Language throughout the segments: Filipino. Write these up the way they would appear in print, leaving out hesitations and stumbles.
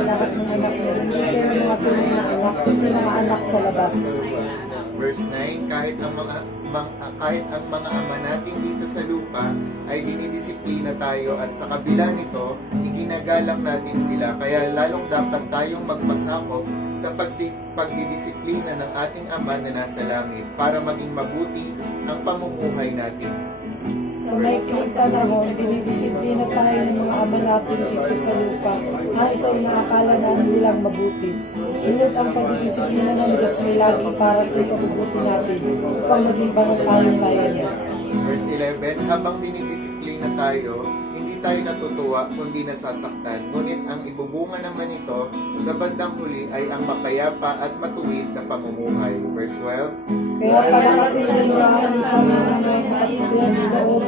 sa lahat ng anak mo. Lumigay ng mga tunay na anak, ng mga anak sa labas. Verse 9, kahit ang mga ama natin dito sa lupa ay dinidisiplina tayo at sa kabila nito, iginagalang natin sila. Kaya lalong dapat tayong magpasakop sa pagdidisiplina ng ating Ama na nasa langit para maging mabuti ang pamumuhay natin. Sa maikling panahon, dinidisiplina tayo ng mga ama natin dito sa lupa. Nais ay naakala na hindi lang mabuti. Ngunit ang pagdidisiplina ng Diyos ay lagi para sa ikabubuti natin upang maging banal tayo kaya niya. Verse 11, habang dinidisiplina tayo, hindi tayo natutuwa kundi nasasaktan. Ngunit ang ibubunga naman nito sa bandang huli ay ang mapayapa at matuwid na pamumuhay. Verse 12, Kaya pala kasi nilirahan sa mga katipuan ng loob,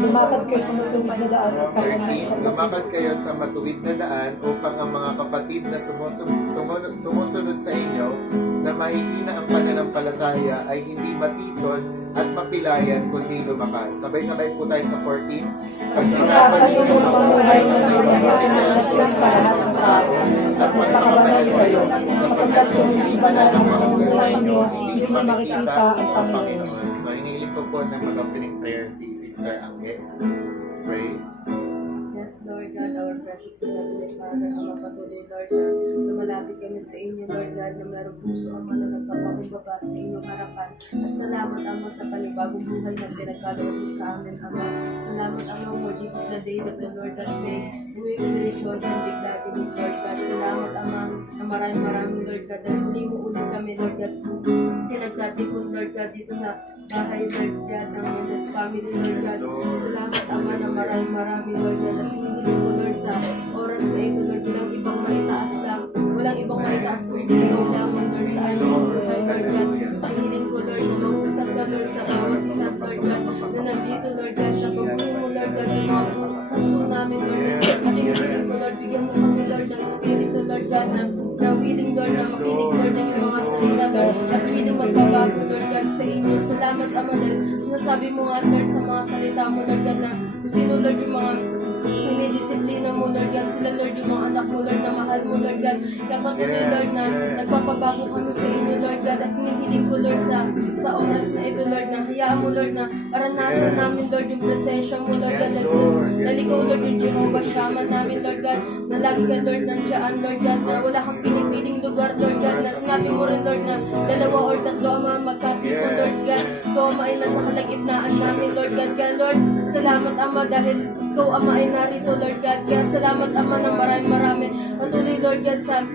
lumakad kayo sa matuwid na daan upang 13, lumakad kayo sa matuwid na daan upang ang mga kapatid na sumusunod sa inyo na mahihina ang pananampalataya ay hindi matisod at mapilayan kundi lumakas. Sabay-sabay po tayo sa 14. Pagsikapan niyo ang mamuhay ng lumayan na nasilang sa lahat ng tao at magpakabanal kayo sapagkat kung hindi banal ang mamuhay niyo, hindi mo makikita ang Panginoon. So, inihiling ko po ng mag-opening prayer si Sister Angge. Let's praise. Yes, Lord God, our precious and heavenly Father, Ama patuloy, Lord God, lumalapit kami sa inyo, Lord God, na mayroong puso, Ama, na nagpapakumbaba sa inyong harapan. At salamat, Ama, sa panibagong buhay na pinagkaloob mo sa amin, Ama. Salamat, Ama, for this is the day that the Lord has made. We will rejoice and be glad in it, Lord God. Salamat, Ama, na maraming Lord God, dahil muli mo ulit kami, Lord God, pinagkatipon, Lord God, dito sa bahay, Lord God, ng Mendes family, Lord God. Salamat, Ama, na maraming Lord God, at hinihiling ko, Lord, sa oras na ito, Lord, walang ibang maitaas lang, walang ibang maitaas kundi ikaw lamang, Lord, sa aming buhay, Lord God. Hinihiling ko, Lord, na mag-usap ka, Lord, sa bawat isa, Lord God, na nandito, Lord God, na pagbuo mo, Lord God, yung mga puso namin, Lord God. At hinihiling ko, Lord, bigyan mo kami, Lord, ng Espiritu, Lord God, na willing, Lord, na makinig, Lord, ng iyong mga salita, Lord, at willing magbabago, Lord God, sa inyo. Salamat, Ama, Lord, sinasabi mo nga, Lord, sa mga salita mo, Lord God, na kung sino, Lord, yung mga dinidisiplina mo, Lord God, sila, Lord, yung mga anak mo, Lord, na mahal mo, Lord God. Kaya patuloy, Lord, na nagpapabago kami sa inyo, Lord God, at hinihiling ko, Lord, sa oras na ito, Lord, na hayaan mo, Lord, na maranasan namin, Lord, yung presensya mo, Lord God, na ikaw, Lord, yung Jehovah Shammah namin, Lord God, na lagi ka, Lord, nandiyan, Lord God, na wala kang pinipiling lugar, Lord God, na sinabi mo rin, Lord, na dalawa or tatlo ang mga magkatipon, Lord God, so Ama ay nasa kalagitnaan namin, Lord God. Kaya, Lord, salamat, Ama, dahil ikaw, Ama, ay narito, Lord God. Kaya salamat, Ama, ng marami. Patuloy, Lord God, sa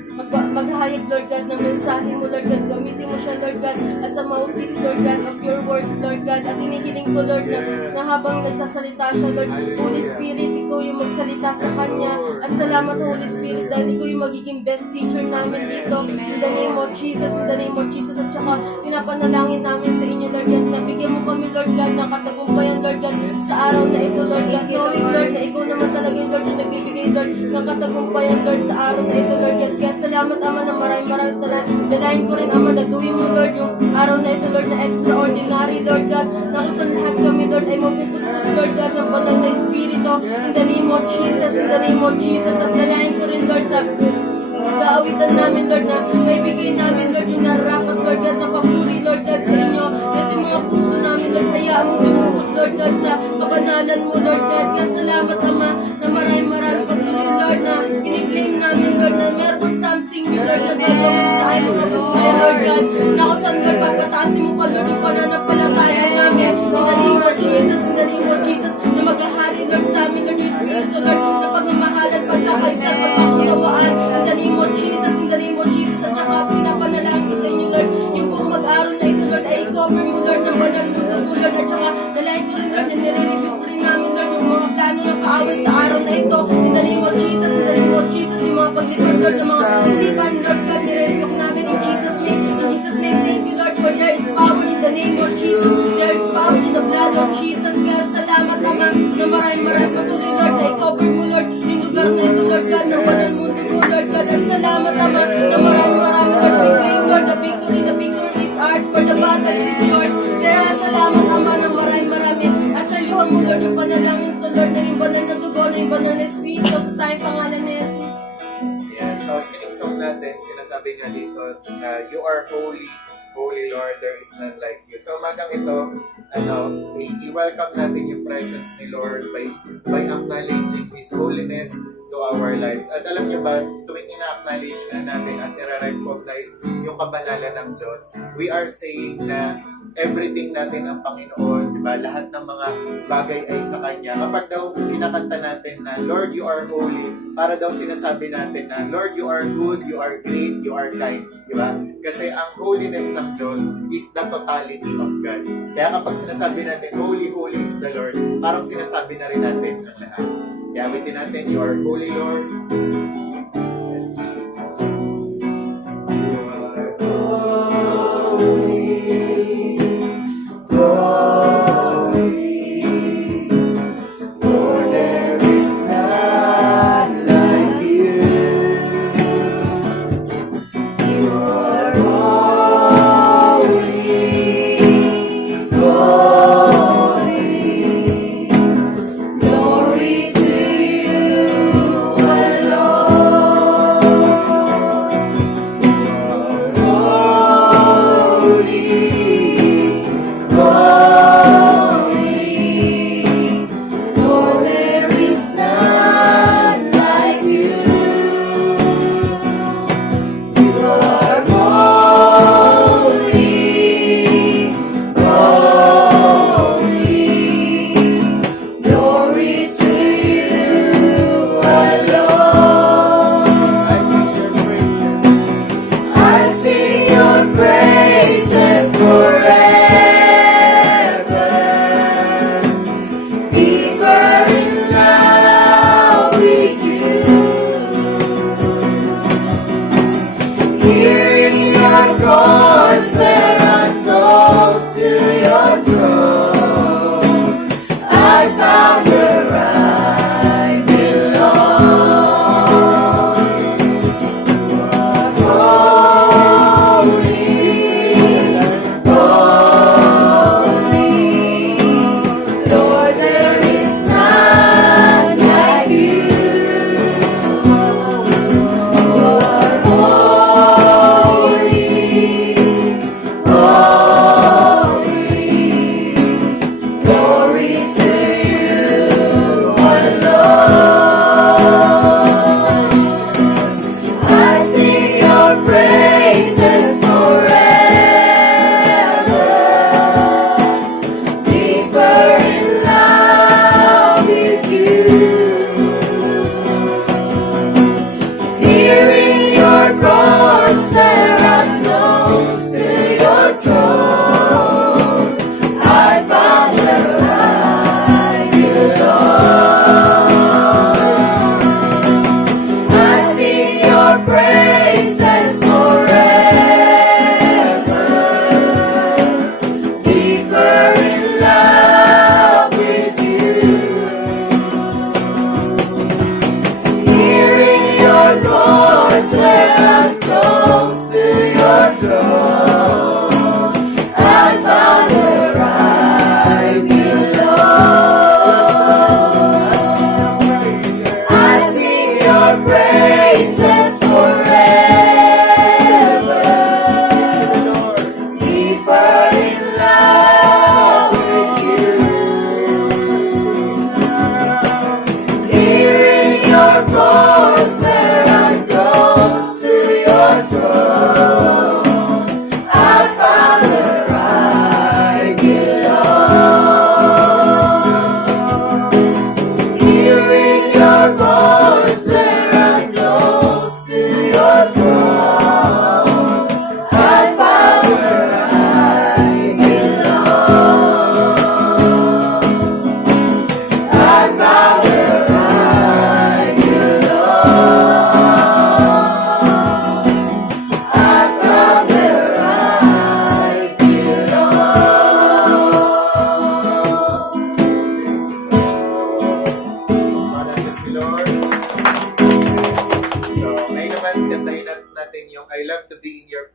maghahayag, Lord God, ng mensahe mo, Lord God. Gamitin mo siya, Lord God, as a mouthpiece, Lord God, of your words, Lord God. At hinihiling ko, Lord, na habang nagsasalita siya, Lord, Holy Spirit, ikaw yung magsalita sa Kanya. At salamat, Holy Spirit, dahil ikaw yung magiging best teacher namin dito. In the name of Jesus, in the name of Jesus. At saka, pinapanalangin namin sa inyo, Lord God, na bigyan mo kami, Lord God, ng katagumpayan, Lord God, sa araw na ito, Lord God. Knowing, Lord, na ikaw naman talaga yung Lord, na nagbibigay, Lord, ng katagumpayan, Lord, sa araw na ito, Lord God. Kaya salamat, Ama, na maraming dalayan ko rin, Ama, na gawin mo, Lord, yung araw na ito, Lord, na extraordinary, Lord God, na kung saan lahat kami, Lord, ay mapupuspos, Lord God, ng banal na Espiritu. In the name of Jesus, in the name of Jesus. At dalayan ko rin, Lord, sa mag-aawitan namin, Lord, na may bigay namin, Lord, yung narapat, Lord God, na papuri, Lord God, sa inyo. At yung mga puso namin, Lord, hayaan mo bumukod, Lord God, sa kabanalan mo, Lord God. Kaya salamat, Ama, na maraming patuloy, Lord, na kiniklaim namin, Lord, na meron something, Lord, na gagawin sa aming mga buhay, Lord God. Na kung saan, Lord, papataasin mo pa, Lord, yung pananampalataya namin. In the name of Jesus, in the name of Jesus, na maghahari, Lord, sa amin, Lord, yung Espiritu, Lord, na pagmamahalan, pagkakaisa, pagkakunawaan. In the name of Jesus, in the name of Jesus. At saka pinapanalangin ko sa inyo, Lord, yung buong mag-aaral na ito, Lord, ay cover mo, Lord, ng banal mo, Lord. At saka nalayan ko rin, Lord, na nire-review ko rin namin, Lord, yung mga plano ng kaaway sa araw na ito. In the name of Jesus, in the name of Jesus, yung mga pag-depend, Lord, sa mga isipan, Lord God, nire-review ko namin in Jesus' name. In Jesus' name, thank you, Lord, for there is power in the name of Jesus. There is power in the blood of Jesus. Kaya salamat, Ama, na maraming patuloy, Lord, na i-cover mo, Lord, yung lugar na ito, Lord God, ng banal mo, Lord God. At salamat, Ama, na maraming, Lord, we claim, Lord, the victory is ours, for the battle is yours. Kaya salamat, Ama, na maraming. At sa iyo mo, Lord, yung panalangin to, Lord, na yung banal na dugo, na yung banal na Espiritu, sa tayong pangalan ni Jesus. Yes. natin, sinasabi nga dito, you are holy, holy Lord, there is none like you. So umagang ito, i-welcome natin yung presence ni Lord by acknowledging His holiness to our lives. At alam niyo ba, tuwing ina-acknowledge na natin at nire-recognize yung kabanalan ng Diyos, we are saying na everything natin ang Panginoon, di ba? Lahat ng mga bagay ay sa Kanya. Kapag daw kinakanta natin na, Lord, you are holy, para daw sinasabi natin na, Lord, you are good, you are great, you are kind. Di ba? Kasi ang holiness ng Diyos is the totality of God. Kaya kapag sinasabi natin, holy, holy is the Lord, parang sinasabi na rin natin ang lahat. Kaya awitin natin, you are holy, Lord. Yes, Jesus. You are holy.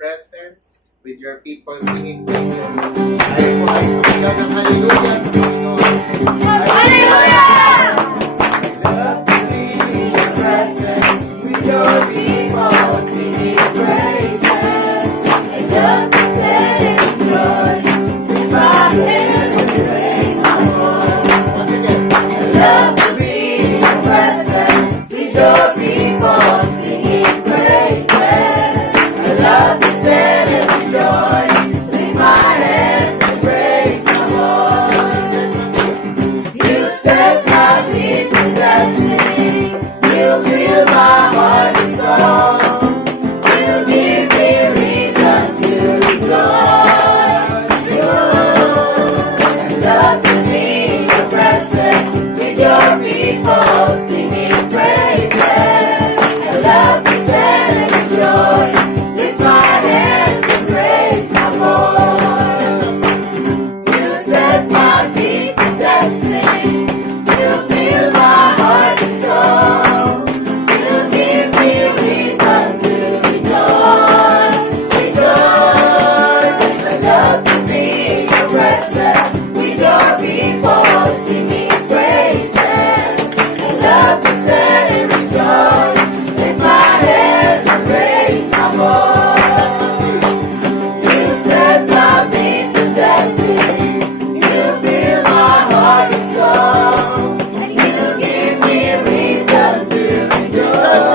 presence with your people singing praises. Tayo po ay sumigaw ng hallelujah sa Panginoon. Hallelujah! I love to be in your presence with your people. singing praises. I love to stand and rejoice. Lift my hands and praise my Lord. Once again. I love to be in your presence with your people singing praises. I love to stand and rejoice. Lift my hands and praise my Lord. You set my feet to dancing. You fill my heart with song. You give me reason to rejoice. I love to be in your presence with your people singing praises. I love to stand and rejoice. Lift my hands and praise my Lord. You set my feet to dancing. You fill my heart with song. You give me reason to rejoice. Rejoice. I love to be in your presence with your people singing praises. I love to stand and rejoice. Lift my hands and praise my Lord. You set my feet to dancing. You fill my heart with song. You give me reason to rejoice.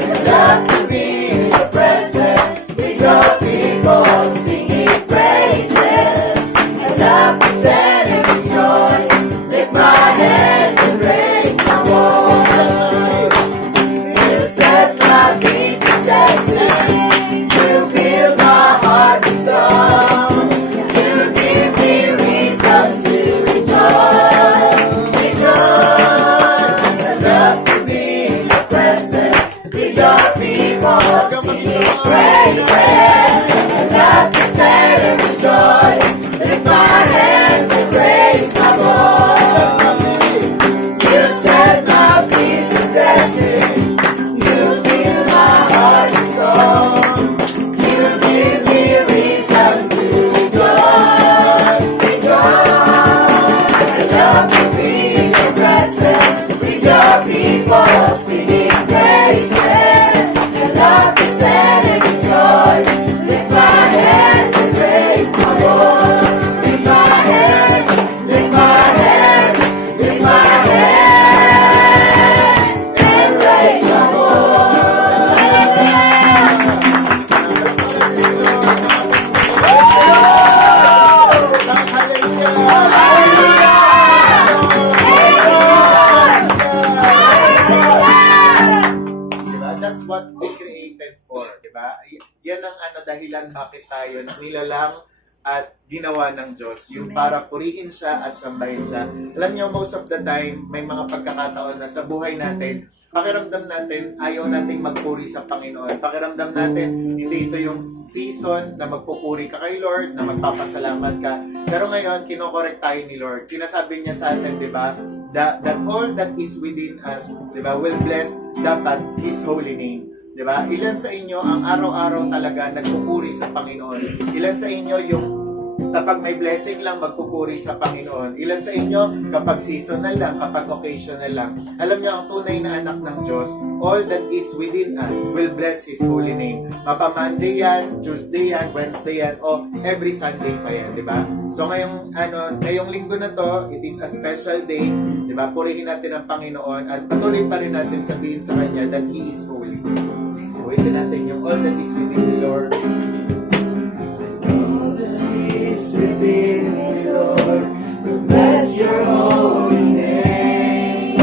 I love to be in your presence with your people singing praises. I love to stand and rejoice. Lift my hands and praise my Lord. You set my feet to dancing. You fill my heart with song. You give me reason to rejoice. Rejoice. I love to be in your presence with your people singing praises. I love to stand and rejoice. Lift my hands and praise my Lord. You set my feet to dancing. You fill my heart with song. You give me reason to rejoice. Rejoice. I love to be in your presence with your people singing praises. I love to stand and rejoice. Lift my hands and praise my Lord. Lift my hands, lift my hands, lift my hands and praise my Lord. Hallelujah! Diba? That's what we created for, diba? Yan ang dahilan bakit tayo nilalang at ginawa ng Diyos, yung para purihin siya at sambahin siya. Alam niyo, most of the time, may mga pagkakataon na sa buhay natin, pakiramdam natin, ayaw nating magpuri sa Panginoon. Pakiramdam natin, hindi ito yung season na magpupuri ka kay Lord, na magpapasalamat ka. Pero ngayon, kinokorek tayo ni Lord. Sinasabi niya sa atin, di ba, that all that is within us, di ba, will bless dapat His holy name. Di ba? Ilan sa inyo ang araw-araw talaga nagpupuri sa Panginoon? Ilan sa inyo yung kapag may blessing lang, magpupuri sa Panginoon? Ilan sa inyo, kapag seasonal lang, kapag occasional lang? Alam niyo, ang tunay na anak ng Diyos, all that is within us will bless His holy name. Mapa Monday yan, Tuesday yan, Wednesday yan, o every Sunday pa yan, di ba? So ngayong linggo na to, it is a special day, di ba? Purihin natin ang Panginoon at patuloy pa rin natin sabihin sa Kanya that He is holy. Uwitin natin yung all that is within the Lord. Within me, Lord, will bless your holy name.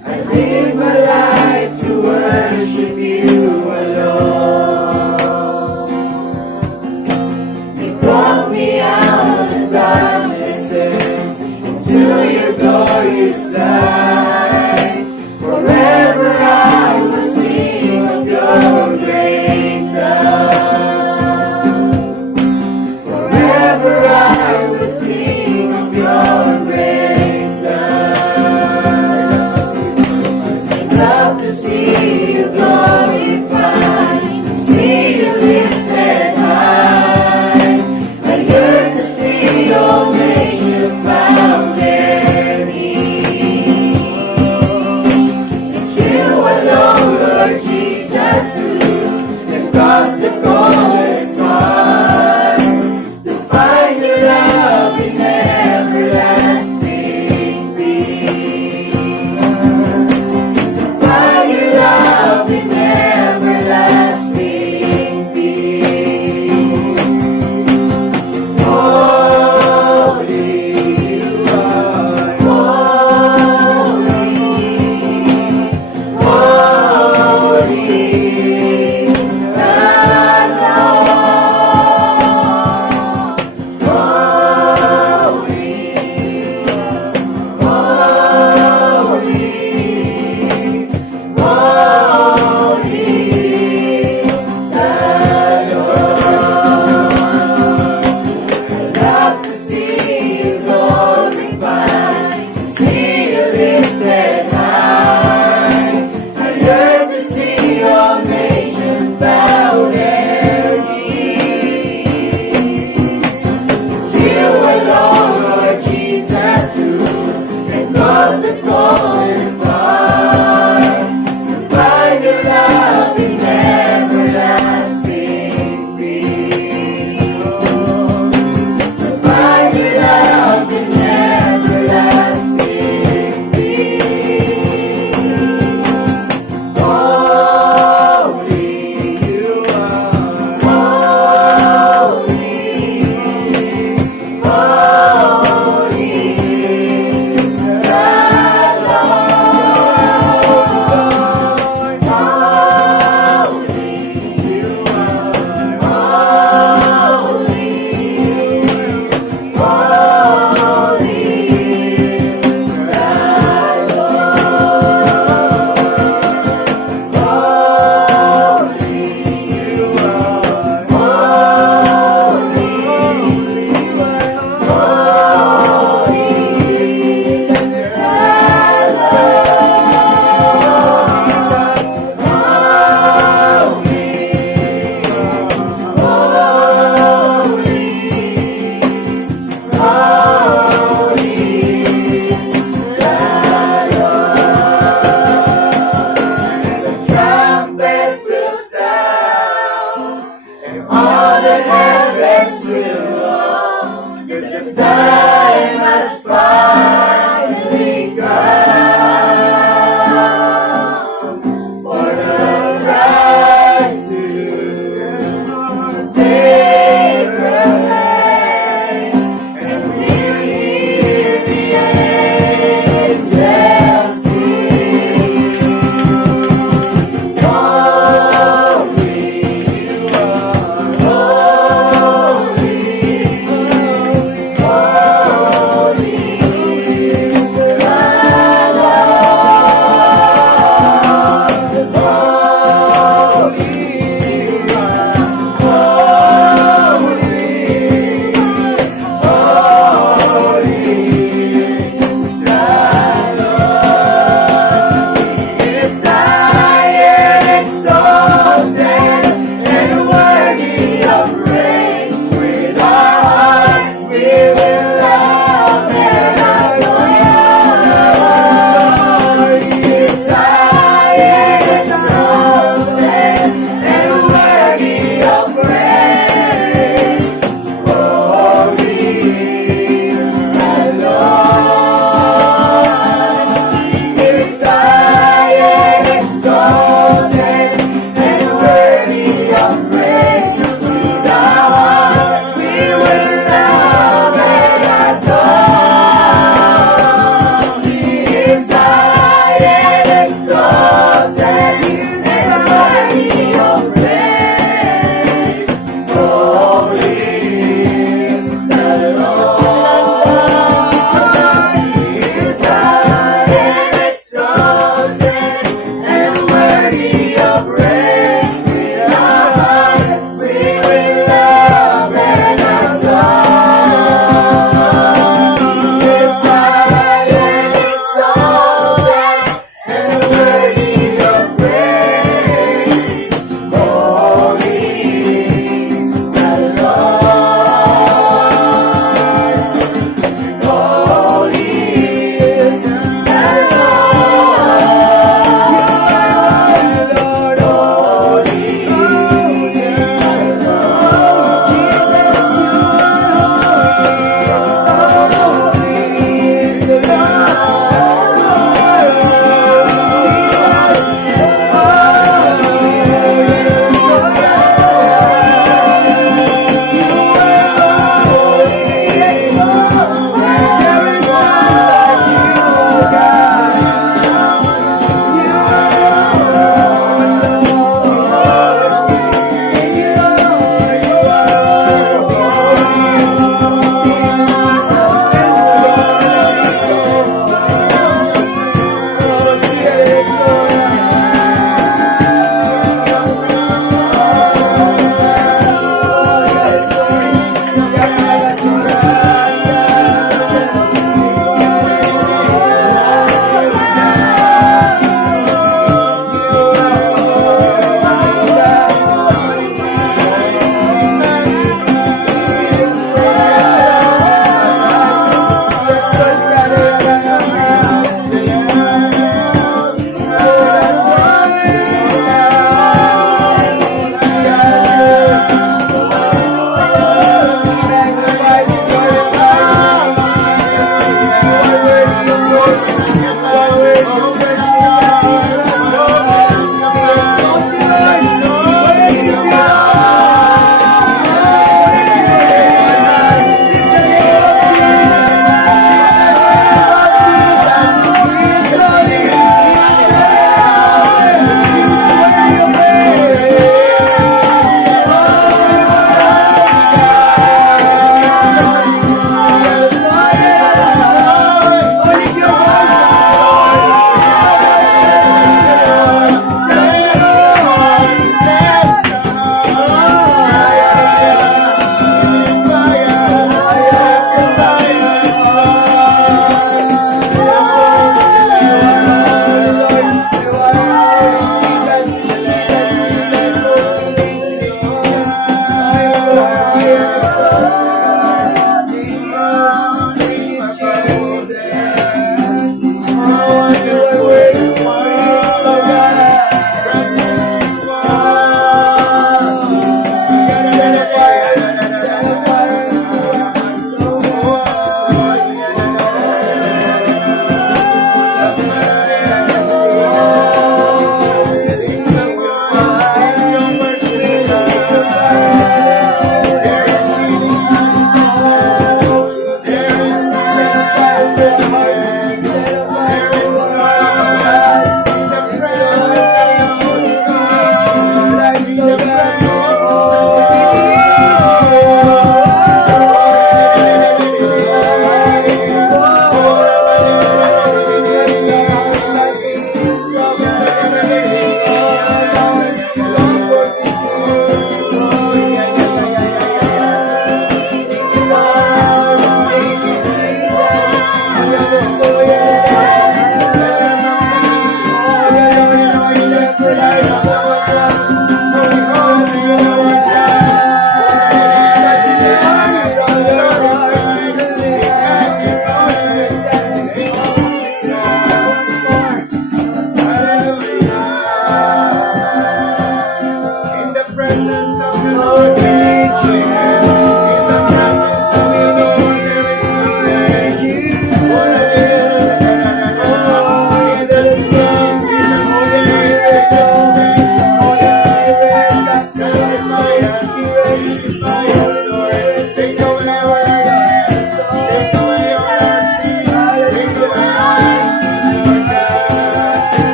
I live my life to worship you alone. You brought me out of darkness into your glorious light. Forever I will sing of your great love. Forever I will sing of your grace. Lord Jesus, who crossed the golden star to find your love in everlasting peace. To find your love in everlasting peace. Holy you are, holy, holy is the Lord. Holy, holy, holy is the Lord. I love to see you glorified, to see you lifted high. I yearn to see all nations bow their knees. It's you alone, Lord Jesus, who can cross the golden star to find your love in everlasting peace. To find your love in everlasting peace. Holy you are, holy, holy is the Lord. Holy you are, holy, holy is the Lord. Holy you are, holy, holy is the trumpets will sound, and all the heavens will know that the time has finally come for the bride to take her place, and we hear the angels sing. Holy you are, holy, holy.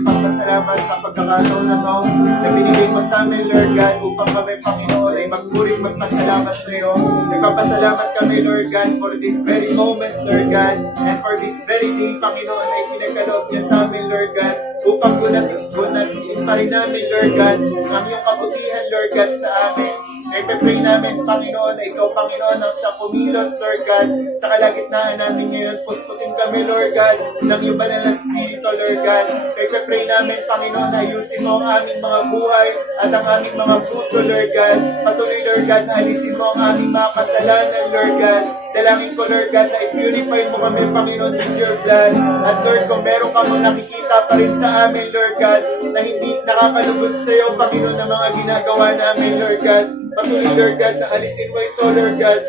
ipagpasalamat sa pagkakataon na to na binigay mo sa amin, Lord God, upang kami, Panginoon, ay magpuring magpasalamat sa iyo. Nagpapasalamat kami, Lord God, for this very moment, Lord God, and for this very day, Panginoon, ay pinagkaloob niya sa amin, Lord God, upang gunatiin pa rin namin, Lord God, ang iyong kabutihan, Lord God, sa amin. Nagpe-pray namin, Panginoon, na ikaw, Panginoon, ang siyang kumilos, Lord God, sa kalagitnaan namin ngayon. Puspusin kami, Lord God, ng iyong banal na spirito, Lord God. Nagpe-pray namin, Panginoon, na ayusin mo ang aming mga buhay at ang aming mga puso, Lord God. Patuloy, Lord God, na alisin mo ang aming mga kasalanan, Lord God. Dalangin ko, Lord God, na i-purify mo kami, Panginoon, with your blood. At Lord, kung meron ka mong nakikita pa rin sa amin, Lord God, na hindi nakakalugod sa iyo, Panginoon, ng mga ginagawa namin, Lord God. Patuloy, Lord God, na alisin mo ito, Lord God,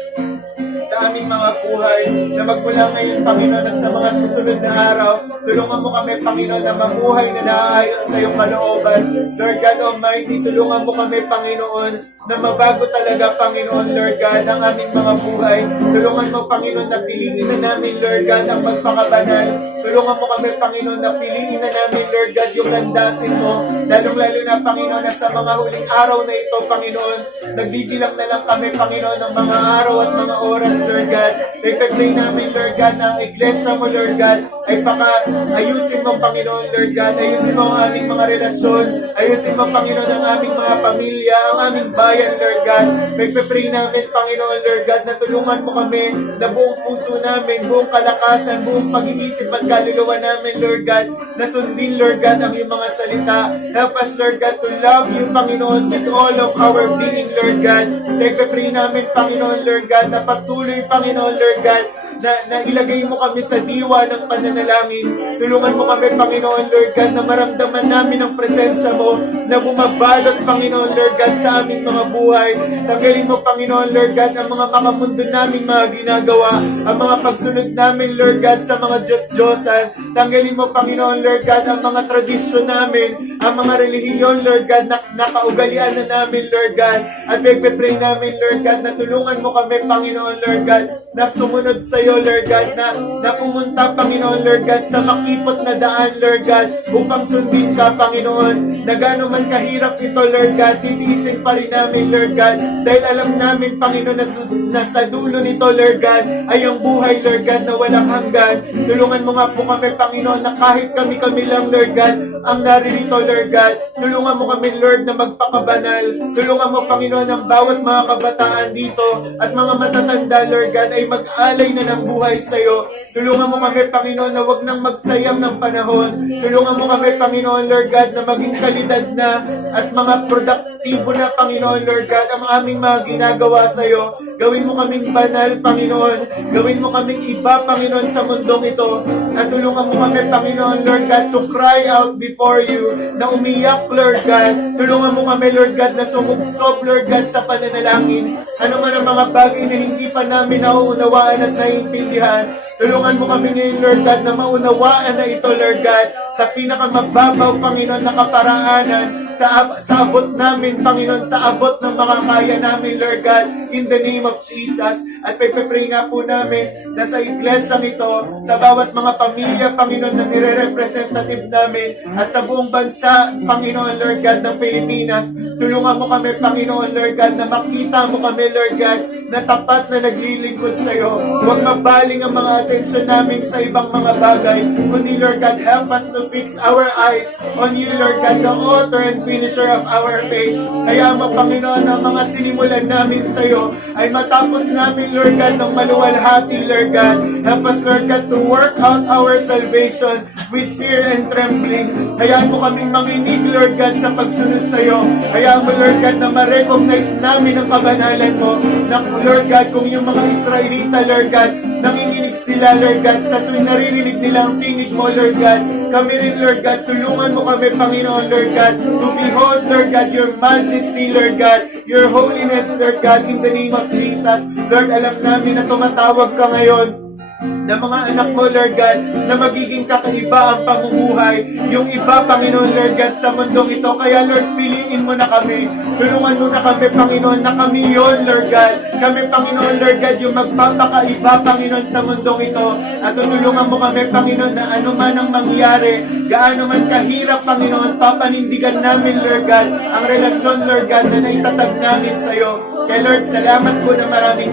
sa aming mga buhay, na magmula ngayon, Panginoon, at sa mga susunod na araw, tulungan mo kami, Panginoon, na mabuhay na naaayon sa iyong kalooban. Lord God Almighty, tulungan mo kami, Panginoon, na mabago talaga, Panginoon, Lord God, ang aming mga buhay. Tulungan mo, Panginoon, na piliin na namin, Lord God, ang magpakabanal. Tulungan mo kami, Panginoon, na piliin na namin, Lord God, yung landasin mo. Lalong-lalo na, Panginoon, na sa mga huling araw na ito, Panginoon, nagbibilang na lang kami, Panginoon, ng mga araw at mga oras, Lord God. Pagpapray namin, Lord God, na ang iglesia mo, Lord God, ay ayusin mo, Panginoon, Lord God. Ayusin mo ang aming mga relasyon. Ayusin mo, Panginoon, ang aming mga pamilya, ang aming bayan, Lord God. Pagpapray namin, Panginoon, Lord God, na tulungan mo kami na buong puso namin, buong kalakasan, buong pag-iisip at kaluluwa namin, Lord God, na sundin, Lord God, ang iyong mga salita. Help us, Lord God, to love you, Panginoon, with all of our being, Lord God. Pagpapray namin, Panginoon, Lord God, na patuloy, Panginoon, Lord God, na ilagay mo kami sa diwa ng pananalangin. Tulungan mo kami, Panginoon, Lord God, na maramdaman namin ang presensya mo na bumabalot, Panginoon, Lord God, sa aming mga buhay. Tanggalin mo, Panginoon, Lord God, ang mga makamundo naming mga ginagawa, ang mga pagsunod namin, Lord God, sa mga Diyos-Diyosan. Tanggalin mo, Panginoon, Lord God, ang mga tradisyon namin, ang mga relihiyon, Lord God, na nakaugalian na namin, Lord God. At pagpapray namin, Lord God, na tulungan mo kami, Panginoon, Lord God, na sumunod sa iyo, Lord God, na pumunta, Panginoon, Lord God, sa makipot na daan, Lord God, upang sundin ka, Panginoon, na gano'n man kahirap ito, Lord God, titiisin pa rin namin, Lord God, dahil alam namin, Panginoon, na sa dulo nito, Lord God, ay ang buhay, Lord God, na walang hanggan. Tulungan mo nga po kami, Panginoon, na kahit kami lang, Lord God, ang naririto, Lord God, tulungan mo kami, Lord, na magpakabanal. Tulungan mo, Panginoon, ang bawat mga kabataan dito at mga matatanda, Lord God, ay mag-alay na ng buhay sa iyo. Tulungan mo kami, Panginoon, na wag nang magsayang ng panahon. Tulungan mo kami, Panginoon, Lord God, na maging kalidad na at mga produktibo na, Panginoon, Lord God, ang aming mga ginagawa sa iyo. Gawin mo kaming banal, Panginoon. Gawin mo kaming iba, Panginoon, sa mundong ito. At tulungan mo kami, Panginoon, Lord God, to cry out before you, na umiyak, Lord God. Tulungan mo kami, Lord God, na sumubsob, Lord God, sa pananalangin. Ano man ang mga bagay na hindi pa namin nauunawaan at naiintindihan, tulungan mo kami ngayon, Lord God, na maunawaan na ito, Lord God, sa pinakamababaw, Panginoon, na kaparaanan, sa abot namin, Panginoon, sa abot ng mga kaya namin, Lord God, in the name of Jesus. At pagpapray nga po namin na sa iglesia nito, sa bawat mga pamilya, Panginoon, na nire-representative namin, at sa buong bansa, Panginoon, Lord God, ng Pilipinas, tulungan mo kami, Panginoon, Lord God, na makita mo kami, Lord God, na tapat na naglilingkod sa iyo. Huwag mabaling ang mga atensyon namin sa ibang mga bagay, kundi, Lord God, help us to fix our eyes on you, Lord God, the author and finisher of our faith. Kaya mo, Panginoon, ang mga sinimulan namin sa iyo ay matapos namin, Lord God, ng maluwalhati, Lord God. Help us, Lord God, to work out our salvation with fear and trembling. Hayaan mo kaming manginig, Lord God, sa pagsunod sa iyo. Hayaan mo, Lord God, na ma-recognize namin ang kabanalan mo. Na, Lord God, kung yung mga Israelita, Lord God, nanginginig sila, Lord God, sa tuwing naririnig nila ang tinig mo, Lord God. Kami rin, Lord God, tulungan mo kami, Panginoon, Lord God, to behold, Lord God, your majesty, Lord God, your holiness, Lord God, in the name of Jesus. Lord, alam namin na tumatawag ka ngayon na mga anak mo, Lord God, na magiging kakaiba ang pamumuhay. Yung iba, Panginoon, Lord God, sa mundong ito. Kaya, Lord, piliin purihin mo na kami. Tulungan mo na kami, Panginoon, na kami yun, Lord God. Kami, Panginoon, Lord God, yung magpapakaiba, Panginoon, sa mundong ito. At tutulungan mo kami, Panginoon, na ano man ang mangyari, gaano man kahirap, Panginoon, papanindigan namin, Lord God, ang relasyon, Lord God, na naitatag namin sa iyo. Kaya Lord, salamat po na maraming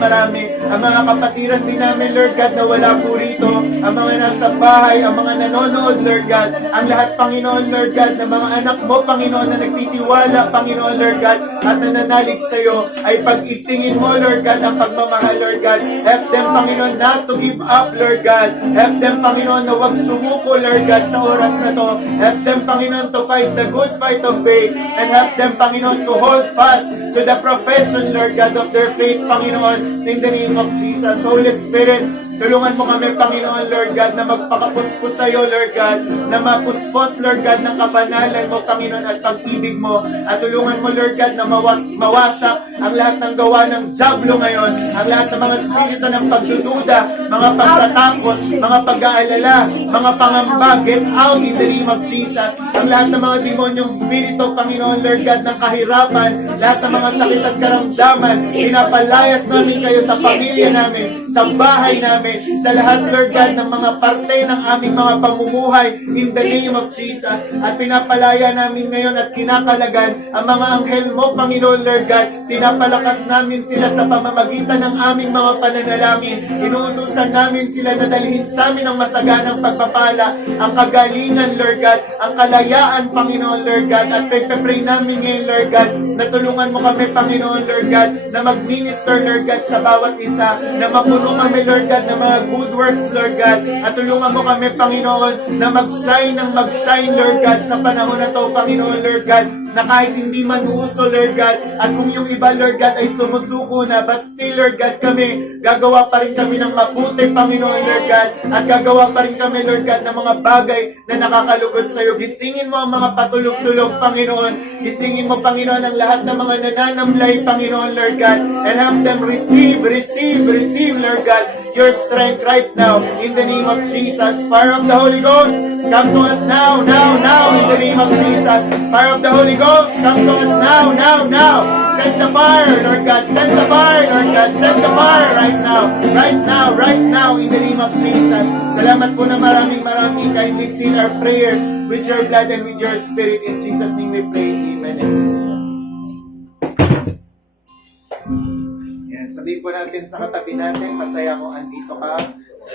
ang mga kapatiran din namin, Lord God, na wala po rito, ang mga nasa bahay, ang mga nanonood, Lord God, ang lahat, Panginoon, Lord God, na mga anak mo, Panginoon, na nagtitiwala, Panginoon, Lord God, at nananalig sa iyo, ay pag-itingin mo, Lord God, ang pagmamahal, Lord God. Help them, Panginoon, not to give up, Lord God. Help them, Panginoon, na huwag sumuko, Lord God, sa oras na to. Help them, Panginoon, to fight the good fight of faith, and help them, Panginoon, to hold fast to the profession, Lord God, of their faith, Panginoon, in the name of Jesus. Holy Spirit, tulungan mo kami, Panginoon, Lord God, na magpakapuspos sa iyo, Lord God, na mapuspos, Lord God, ng kabanalan mo, Panginoon, at pag-ibig mo. At tulungan mo, Lord God, na mawasak ang lahat ng gawa ng Diablo ngayon, ang lahat ng mga spirito ng pagdududa, mga pagtatakot, mga pag-aalala, mga pangamba, get out in the name of Jesus. Ang lahat ng mga demonyong spirito, Panginoon, Lord God, ng kahirapan, lahat ng mga sakit at karamdaman, pinapalayas namin kayo sa pamilya namin, sa bahay namin, sa lahat, Lord God, ng mga parte ng aming mga pamumuhay in the name of Jesus. At pinapalaya namin ngayon at kinakalagan ang mga anghel mo, Panginoon, Lord God. Pinapalakas namin sila sa pamamagitan ng aming mga pananalangin. Inuutusan namin sila na dalhin sa amin ang masaganang pagpapala, ang kagalingan, Lord God, ang kalayaan, Panginoon, Lord God. At pagpapray namin ngayon, Lord God, na tulungan mo kami, Panginoon, Lord God, na mag-minister, Lord God, sa bawat isa, na mapuno kami, Lord God, ng mga good works, Lord God, at tulungan mo kami, Panginoon, na mag-shine ng mag-shine, Lord God, sa panahon na to, Panginoon, Lord God, na kahit hindi man uso, Lord God, at kung yung iba, Lord God, ay sumusuko na, but still, Lord God, kami, gagawa pa rin kami ng mabuti, Panginoon, Lord God, at gagawa pa rin kami, Lord God, ng mga bagay na nakakalugod sa iyo. Gisingin mo ang mga patulog-tulog, Panginoon. Gisingin mo, Panginoon, ang lahat ng mga nananamlay, Panginoon, Lord God, and have them receive, Lord God, your strength right now, in the name of Jesus. Fire of the Holy Ghost, come to us now, in the name of Jesus. Fire of the Holy Ghost, come to us now. Send the fire, Lord God. Send the fire, Lord God. Send the fire right now, in the name of Jesus. Salamat po na maraming. Kindly seal our prayers with your blood and with your spirit. In Jesus' name we pray. Amen. Yan. Sabihin po natin sa katabi natin, masaya kung andito ka.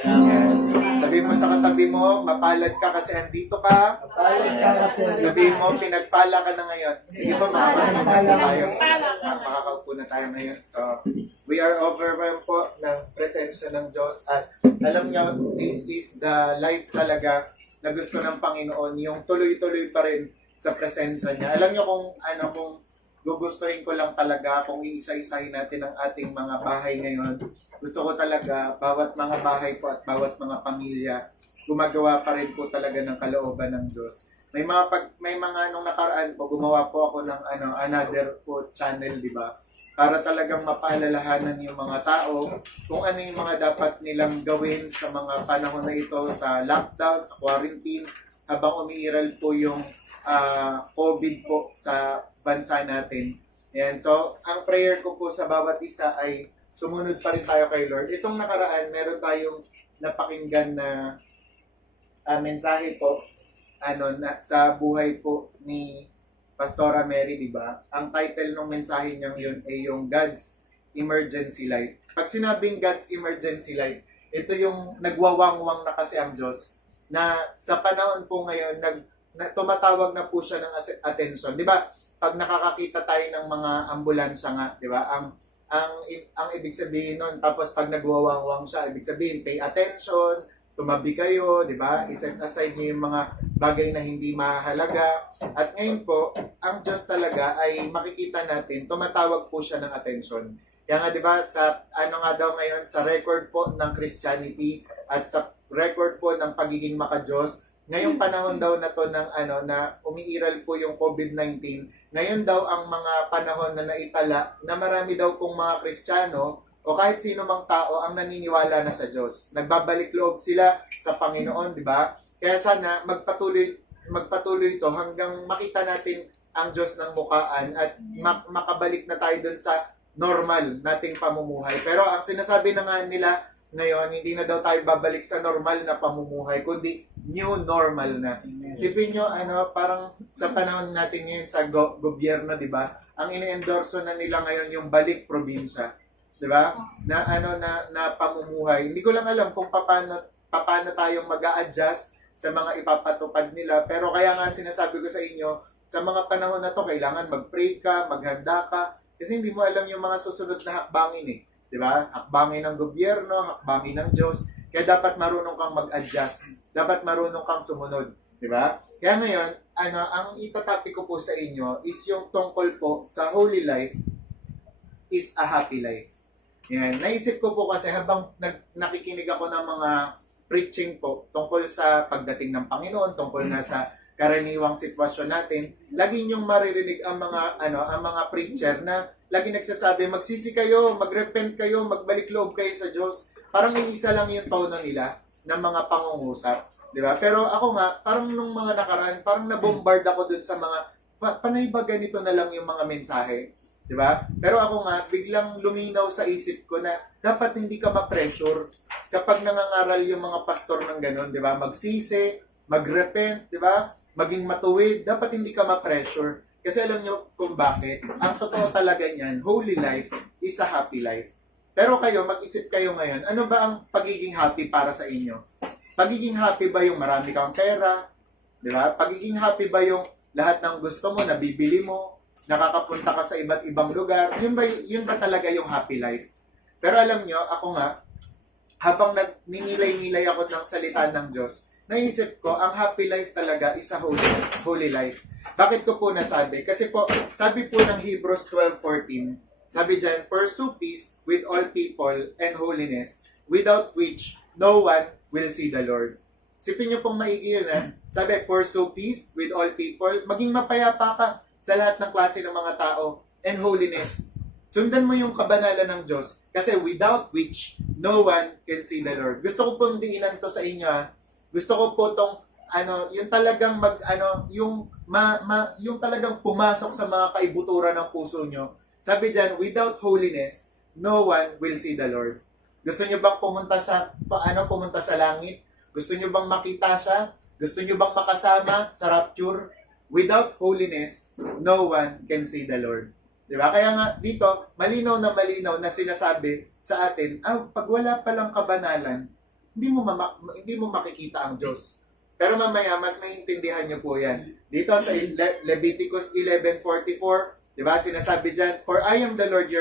Yan. Sabihin mo sa katabi mo, mapalad ka kasi andito ka. Sabihin mo, pinagpala ka na ngayon. Sige po, makakaupo tayo. Makakaupo na tayo ngayon. So, we are overwhelmed po ng presensya ng Diyos. At alam nyo, this is the life talaga na gusto ng Panginoon. Yung tuloy-tuloy pa rin sa presensya niya. Alam nyo kung gugustuhin ko lang talaga kung iisa-isahin natin ang ating mga bahay ngayon. Gusto ko talaga, bawat mga bahay po at bawat mga pamilya, gumagawa pa rin po talaga ng kalooban ng Diyos. May mga nung nakaraan po, gumawa po ako ng another po channel, di ba? Para talagang mapaalalahanan yung mga tao kung ano yung mga dapat nilang gawin sa mga panahon na ito, sa lockdown, sa quarantine, habang umiiral po yung COVID po sa bansa natin. Yan. So, ang prayer ko po sa bawat isa ay sumunod pa rin tayo kay Lord. Itong nakaraan, meron tayong napakinggan na mensahe po sa buhay po ni Pastora Mary, di ba? Ang title ng mensahe niyang yun ay yung God's Emergency Light. Pag sinabing God's Emergency Light, ito yung nagwawangwang na kasi ang Diyos na sa panahon po ngayon, tumatawag na po siya ng attention. Di ba? Pag nakakakita tayo ng mga ambulansya nga, di ba? Ang ibig sabihin nun, tapos pag nagwawangwang siya, ibig sabihin, pay attention, tumabi kayo, di ba? I-set aside niyo yung mga bagay na hindi mahalaga. At ngayon po, ang Diyos talaga ay makikita natin, tumatawag po siya ng attention. Kaya nga, di ba, sa daw ngayon, sa record po ng Christianity at sa record po ng pagiging maka-Diyos, ngayong panahon daw na to na umiiral po yung COVID-19, ngayon daw ang mga panahon na naitala na marami daw pong mga Kristiyano o kahit sino mang tao ang naniniwala na sa Diyos. Nagbabalik loob sila sa Panginoon, di ba? Kaya sana magpatuloy ito hanggang makita natin ang Diyos ng mukaan at makabalik na tayo dun sa normal nating pamumuhay. Pero ang sinasabi na nga nila ngayon, hindi na daw tayo babalik sa normal na pamumuhay, kundi new normal na. Isipin nyo, parang sa panahon natin ngayon sa gobyerno, di ba? Ang ini-endorso na nila ngayon yung balik probinsya. Di ba? Na pamumuhay. Hindi ko lang alam kung paano tayong mag-a-adjust sa mga ipapatupad nila. Pero kaya nga sinasabi ko sa inyo, sa mga panahon na to, kailangan mag-pray ka, maghanda ka, kasi hindi mo alam yung mga susunod na hakbangin eh. Di ba? Hakbangin ng gobyerno, hakbangin ng Diyos. Kaya dapat marunong kang mag-adjust. Dapat marunong kang sumunod. Di ba? Kaya ngayon, ang itatopic ko po sa inyo is yung tungkol po sa holy life is a happy life. Yan. Naisip ko po kasi habang nakikinig ako ng mga preaching po tungkol sa pagdating ng Panginoon, tungkol na sa karaniwang sitwasyon natin, lagi niyong maririnig ang mga preacher na lagi nagsasabi, magsisi kayo, magrepent kayo, magbalik loob kayo sa Diyos. Parang iisa lang yung tono nila ng mga pangungusap. Di ba? Pero ako nga, parang nung mga nakaraan, parang nabombard ako dun sa mga, panay ba ganito na lang yung mga mensahe? Di ba? Pero ako nga, biglang luminaw sa isip ko na dapat hindi ka ma-pressure kapag nangangaral yung mga pastor ng ganun. Di ba? Magsisi, magrepent, di ba? Maging matuwid, dapat hindi ka ma-pressure. Kasi alam nyo kung bakit. Ang totoo talaga niyan, holy life is a happy life. Pero kayo, mag-isip kayo ngayon, ano ba ang pagiging happy para sa inyo? Pagiging happy ba yung marami kang pera? Di ba? Pagiging happy ba yung lahat ng gusto mo, nabibili mo, nakakapunta ka sa iba't ibang lugar? Yun ba talaga yung happy life? Pero alam nyo, ako nga, habang ninilay-nilay ako ng salita ng Diyos, naisip ko, ang happy life talaga is a holy life. Bakit ko po nasabi? Kasi po, sabi po ng Hebrews 12:14, sabi dyan, pursue peace with all people and holiness, without which no one will see the Lord. Sipin nyo pong maigi yun, Sabi, pursue peace with all people, maging mapayapa ka sa lahat ng klase ng mga tao, and holiness. Sundan mo yung kabanalan ng Diyos, kasi without which no one can see the Lord. Gusto ko pong diinan to sa inyo, Gusto ko po tong yung talagang yung talagang pumasok sa mga kaibuturan ng puso nyo. Sabi diyan, without holiness, no one will see the Lord. Gusto niyo bang pumunta sa langit? Gusto niyo bang makita siya? Gusto niyo bang makasama sa rapture? Without holiness, no one can see the Lord. 'Di ba? Kaya nga dito, malinaw na sinasabi sa atin, pag wala palang kabanalan, hindi mo makikita ang Diyos. Pero mamaya, mas maintindihan niyo po yan. Dito sa Leviticus 11:44, di ba, sinasabi dyan, for I am the Lord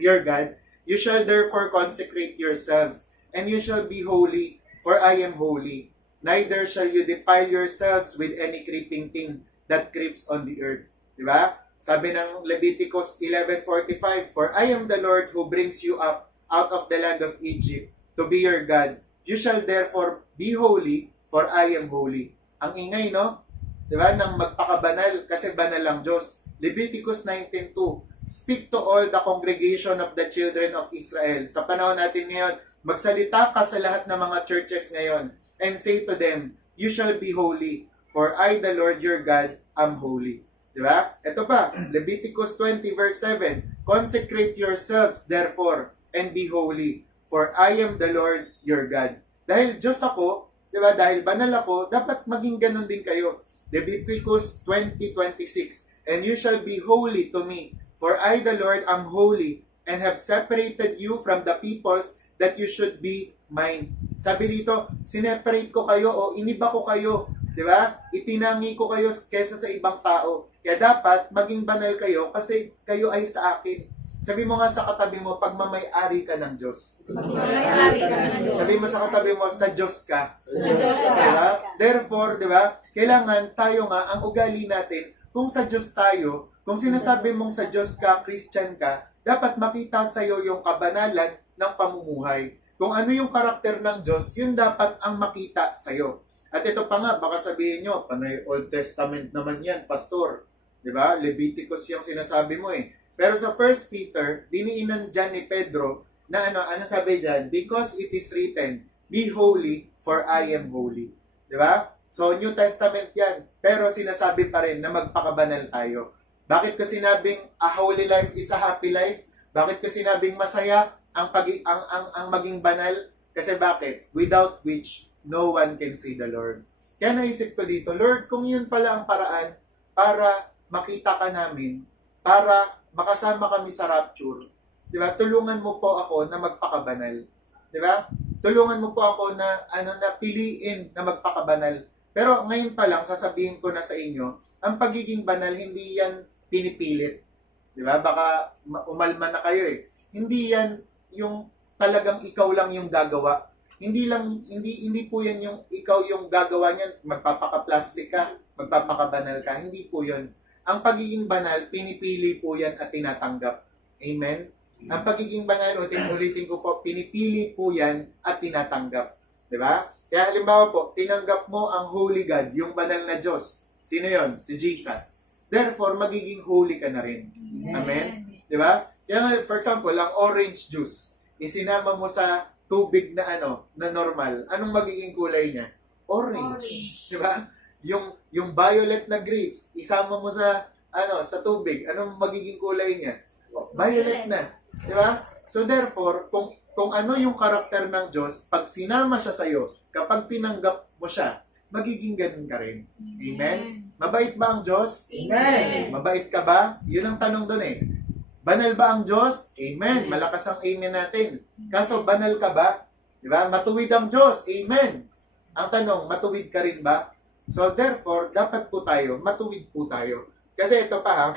your God, you shall therefore consecrate yourselves, and you shall be holy, for I am holy. Neither shall you defile yourselves with any creeping thing that creeps on the earth. Di ba? Sabi ng Leviticus 11:45, for I am the Lord who brings you up out of the land of Egypt to be your God. You shall therefore be holy, for I am holy. Ang ingay, no? Diba? Nang magpakabanal, kasi banal ang Diyos. Leviticus 19:2, speak to all the congregation of the children of Israel. Sa panahon natin ngayon, magsalita ka sa lahat ng mga churches ngayon, and say to them, you shall be holy, for I, the Lord your God, am holy. Diba? Ito pa, Leviticus 20:7, consecrate yourselves, therefore, and be holy, for I am the Lord your God. Dahil Diyos ako, di ba? Dahil banal ako, dapat maging ganun din kayo. Leviticus 20:26, and you shall be holy to me, for I the Lord am holy, and have separated you from the peoples that you should be mine. Sabi dito, sineparate ko kayo o iniba ko kayo, di ba? Itinangi ko kayo kesa sa ibang tao. Kaya dapat maging banal kayo kasi kayo ay sa akin. Sabi mo nga sa katabi mo, pagmamay-ari ka ng Diyos. Sabi mo sa katabi mo, sa Diyos ka. Diba? Therefore, di ba, kailangan tayo nga, ang ugali natin, kung sa Diyos tayo, kung sinasabi mong sa Diyos ka, Christian ka, dapat makita sa'yo yung kabanalan ng pamumuhay. Kung ano yung karakter ng Diyos, yun dapat ang makita sa'yo. At ito pa nga, baka sabihin nyo, panay Old Testament naman yan, Pastor. Diba? Leviticus yung sinasabi mo eh. Pero sa 1 Peter, diniinan dyan ni Pedro na ano sabi dyan? Because it is written, be holy for I am holy. Diba? So, New Testament yan. Pero sinasabi pa rin na magpakabanal tayo. Bakit ko sinabing a holy life is a happy life? Bakit ko sinabing masaya ang maging banal? Kasi bakit? Without which, no one can see the Lord. Kaya naisip ko dito, Lord, kung yun pala ang paraan para makita ka namin, para makasama kami sa rapture, di ba? Tulungan mo po ako na magpakabanal. Di ba? Tulungan mo po ako na piliin na magpakabanal. Pero ngayon pa lang, sasabihin ko na sa inyo, ang pagiging banal, hindi yan pinipilit. Di ba? Baka umalma na kayo eh. Hindi yan yung talagang ikaw lang yung gagawa. Hindi po yan yung ikaw yung gagawa niyan, magpapaka-plastic ka, magpapakabanal ka. Hindi po yun. Ang pagiging banal, pinipili po yan at tinatanggap. Amen? Ang pagiging banal, ulitin ko po, pinipili po yan at tinatanggap. Diba? Kaya halimbawa po, tinanggap mo ang Holy God, yung banal na Diyos. Sino yon? Si Jesus. Therefore, magiging holy ka na rin. Amen? Diba? Kaya for example, ang orange juice, isinama mo sa tubig na na normal, anong magiging kulay niya? Orange. Diba? Yung violet na grapes, isama mo sa sa tubig, anong magiging kulay niya? Violet na. Di ba? So therefore, kung ano yung karakter ng Diyos, pag sinama siya sa iyo, kapag tinanggap mo siya, magiging ganun ka rin. Amen? Mabait ba ang Diyos? Amen. Mabait ka ba? Yun ang tanong doon eh. Banal ba ang Diyos? Amen. Malakas ang amen natin. Kaso banal ka ba? Di ba? Matuwid ang Diyos. Amen. Ang tanong, matuwid ka rin ba? So therefore, dapat po tayo, matuwid po tayo. Kasi ito pa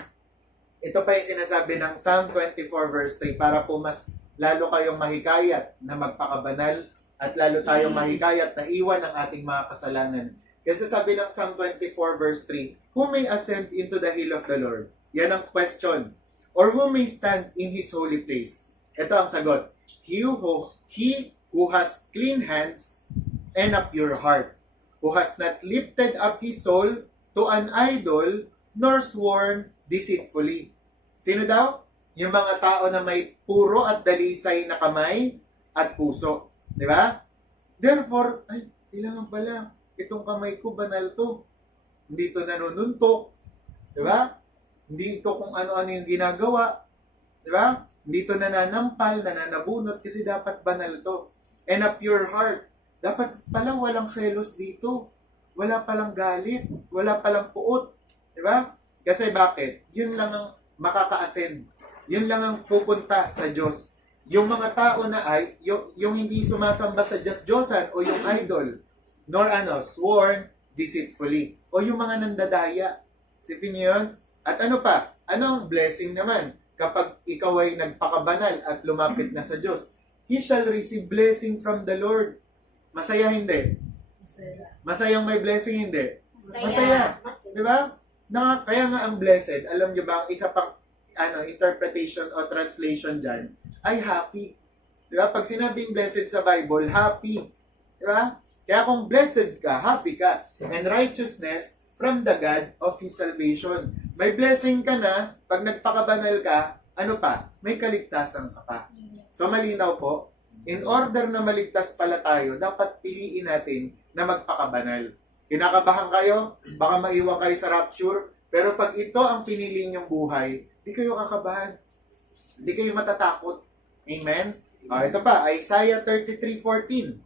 yung sinasabi ng Psalm 24 verse 3 para po mas lalo kayong mahikayat na magpakabanal at lalo tayong mahikayat na iwan ang ating mga kasalanan. Kasi sabi ng Psalm 24 verse 3, who may ascend into the hill of the Lord? Yan ang question. Or who may stand in His holy place? Ito ang sagot. He who has clean hands and a pure heart, who has not lifted up his soul to an idol, nor sworn deceitfully. Sino daw? Yung mga tao na may puro at dalisay na kamay at puso. Di ba? Therefore, kailangan pala, itong kamay ko, banal to. Hindi ito nanununtok. Di ba? Hindi ito kung ano-ano yung ginagawa. Di ba? Hindi ito nananampal, nananabunot, kasi dapat banal to. And a pure heart. Dapat palang walang selos dito. Wala palang galit. Wala palang puot. Di ba? Kasi bakit? Yun lang ang makaka-ascend. Yun lang ang pupunta sa Diyos. Yung mga tao na yung hindi sumasamba sa Diyos-Diyosan o yung idol, nor sworn deceitfully. O yung mga nandadaya. Sipin niyo yun? At ano pa? Ano ang blessing naman? Kapag ikaw ay nagpakabanal at lumapit na sa Diyos, He shall receive blessing from the Lord. Masaya hindi? Masayang may blessing hindi? Masaya. Di ba? Kaya nga ang blessed, alam nyo ba, ang isa pang interpretation o translation dyan, ay happy. Di ba? Pag sinabing blessed sa Bible, happy. Di ba? Kaya kung blessed ka, happy ka. And righteousness from the God of His salvation. May blessing ka na, pag nagpakabanal ka, ano pa? May kaligtasan ka pa. So malinaw po, in order na maligtas pala tayo, dapat piliin natin na magpakabanal. Kinakabahan kayo, baka maiwan kayo sa rapture, pero pag ito ang pinili niyong buhay, di kayo kakabahan. Di kayo matatakot. Amen? Ito pa, Isaiah 33:14.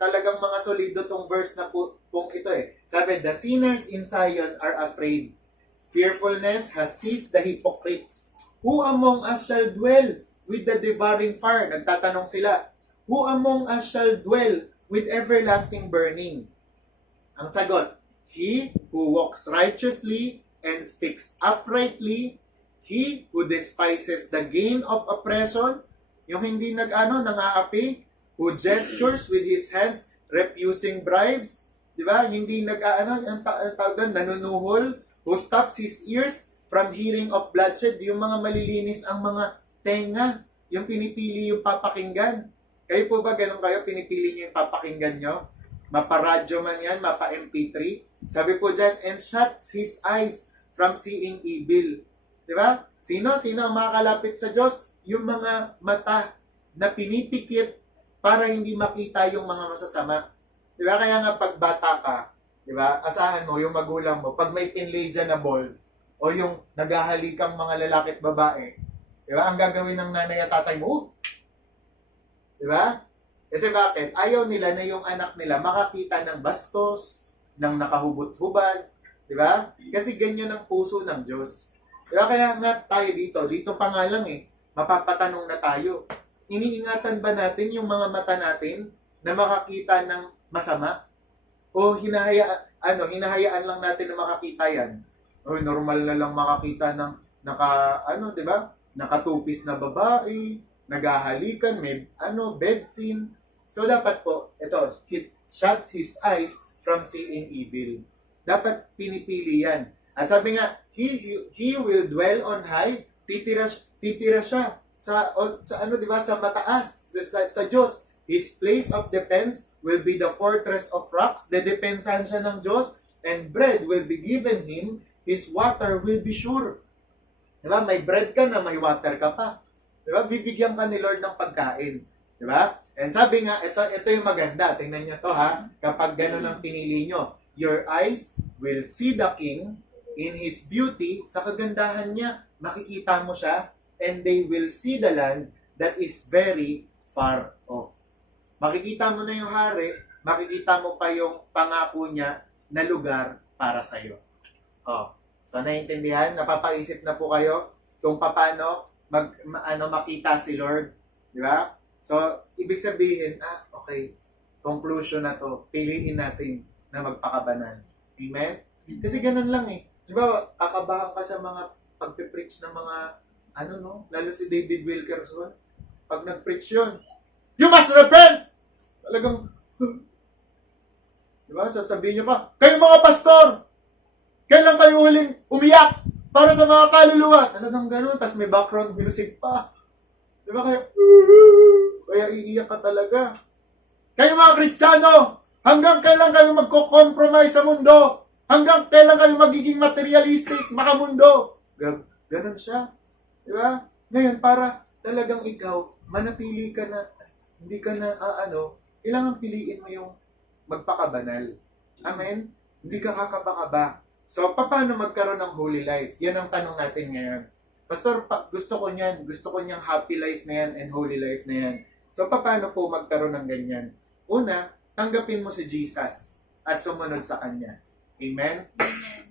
Talagang mga solido tong verse na pong ito eh. Sabi, the sinners in Zion are afraid. Fearfulness has seized the hypocrites. Who among us shall dwell with the devouring fire? Nagtatanong sila. Who among us shall dwell with everlasting burning? Ang sagot, he who walks righteously and speaks uprightly, he who despises the gain of oppression, yung hindi nang-aapi, who gestures with his hands, refusing bribes, di ba? Hindi nanunuhol, who stops his ears from hearing of bloodshed, yung mga malilinis ang mga tenga, yung pinipili yung papakinggan. Kayo po ba ganun kayo? Pinipili nyo yung papakinggan nyo? Mapa-radyo man yan, mapa-MP3. Sabi po dyan, and shuts his eyes from seeing evil. Di ba? Sino ang makakalapit sa Diyos? Yung mga mata na pinipikit para hindi makita yung mga masasama. Di ba? Kaya nga pag bata ka, di ba? Asahan mo, yung magulang mo, pag may pinlay dyan na ball, o yung naghahalikang mga lalaki at babae, di ba? Ang gagawin ng nanay at tatay mo, di ba? Kasi bakit? Ayaw nila na yung anak nila makakita ng bastos, ng nakahubot-hubad, di ba? Kasi ganyan ang puso ng Diyos. Di ba? Kaya nga tayo dito pa nga lang mapapatanong na tayo. Iniingatan ba natin yung mga mata natin na makakita ng masama? O hinahayaan lang natin na makakita yan? O normal na lang makakita ng di ba? Nakatupis na babae, naghahalikan, may bed scene. So dapat po, he shuts his eyes from seeing evil. Dapat pinipili yan. At sabi nga, he will dwell on high, titira siya sa di ba, sa mataas, sa Diyos. His place of defense will be the fortress of rocks. Dedepensahan siya ng Diyos, and bread will be given him. His water will be sure. Di ba? May bread ka na, may water ka pa. Di ba? Bibigyan ka ni Lord ng pagkain. Di ba? And sabi nga, ito yung maganda. Tingnan niyo to ha. Kapag gano'n ang pinili nyo. Your eyes will see the King in His beauty. Sa kagandahan niya, makikita mo siya. And they will see the land that is very far off. Makikita mo na yung hari, makikita mo pa yung pangako niya na lugar para sa iyo. So naiintindihan, napapaisip na po kayo kung paano makita si Lord, di ba? So ibig sabihin, okay, conclusion na to, piliin natin na magpakabanal. Amen? Kasi ganun lang Di ba, akabahan ka sa mga pagpe-preach ng mga lalo si David Wilkerson, pag nag-preach yun, you must repent! Talagang, di ba, sasabihin niyo pa, kayo mga pastor, kailan kayo huling umiyak para sa mga kaluluwa? Talagang ganun, tapos may background music pa. Di ba, kaya iiyak ka talaga. Kayo mga Kristiyano, hanggang kailan kayo magko-compromise sa mundo? Hanggang kailan kayo magiging materialistic, makamundo? Ganun siya. Di ba? Ngayon, para talagang ikaw, manatili ka na, hindi ka na, kailangan piliin mo yung magpakabanal. Amen? Hindi ka kakaba-kaba. So, paano magkaroon ng holy life? Yan ang tanong natin ngayon. Pastor, gusto ko niyan. Gusto ko niyang happy life na yan and holy life na yan. So, paano po magkaroon ng ganyan? Una, tanggapin mo si Jesus at sumunod sa Kanya. Amen?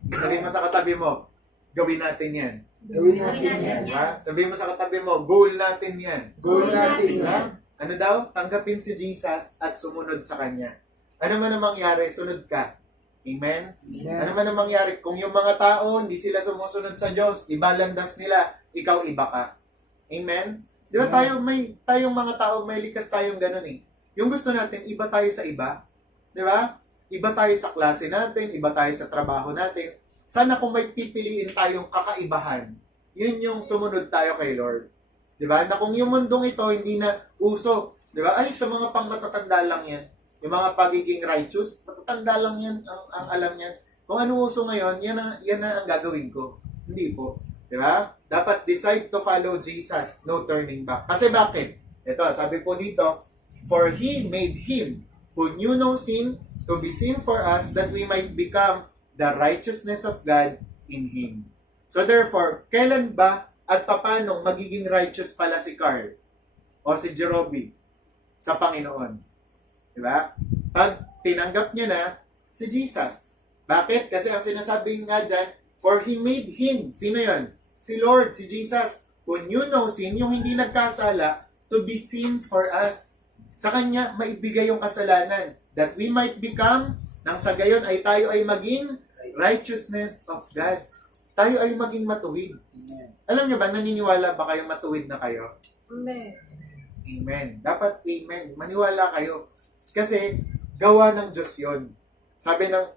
Sabihin mo sa katabi mo, gawin natin yan. Gawin natin yan. Diba? Sabihin mo sa katabi mo, goal natin yan. Goal natin Diba? yan. Ano daw? Tanggapin si Jesus at sumunod sa Kanya. Ano man ang mangyari, sunod ka. Amen? Ano man ang mangyari, kung yung mga tao, hindi sila sumusunod sa Diyos, ibalandas nila, ikaw iba ka. Amen? Di ba tayong mga tao, may likas tayong ganun Yung gusto natin, iba tayo sa iba. Di ba? Iba tayo sa klase natin, iba tayo sa trabaho natin. Sana kung may pipiliin tayong kakaibahan, yun yung sumunod tayo kay Lord. Di ba? Na kung yung mundong ito hindi na uso, di ba? Ay, sa mga pangmatatanda lang yan. Yung mga pagiging righteous, matatanda lang yan ang alam yan. Kung ano uso ngayon, yan na ang gagawin ko. Hindi po. Di ba? Dapat decide to follow Jesus, no turning back. Kasi bakit? Ito, sabi po dito, for He made Him who knew no sin to be sin for us that we might become the righteousness of God in Him. So therefore, kailan ba at paano magiging righteous pala si Carl o si Jerobi sa Panginoon? Diba? Pag tinanggap niya na si Jesus. Bakit? Kasi ang sinasabi nga dyan, for He made Him. Sino yon? Si Lord, si Jesus, who knew no sin, yung hindi nagkasala, to be sin for us. Sa Kanya, maibigay yung kasalanan. That we might become, nang sa gayon ay tayo ay maging righteousness of God. Tayo ay maging matuwid. Alam niyo ba, naniniwala ba kayong matuwid na kayo? Amen. Amen. Dapat amen. Maniwala kayo. Kasi, gawa ng Diyos yon. Sabi ng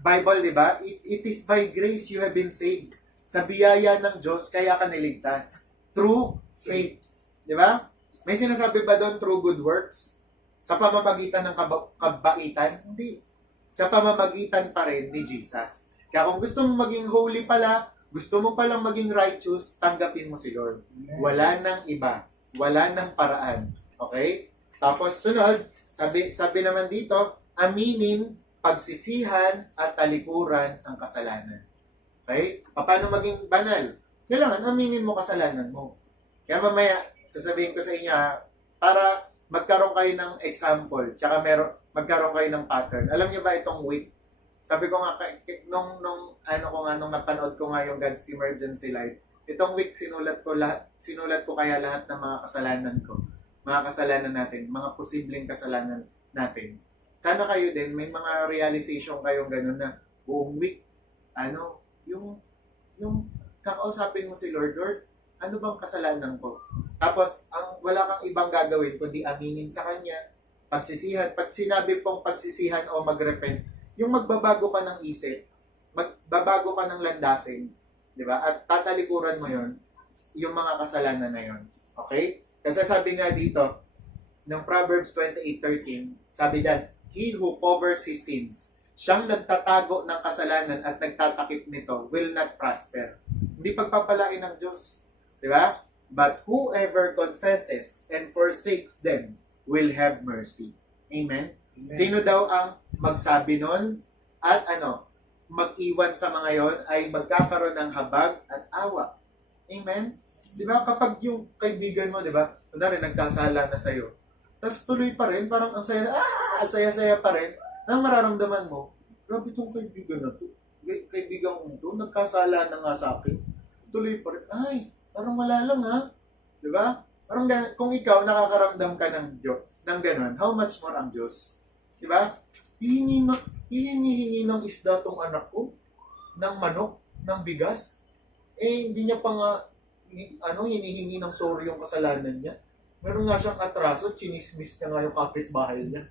Bible, di ba? It is by grace you have been saved. Sa biyaya ng Diyos, kaya ka niligtas. Through faith. Di ba? May sinasabi ba doon, through good works? Sa pamamagitan ng kabaitan? Hindi. Sa pamamagitan pa rin ni Jesus. Kaya kung gusto mong maging holy pala, gusto mo palang maging righteous, tanggapin mo si Lord. Wala nang iba. Wala nang paraan. Okay? Tapos sunod, sabi naman dito, aminin, pagsisihan, at talikuran ang kasalanan. Okay? Paano maging banal? Kailangan aminin mo kasalanan mo. Kaya mamaya, sasabihin ko sa inyo, para magkaroon kayo ng example, tsaka magkaroon kayo ng pattern. Alam niyo ba itong week? Sabi ko nga, nung napanood ko nga yung God's Emergency Light, itong week sinulat ko kaya lahat ng mga kasalanan ko. Mga kasalanan natin, mga posibleng kasalanan natin. Sana kayo din, may mga realization kayong ganun na buong week, yung kakausapin mo si Lord, ano bang kasalanan ko? Tapos, wala kang ibang gagawin kundi aminin sa Kanya, pagsisihan. Pag sinabi pong pagsisihan o magrepent, yung magbabago ka ng isip, magbabago ka ng landasin, di ba? At tatalikuran mo yon yung mga kasalanan na yon. Okay? Kasi sabi nga dito, ng Proverbs 28:13, sabi dyan, he who covers his sins, siyang nagtatago ng kasalanan at nagtatakip nito, will not prosper. Hindi pagpapalain ng Diyos. Di ba? But whoever confesses and forsakes them will have mercy. Amen? Amen. Sino daw ang magsabi nun at mag-iwan sa mga yon ay magkakaroon ng habag at awa. Amen? Di ba? Kapag yung kaibigan mo, di ba? Kunwari, nagkasala na sa'yo. Tapos tuloy pa rin, parang ang saya-saya pa rin. Ang mararamdaman mo, grabe itong kaibigan na to. Kaibigan ko to, nagkasala na nga sa akin. Tuloy pa rin, ay, parang wala lang ha. Di ba? Parang kung ikaw nakakaramdam ka ng ganon, how much more ang Diyos? Di ba? Hihingi ng isda tong anak ko, ng manok, ng bigas. Hindi niya pa nga, hinihingi ng sorry yung kasalanan niya. Meron nga siyang atraso, chinismis na nga yung kapitbahay niya.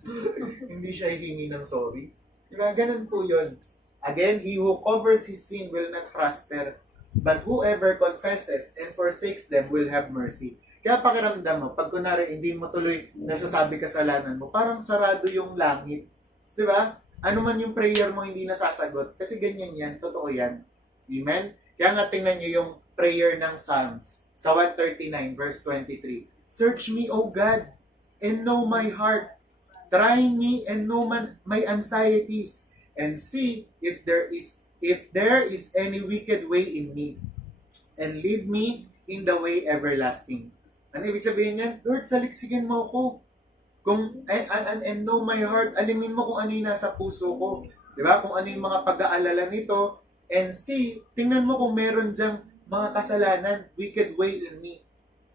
Hindi siya hihingi ng sorry. Diba? Ganun po yun. Again, he who covers his sin will not prosper, but whoever confesses and forsakes them will have mercy. Kaya pakiramdam mo, pag kunwari hindi mo tuloy nasasabi kasalanan mo, parang sarado yung langit. Diba? Ano man yung prayer mo hindi nasasagot. Kasi ganyan yan, totoo yan. Amen? Kaya nga tingnan nyo yung prayer ng Psalms sa 139 verse 23. Search me, O God, and know my heart. Try me and know my anxieties, and see if there is any wicked way in me, and lead me in the way everlasting. Ano ibig sabihin niyan? Lord, saliksikin mo ako. And know my heart, alimin mo kung ano yung nasa puso ko. Diba? Kung ano yung mga pag-aalala nito, and see, tingnan mo kung meron dyang mga kasalanan, wicked way in me.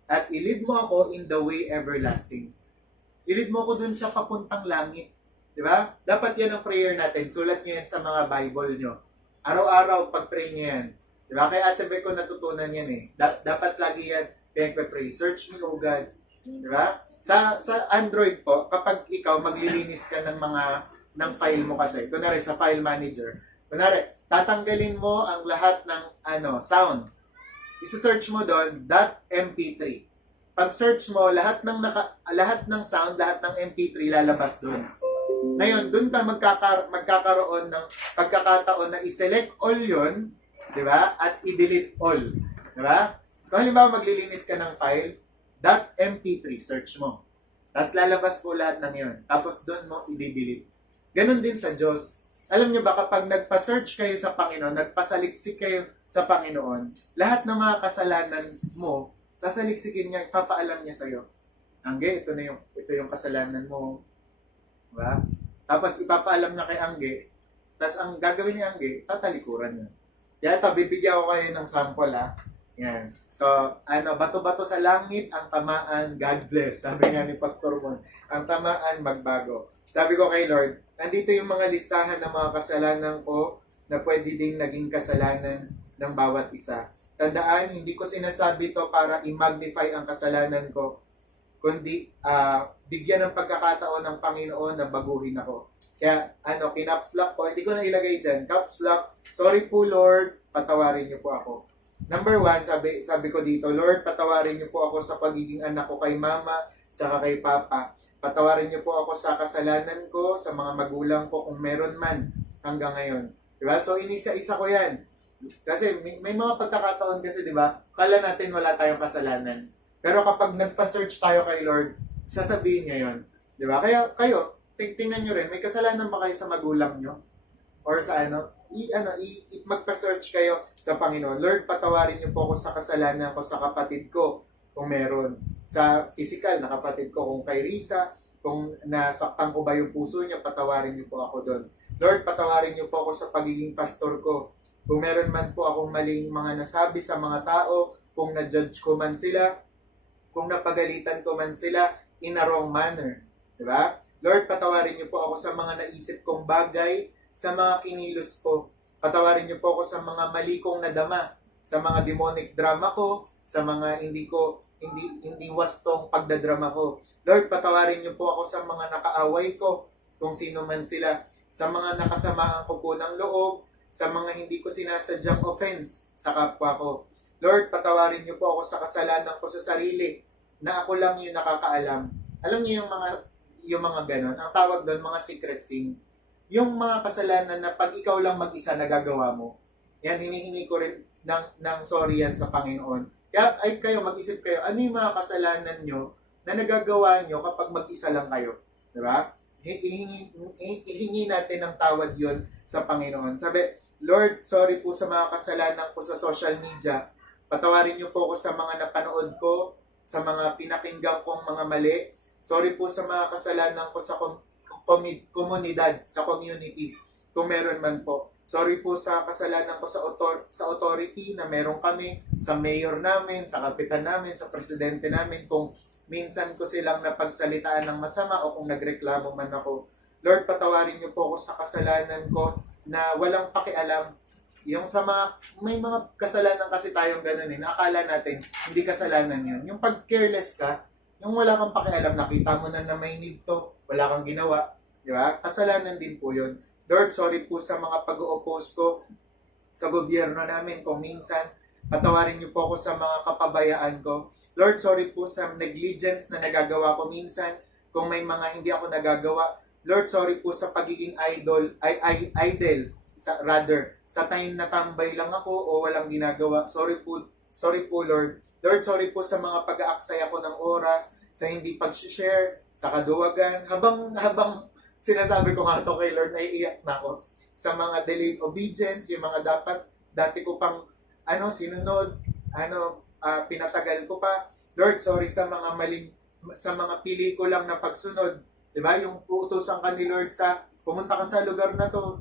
At ilid mo ako in the way everlasting. Ilid mo ako dun sa papuntang langit. Diba? Dapat yan ang prayer natin. Sulat niyo yan sa mga Bible nyo. Araw-araw, pag-pray niyo yan. Diba? Kaya Ate Beck ko natutunan yan eh. Dapat lagi yan pinag-pray. Search me, O God. Diba? Sa Android po, kapag ikaw maglilinis ka ng file mo kasi, kunwari sa file manager, kunwari, tatanggalin mo ang lahat ng sound. Isa-search mo doon, .mp3. Pag-search mo, lahat ng sound, lahat ng mp3 lalabas doon. Ngayon, doon ka magkakaroon ng pagkakataon na i-select all yon, di ba? At i-delete all. Di ba? Kung halimbawa maglilinis ka ng file, .mp3, search mo. Tapos lalabas mo lahat ng yon. Tapos doon mo i-delete. Ganon din sa Diyos. Alam niyo ba, kapag nagpa-search kayo sa Panginoon, nagpasaliksik kayo sa Panginoon, lahat ng mga kasalanan mo, sasaliksikin niya, papaalam niya sa'yo. Angge, ito yung kasalanan mo. Diba? Tapos ipapaalam niya kay Angge, tapos ang gagawin ni Angge, tatalikuran niya. Kaya ito, bibigyan ko kayo ng sample ha. Yan. So, bato-bato sa langit, ang tamaan, God bless. Sabi nga ni Pastor Mon, ang tamaan, magbago. Sabi ko kay Lord, nandito yung mga listahan ng mga kasalanan ko na pwede ding naging kasalanan ng bawat isa. Tandaan, hindi ko sinasabi to para i-magnify ang kasalanan ko, kundi bigyan ng pagkakataon ng Panginoon na baguhin ako. Kaya, kinaps lock ko, hindi ko na ilagay dyan, caps lock, sorry po Lord, patawarin niyo po ako. Number 1, sabi ko dito, Lord, patawarin niyo po ako sa pagiging anak ko kay Mama, tsaka kay Papa. Patawarin niyo po ako sa kasalanan ko, sa mga magulang ko, kung meron man hanggang ngayon. Diba? So, inisa-isa ko yan. Kasi may mga pagkakataon kasi, diba, kala natin wala tayong kasalanan. Pero kapag nagpa-search tayo kay Lord, sasabihin niya yun. Diba? Kaya kayo, tingnan nyo rin, may kasalanan ba kayo sa magulang nyo? Or sa magpa-search kayo sa Panginoon. Lord, patawarin niyo po ako sa kasalanan ko sa kapatid ko, kung meron. Sa physical na kapatid ko, kung kay Risa, kung nasaktan ko ba yung puso niya, patawarin niyo po ako doon. Lord, patawarin niyo po ako sa pagiging pastor ko. Kung meron man po akong maling mga nasabi sa mga tao, kung na-judge ko man sila, kung napagalitan ko man sila in a wrong manner. Diba? Lord, patawarin niyo po ako sa mga naisip kong bagay, sa mga kinilos ko. Patawarin niyo po ako sa mga mali kong nadama, sa mga demonic drama ko, sa mga hindi wastong pagdadrama ko. Lord, patawarin niyo po ako sa mga nakaaway ko, kung sino man sila, sa mga nakasamaan ko po ng loob, sa mga hindi ko sinasadyang offense sa kapwa ko. Lord, patawarin niyo po ako sa kasalanan ko sa sarili, na ako lang yung nakakaalam. Alam niyo yung mga ganon, ang tawag doon mga secret sin. Yung mga kasalanan na pag ikaw lang mag-isa nagagawa mo, yan, hinihingi ko rin ng sorry yan sa Panginoon. Kaya ay kayo, mag-isip kayo, ano yung mga kasalanan nyo na nagagawa nyo kapag mag-isa lang kayo? Diba? Ihingi natin ng tawad yon sa Panginoon. Sabi, Lord, sorry po sa mga kasalanan ko sa social media. Patawarin niyo po ako sa mga napanood ko, sa mga pinakinggan kong mga mali. Sorry po sa mga kasalanan ko sa komunidad, sa community, kung meron man po. Sorry po sa kasalanan ko sa authority na meron kami, sa mayor namin, sa kapitan namin, sa presidente namin, kung minsan ko silang napagsalitaan ng masama o kung nagreklamo man ako. Lord, patawarin niyo po ako sa kasalanan ko na walang pakialam. Yung may mga kasalanan kasi tayong ganun akala natin hindi kasalanan yun. Yung pag careless ka, yung wala kang pakialam, nakita mo na may need to, wala kang ginawa, di ba? Kasalanan din po yun. Lord, sorry po sa mga pag-oppose ko sa gobyerno namin kung minsan. Patawarin niyo po ako sa mga kapabayaan ko. Lord, sorry po sa negligence na nagagawa ko minsan kung may mga hindi ako nagagawa. Lord, sorry po sa pagiging idle, sa time na tambay lang ako o walang ginagawa. Sorry po Lord. Lord, sorry po sa mga pag-aaksaya ko ng oras, sa hindi pag-share, sa kaduwagan. Habang sinasabi ko nga ito kay Lord, naiiyak na ako. Sa mga delayed obedience, yung mga dati ko pang sinunod, pinatagal ko pa. Lord, sorry sa mga pili ko lang na pagsunod. Diba? Yung uutusan ka ni Lord sa, pumunta ka sa lugar na to.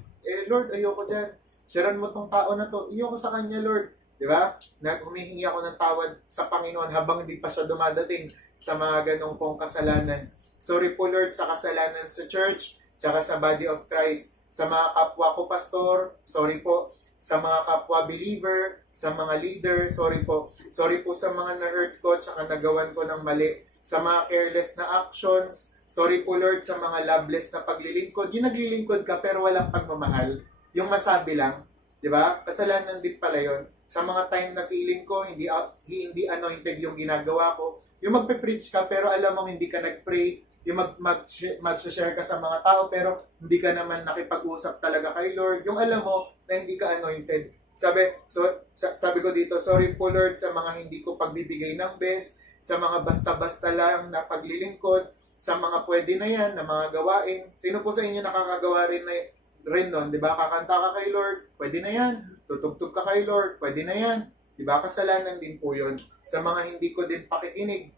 Lord, ayoko dyan. Sharean mo tong tao na to. Ayoko sa kanya, Lord. Diba? Humihingi ako ng tawad sa Panginoon habang hindi pa siya dumadating sa mga ganong pong kasalanan. Sorry po, Lord, sa kasalanan sa church, tsaka sa body of Christ. Sa mga kapwa ko, pastor, sorry po. Sa mga kapwa believer, sa mga leader, sorry po. Sorry po sa mga na-hurt ko, tsaka nagawan ko ng mali. Sa mga careless na actions, sorry po, Lord, sa mga loveless na paglilingkod. Yung naglilingkod ka pero walang pagmamahal. Yung masabi lang, di ba? Kasalanan din pala yun. Sa mga time na feeling ko, hindi anointed yung ginagawa ko. Yung magpe-preach ka pero alam mo hindi ka nag-pray. Yung mag-share ka sa mga tao pero hindi ka naman nakipag-usap talaga kay Lord. Yung alam mo na hindi ka anointed. Sabi ko dito, sorry po Lord sa mga hindi ko pagbibigay ng best, sa mga basta-basta lang na paglilingkod, sa mga pwede na yan, na mga gawain. Sino po sa inyo nakakagawa rin nun? Diba? Kakanta ka kay Lord, pwede na yan. Tutugtog ka kay Lord, pwede na yan. Diba? Kasalanan din po yun. Sa mga hindi ko din pakikinig,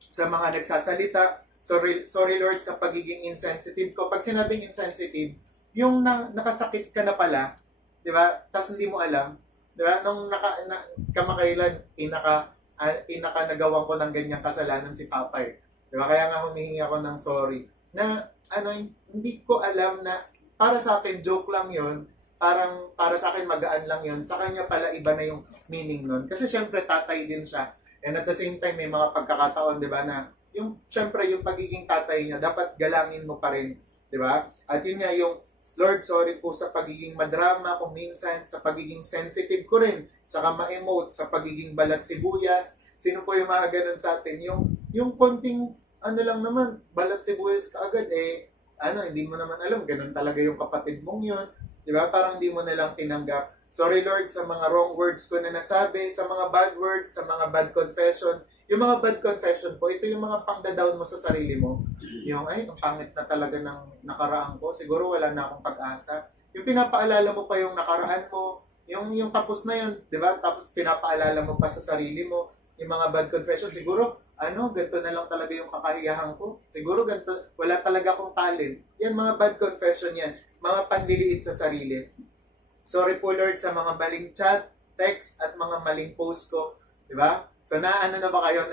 sa mga nagsasalita, sorry Lord sa pagiging insensitive ko. Pag sinabing insensitive, yung nakasakit ka na pala, diba? Tapos hindi mo alam. Diba? Nung kamakailan, pinaka nagawang ko ng ganyang kasalanan si Papa eh. Diba? Kaya nga humihingi ako ng sorry. Na hindi ko alam na para sa akin joke lang yon, parang para sa akin magaan lang yon. Sa kanya pala iba na yung meaning nun. Kasi syempre tatay din siya. And at the same time may mga pagkakataon, diba, na yung syempre yung pagiging tatay niya dapat galangin mo pa rin, diba? At yun nga yung Lord, sorry po sa pagiging madrama kung minsan, sa pagiging sensitive ko rin, tsaka ma-emote, sa pagiging balat sibuyas. Sino po yung mga ganun sa atin? Yung konting lang naman, balat sibuyas ka agad hindi mo naman alam, ganun talaga yung kapatid mong yun. Di ba? Parang di mo nalang tinanggap. Sorry Lord sa mga wrong words ko na nasabi, sa mga bad words, sa mga bad confession. Yung mga bad confession po, ito yung mga pang-down mo sa sarili mo. Yung, ay, ang pangit na talaga ng nakaraan ko. Siguro wala na akong pag-asa. Yung pinapaalala mo pa yung nakaraan mo, yung tapos na yun, di ba? Tapos pinapaalala mo pa sa sarili mo, yung mga bad confession. Siguro, ganito na lang talaga yung kakahiyahan ko. Siguro, ganito, wala talaga akong talent. Yan, mga bad confession yan. Mga panliliit sa sarili. Sorry po Lord sa mga maling chat, text, at mga maling post ko. Di ba? So na ba kayo?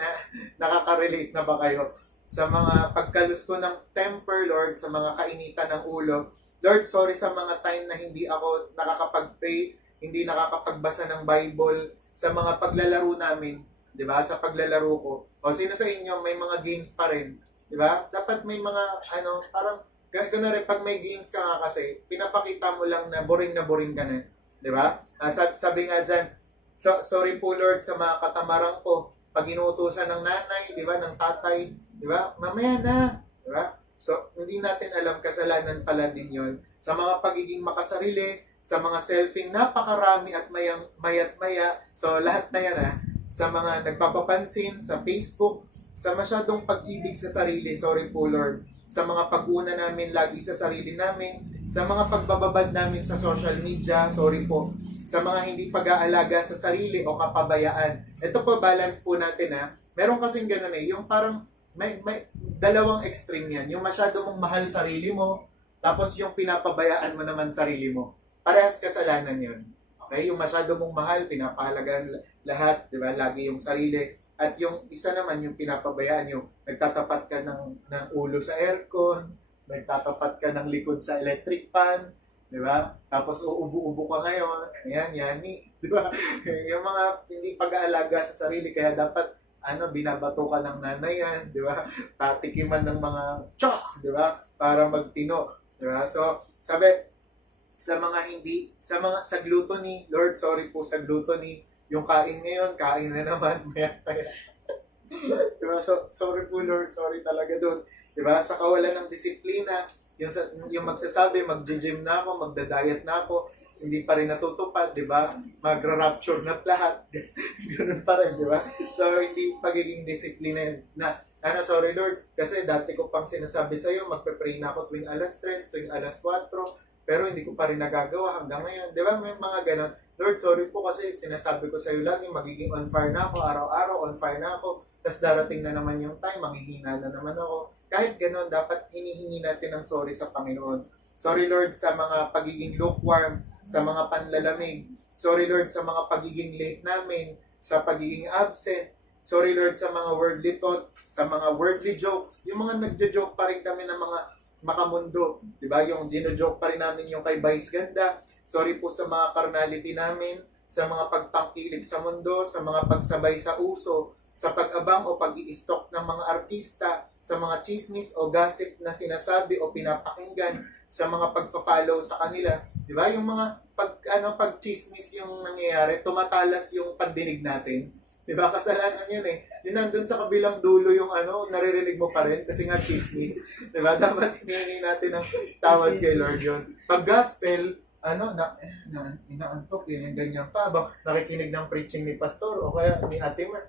Nakaka-relate na ba kayo? Sa mga pagkalus ko ng temper, Lord, sa mga kainitan ng ulo. Lord, sorry sa mga time na hindi ako nakakapag-pray, hindi nakakapagbasa ng Bible, sa mga paglalaro namin, di ba? Sa paglalaro ko. O sino sa inyo, may mga games pa rin, di ba? Dapat may mga, parang, gano'n rin, pag may games ka nga kasi, pinapakita mo lang na boring ka na, di ba? Sabi nga dyan, sorry po Lord sa mga katamarang ko, pag inuutusan ng nanay, di ba, ng tatay, di ba, mamaya na, di ba? So, hindi natin alam, kasalanan pala din yon. Sa mga pagiging makasarili, sa mga selfing napakarami at mayat-maya, so lahat na yan sa mga nagpapapansin, sa Facebook, sa masyadong pag-ibig sa sarili, sorry po Lord, sa mga pag-una namin lagi sa sarili namin, sa mga pagbababad namin sa social media, sorry po, sa mga hindi pag-aalaga sa sarili o kapabayaan. Ito po, balance po natin Meron kasing ganun yung parang may dalawang extreme yan. Yung masyado mong mahal sarili mo, tapos yung pinapabayaan mo naman sarili mo. Parehas kasalanan yun. Okay? Yung masyado mong mahal, pinapahalagaan lahat, di ba? Lagi yung sarili. At yung isa naman, yung pinapabayaan, yung nagtatapat ka ng ulo sa aircon, nagtatapat ka ng likod sa electric fan, di ba? Tapos uubo-ubo ka ngayon, ayan, yani, di ba? Yung mga hindi pag-aalaga sa sarili, kaya dapat, binabato ka ng nanay yan, di ba? Tatikiman ng mga chok, di ba? Para magtino, di ba? So, sabi, sa gluttony, Lord, sorry po sa gluttony, yung kain ngayon, kain na naman, maya. Diba? So, sorry po Lord, sorry talaga doon. Diba? Sa kawalan ng disiplina, yung magsasabi, mag-gym na ako, magda-diet na ako, hindi pa rin natutupad, diba? Magra-rapture na lahat. Ganun pa rin, diba? So, hindi pagiging disiplina na, sorry Lord, kasi dati ko pang sinasabi sa'yo, magpe-pray na ako tuwing alas 3, tuwing alas 4, pero hindi ko pa rin nagagawa hanggang ngayon. Diba? May mga ganun. Lord, sorry po kasi sinasabi ko sa'yo lagi, magiging on fire na ako, araw-araw on fire na ako, tapos darating na naman yung time, manghihina na naman ako. Kahit gano'n, dapat hinihingi natin ng sorry sa Panginoon. Sorry Lord sa mga pagiging lukewarm, sa mga panlalamig. Sorry Lord sa mga pagiging late namin, sa pagiging absent. Sorry Lord sa mga worldly thoughts, sa mga worldly jokes. Yung mga nagjo-joke pa rin kami ng mga makamundo. Diba? Yung gino-joke pa rin namin yung kay Vice Ganda. Sorry po sa mga carnality namin, sa mga pagtangkilig sa mundo, sa mga pagsabay sa uso, sa pag-abang o pag-i-stalk ng mga artista, sa mga chismis o gossip na sinasabi o pinapakinggan, sa mga pagpa-follow sa kanila. Di ba? Yung mga pag-chismis yung nangyayari, tumatalas yung pandinig natin. Di ba? Kasalanan yun Yung nandun sa kabilang dulo yung naririnig mo pa rin kasi nga chismis. Di ba? Dapat hinihingi natin ng tawad kay Lord yun. Pag-gospel, inaantok yun, ganyan pa. Nakikinig ng preaching ni Pastor o kaya ni Ate Mar.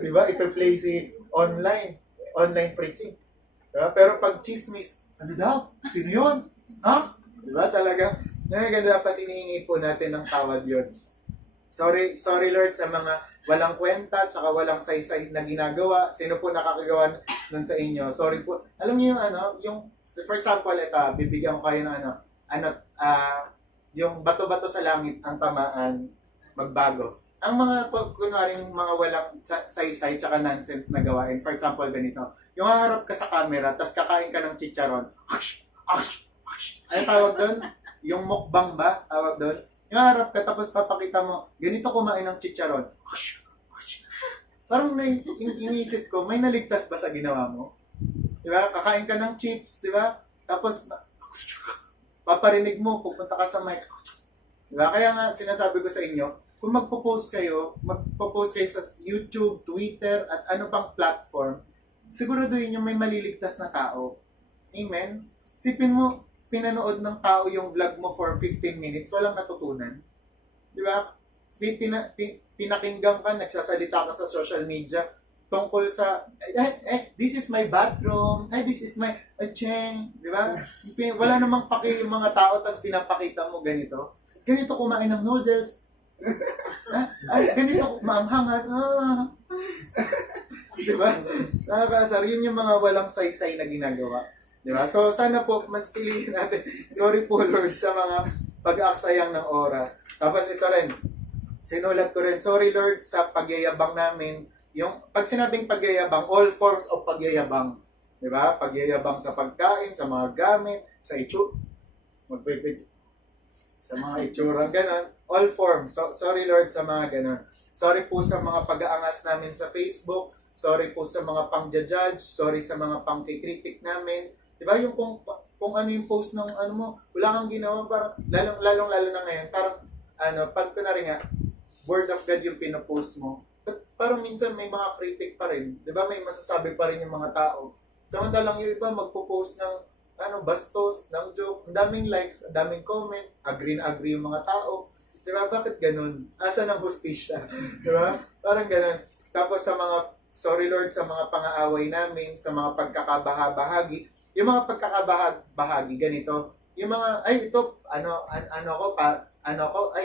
Diba? Ipe-play si online preaching. Diba? Pero pag chismis, ano daw? Sino yun? Ha? Diba talaga? Ganda dapat hinihingi po natin ng tawad yun. Sorry Lord sa mga walang kwenta tsaka walang saysay na ginagawa. Sino po nakakagawa nun sa inyo? Sorry po. Alam niyo yung for example, bibigyan ko kayo ng yung bato-bato sa langit ang tamaan, magbago. Ang mga, kunwaring mga walang saysay tsaka nonsense na gawain, for example, ganito, yung haharap ka sa camera, tapos kakain ka ng chicharon, ay tawag doon? Yung mukbang ba? Tawag doon? Yung haharap ka, tapos papakita mo, ganito kumain ng chicharon, parang iniisip ko, may naligtas ba sa ginawa mo? Diba? Kakain ka ng chips, diba? Tapos, paparinig mo, pupunta ka sa mic, diba? Kaya nga, sinasabi ko sa inyo, kung magpo-post kayo sa YouTube, Twitter, at ano pang platform, siguraduhin yung may maliligtas na tao. Amen? Sipin mo, pinanood ng tao yung vlog mo for 15 minutes, walang natutunan. Di ba? Pinakinggan ka, nagsasalita ka sa social media tungkol sa, this is my bathroom, this is my, cheng, di ba? Wala namang paki yung mga tao, tapos pinapakita mo ganito. Ganito kumain ng noodles. Ganito maanghangan. Di ba? Nakakasar, yun yung mga walang saysay na ginagawa. Di ba? So, sana po, mas piliin natin. Sorry po, Lord, sa mga pag-aaksayang ng oras. Tapos ito rin, sinulat ko rin, sorry, Lord, sa pagyayabang namin. Yung, pag sinabing pagyayabang, all forms of pagyayabang. Di ba? Pagyayabang sa pagkain, sa mga gamit, sa sa mga itsura, ganun. All forms. So, sorry, Lord, sa mga ganun. Sorry po sa mga pag-aangas namin sa Facebook. Sorry po sa mga pang-judge. Sorry sa mga pang-kritik namin. Diba yung kung ano yung post ng ano mo, wala kang ginawa, parang, lalong-lalo na ngayon, parang, pag kunwari nga, word of God yung pinopost mo, parang minsan may mga critic pa rin. Diba may masasabi pa rin yung mga tao. Samantalang yung iba magpo-post ng, bastos, ng joke, ang daming likes, ang daming comment, agree yung mga tao. Diba? Bakit ganun? Asa ng hustisya? Diba? Parang ganun. Tapos sa mga, sorry Lord, sa mga pang-aaway namin, sa mga pagkakabahabahagi, yung mga pagkakabahabahagi, ganito, yung mga,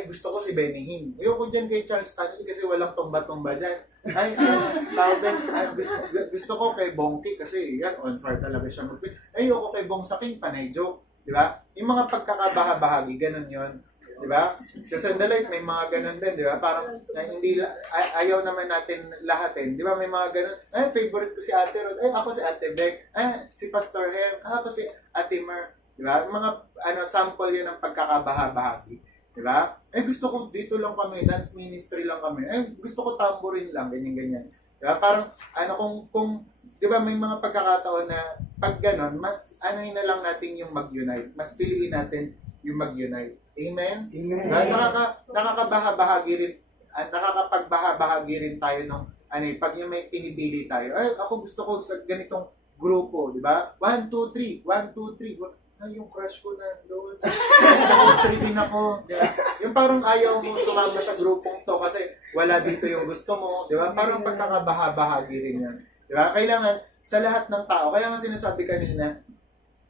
gusto ko si Benny Hinn. Ayoko dyan kay Charles Stanley kasi walang tumba-tumba dyan. Gusto ko kay Bongki kasi yan, on fire talaga siya. Ayoko kay Bong Saking, panay joke. Di ba? Yung mga pagkakabahabahagi, ganun yun. Di ba? Sa Sandalite, may mga ganun din, di ba? Parang ayaw naman natin lahatin. Di ba? May mga ganun. Favorite ko si Ate Rod. Ako si Ate Beck. Si Pastor Hem. Ako si Ate Mer. Di ba? Mga sample yan ng pagkakabahabahagi. Di ba? Gusto ko dito lang kami, dance ministry lang kami. Gusto ko tambourine lang, ganyan-ganyan. Di ba? Parang, kung di ba may mga pagkakataon na pag ganon, mas na lang natin yung mag-unite. Mas piliin natin yung mag-unite. Amen? Amen. Diba? Nakakabahabahagi rin, nakakapagbahabahagi rin tayo ng, pag yung may pinipili tayo. Ako gusto ko sa ganitong grupo, di ba? 1, 2, 3, 1, 2, 3. Yung crush ko na doon. Gusto ko 3 din ako. Diba? Yung parang ayaw mo sumama sa grupong to kasi wala dito yung gusto mo. Di ba? Parang pagkakabahabahagi rin yan. Di ba? Kailangan sa lahat ng tao. Kaya nga sinasabi kanina,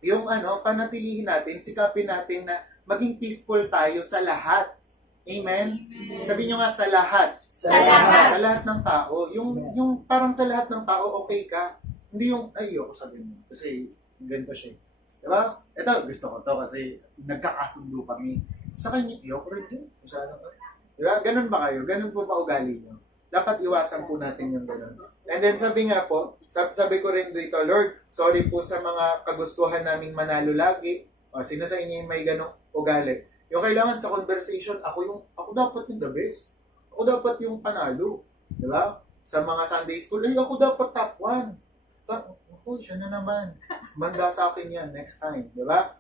yung panatilihin natin, sikapin natin na maging peaceful tayo sa lahat. Amen? Sabi nyo nga sa lahat. Sa lahat. Sa lahat ng tao. Yung parang sa lahat ng tao, okay ka. Hindi yung, ayoko sabihin mo. Kasi ganito siya. Diba? Ito, gusto ko to kasi nagkakasundo kami. Sa kanya, ayoko rin din. Diba? Ganun ba kayo? Ganun po ba ugali nyo? Dapat iwasan po natin yung ganun. And then sabi nga po, sabi ko rin dito, Lord, sorry po sa mga kagustuhan naming manalo lagi. Sino sa inyo yung may ganong ugali? Yung kailangan sa conversation, ako dapat yung the best. Ako dapat yung panalo. Diba? Sa mga Sunday school, ako dapat top 1. Ako, siya na naman. Manda sa akin yan next time. Diba?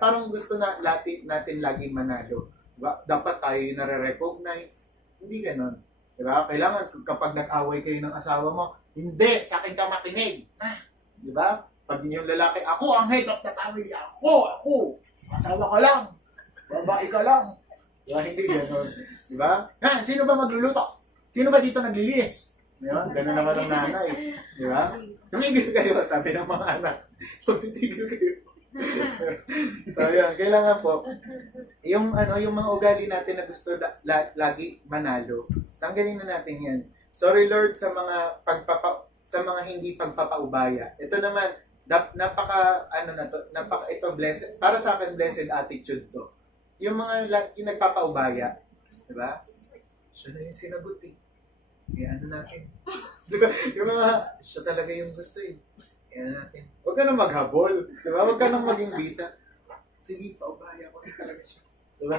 Parang gusto na natin laging manalo. Diba? Dapat tayo yung nare-recognize. Hindi ganon. Diba? Kailangan kapag nag-away kayo ng asawa mo, hindi, sa akin ka makinig. Diba? Pag yung lalaki, ako ang head of the family. Ako. Asawa ka lang. Babae ka lang. Diba? Hindi ganon. Diba? Sino ba magluluto? Sino ba dito naglilinis? Diba? Ganon naman ang nanay. Diba? Tumigil kayo, sabi ng mga anak. Titigil kayo. So, yun. Kailangan po, yung mga ugali natin na gusto lagi manalo, tanggalin na natin yan. Sorry, Lord, sa mga hindi pagpapaubaya. Ito naman, ito blessed, para sa akin, blessed attitude to. Yung mga yung nagpapaubaya, diba? Siya na yung sinagot eh. Natin. Diba? Yung mga, siya talaga yung gusto eh. Natin. Huwag ka na maghabol. Diba? Huwag ka nang maging bita. Sige, paubaya ko talaga siya. Diba?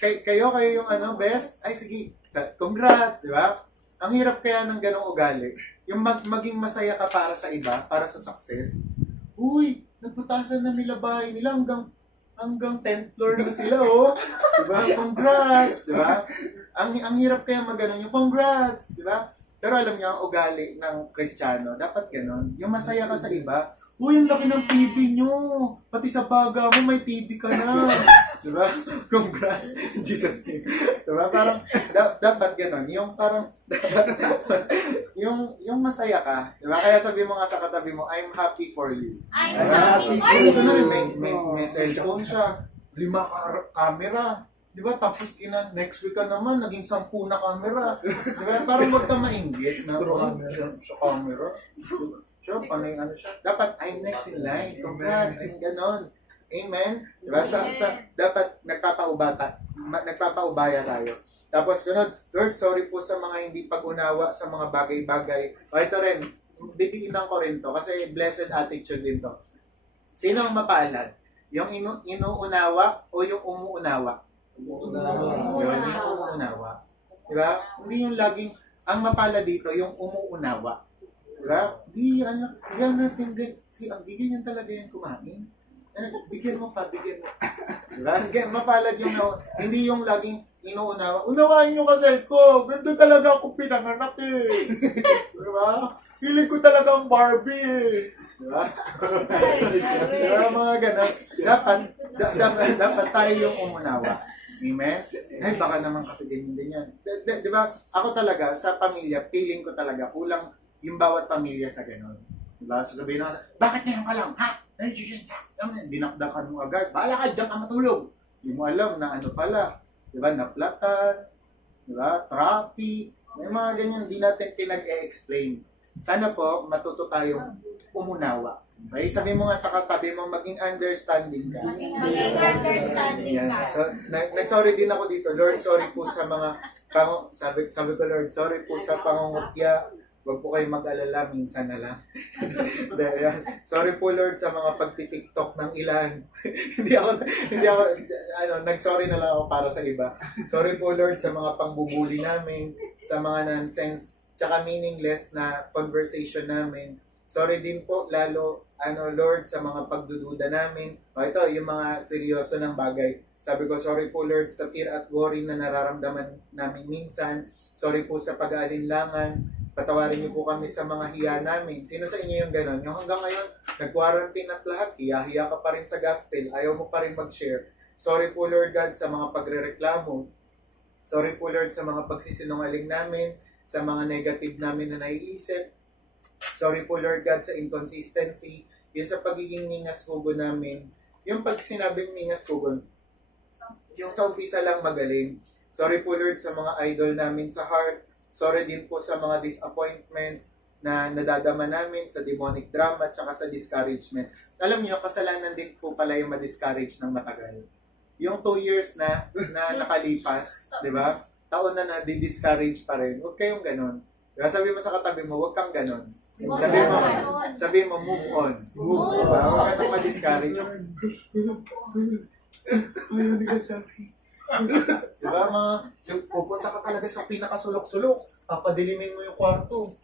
Kayo yung best? Sige. Congrats, diba? Ang hirap kaya ng ganong ugali. Yung maging masaya ka para sa iba, para sa success. Uy, nagputasan na nila bahay nila hanggang 10th floor na sila, oh. Diba? Congrats, diba? Ang hirap kaya maganon yung congrats, diba? Pero alam niyo, ang ugali ng Kristiyano, dapat ganon. Yung masaya ka sa iba, Uy, ang laki ng TV nyo. Pati sa baga mo, may TV ka na. Diba? Congrats. In Jesus name. Diba? Parang, dapat ganun. Yung parang, yung masaya ka. Diba? Kaya sabi mo nga sa katabi mo, I'm happy for you. I'm Diba? happy for Ito na rin, you. may cellphone siya. 5 camera. Diba? Tapos next week ka naman, naging 10 na camera. Diba? Parang huwag ka mainggit na sa camera. Sure, panay ano siya. Dapat, I'm next in line. Congrats, I'm ganon. Amen? Diba? Dapat nagpapaubaya tayo. Tapos, Lord, sorry po sa mga hindi pag-unawa sa mga bagay-bagay. O ito rin, didiinan ko rin to kasi blessed attitude din to. Sino ang mapalad? Yung inuunawa o yung umuunawa? Yun, yung umuunawa. Diba? Hindi yung laging, ang mapalad dito, yung umuunawa. Diba? Yan natin, hindi ganyan talaga yan kumain. Bigyan mo pa, bigyan mo. Diba? Mapalad yung, hindi yung laging inuunawa. Unawain nyo kasi ko, ganito talaga ako pinanganak eh. Diba? Feeling ko talaga ang Barbie eh. Diba? Diba mga ganun? Dapat tayo yung umunawa. Amen? Ay, baka naman kasi ganyan. Diba? Ako talaga, sa pamilya, feeling ko talaga, kulang yung bawat pamilya sa ganun. Diba? Sasabihin na, bakit ngayon ka lang? Ha? Dinakdakan mo agad. Bahala ka, diyan ka matulog. Hindi mo alam na ano pala. Diba? Naplatan. Diba? Traffic. May mga ganyan, di natin pinag-e-explain. Sana po, matuto tayong umunawa. Okay? Sabi mo nga sa katabi mo, maging understanding ka. Maging understanding Yan. ka. So, nag-sorry din ako dito. Lord, sorry po sa mga sabi ko, Lord, sorry po sa pangungutya. Huwag po kayo mag-alala, minsan na lang. Sorry po, Lord, sa mga pagtitiktok ng ilan. hindi ako, nag-sorry na lang ako para sa iba. Sorry po, Lord, sa mga pangbubuli namin, sa mga nonsense, tsaka meaningless na conversation namin. Sorry din po, lalo, Lord, sa mga pagdududa namin. Ito, yung mga seryoso ng bagay. Sabi ko, sorry po, Lord, sa fear at worry na nararamdaman namin minsan. Sorry po sa pag-aalinlangan. Patawarin niyo po kami sa mga hiya namin. Sino sa inyo yung gano'n? Yung hanggang ngayon, nag-quarantine at lahat, hiya-hiya ka pa rin sa gospel, ayaw mo pa rin mag-share. Sorry po, Lord God, sa mga pagrereklamo. Sorry po, Lord, sa mga pagsisinungaling namin, sa mga negative namin na naiisip. Sorry po, Lord God, sa inconsistency, yung sa pagiging ningas-hugo namin. Yung pag sinabing ningas-hugo, yung sa umpisa lang magaling. Sorry po, Lord, sa mga idol namin sa heart. Sorry din po sa mga disappointment na nadadama namin sa demonic drama at saka sa discouragement. Alam niyo, kasalanan din po pala yung ma-discourage ng matagal. Yung 2 years na nakalipas, di ba? Taon na di-discourage pa rin. Huwag kayong ganon. Diba? Sabi mo sa katabi mo, huwag kang ganon. Sabi mo, move on. Diba? Huwag ka nang ma-discourage. Ayaw ni ka sabi. Diba pupunta ka talaga sa pinakasulok-sulok, papadilimin mo yung kwarto.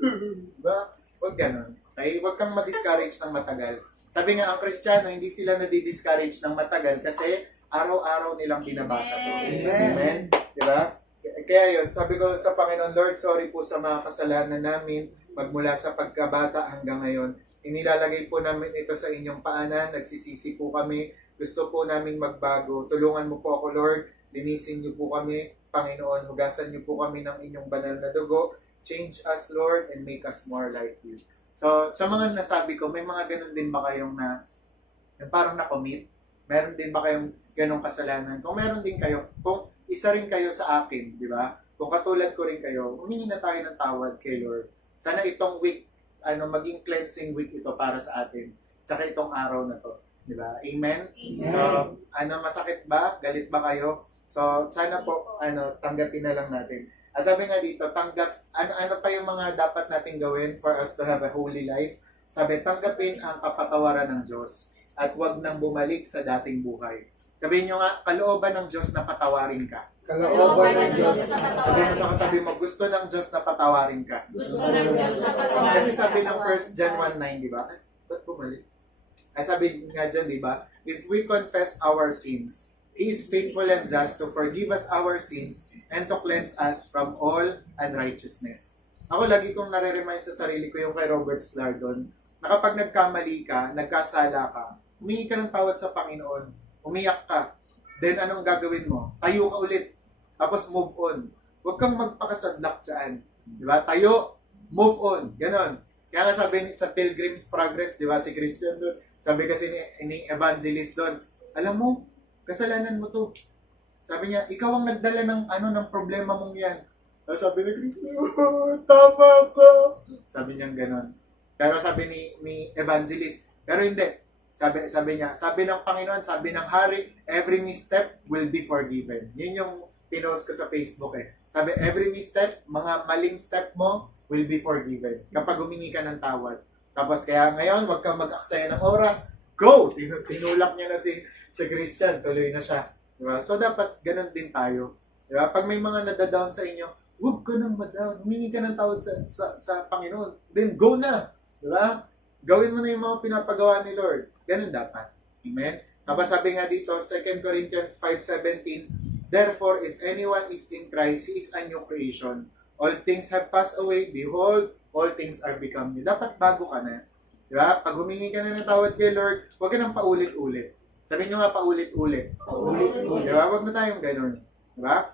Diba? Huwag ganun. Okay? Huwag kang ma-discourage ng matagal. Sabi nga, ang Kristiyano, hindi sila nadi-discourage ng matagal kasi araw-araw nilang binabasa to. Amen? Diba? Kaya yun, sabi ko sa Panginoon, Lord, sorry po sa mga kasalanan namin magmula sa pagkabata hanggang ngayon. Inilalagay po namin ito sa inyong paanan, nagsisisi po kami. Gusto po namin magbago. Tulungan mo po ako, Lord. Linisin niyo po kami, Panginoon. Hugasan niyo po kami ng inyong banal na dugo. Change us, Lord, and make us more like you. So, sa mga nasabi ko, may mga ganun din ba kayong yung parang na-commit? Meron din ba kayong ganong kasalanan? Kung meron din kayo, kung isa rin kayo sa akin, di ba? Kung katulad ko rin kayo, humingi na tayo ng tawad kay Lord. Sana itong week, maging cleansing week ito para sa atin. Tsaka itong araw na to. Diba? Amen? Amen. So, masakit ba? Galit ba kayo? So, sana po, tanggapin na lang natin. At sabi nga dito, ano pa yung mga dapat natin gawin for us to have a holy life? Sabi, tanggapin ang kapatawaran ng Diyos at huwag nang bumalik sa dating buhay. Sabihin nyo nga, kalooban ng Diyos na patawarin ka. Kalooban ng Diyos na patawarin. Sabi mo sa katabi mo, gusto ng Diyos na patawarin ka. Gusto ng Diyos na patawarin. Kasi sabi ng 1 John 1:9, di ba? Ba't bumalik? Ay sabi nga dyan, di ba? If we confess our sins, He is faithful and just to forgive us our sins and to cleanse us from all unrighteousness. Ako lagi kong nare-remind sa sarili ko yung kay Robert Slardon. na kapag nagkamali ka, nagkasala ka, humingi ka ng tawad sa Panginoon, umiyak ka, then anong gagawin mo? Tayo ka ulit, tapos move on. Huwag kang magpakasadlak dyan. Di ba? Tayo, move on. Ganon. Kaya nga sabi sa Pilgrim's Progress, di ba, si Christian doon, sabi kasi ni Evangelist doon, alam mo, kasalanan mo to. Sabi niya, ikaw ang nagdala ng problema mong yan. Tapos sabi ni Christian, tama ka. Sabi niya ganon. Pero sabi ni Evangelist, pero hindi. Sabi niya, sabi ng Panginoon, sabi ng Hari, every misstep will be forgiven. Yun yung pinost ko sa Facebook eh. Sabi, every misstep, mga maling step mo, will be forgiven. Kapag humingi ka ng tawad. Tapos kaya ngayon, wag kang mag-aksaya ng oras. Go! Tinulak niya na si Christian, tuloy na siya. Diba? So dapat ganun din tayo. Diba? Pag may mga nadadown sa inyo, huwag ka nang madown. Humingi ka ng tawad sa Panginoon. Then go na. Diba? Gawin mo na yung mga pinapagawa ni Lord. Ganun dapat. Amen? Tapos sabi nga dito, 2 Corinthians 5:17, therefore, if anyone is in Christ, he is a new creation. All things have passed away. Behold, all things are become new. Dapat bago ka na. Diba? Pag humingi ka na ng tawad kay Lord, huwag ka nang paulit-ulit. Sabi nyo nga paulit-ulit. Paulit-ulit. Diba? Huwag na tayong ganun. Diba?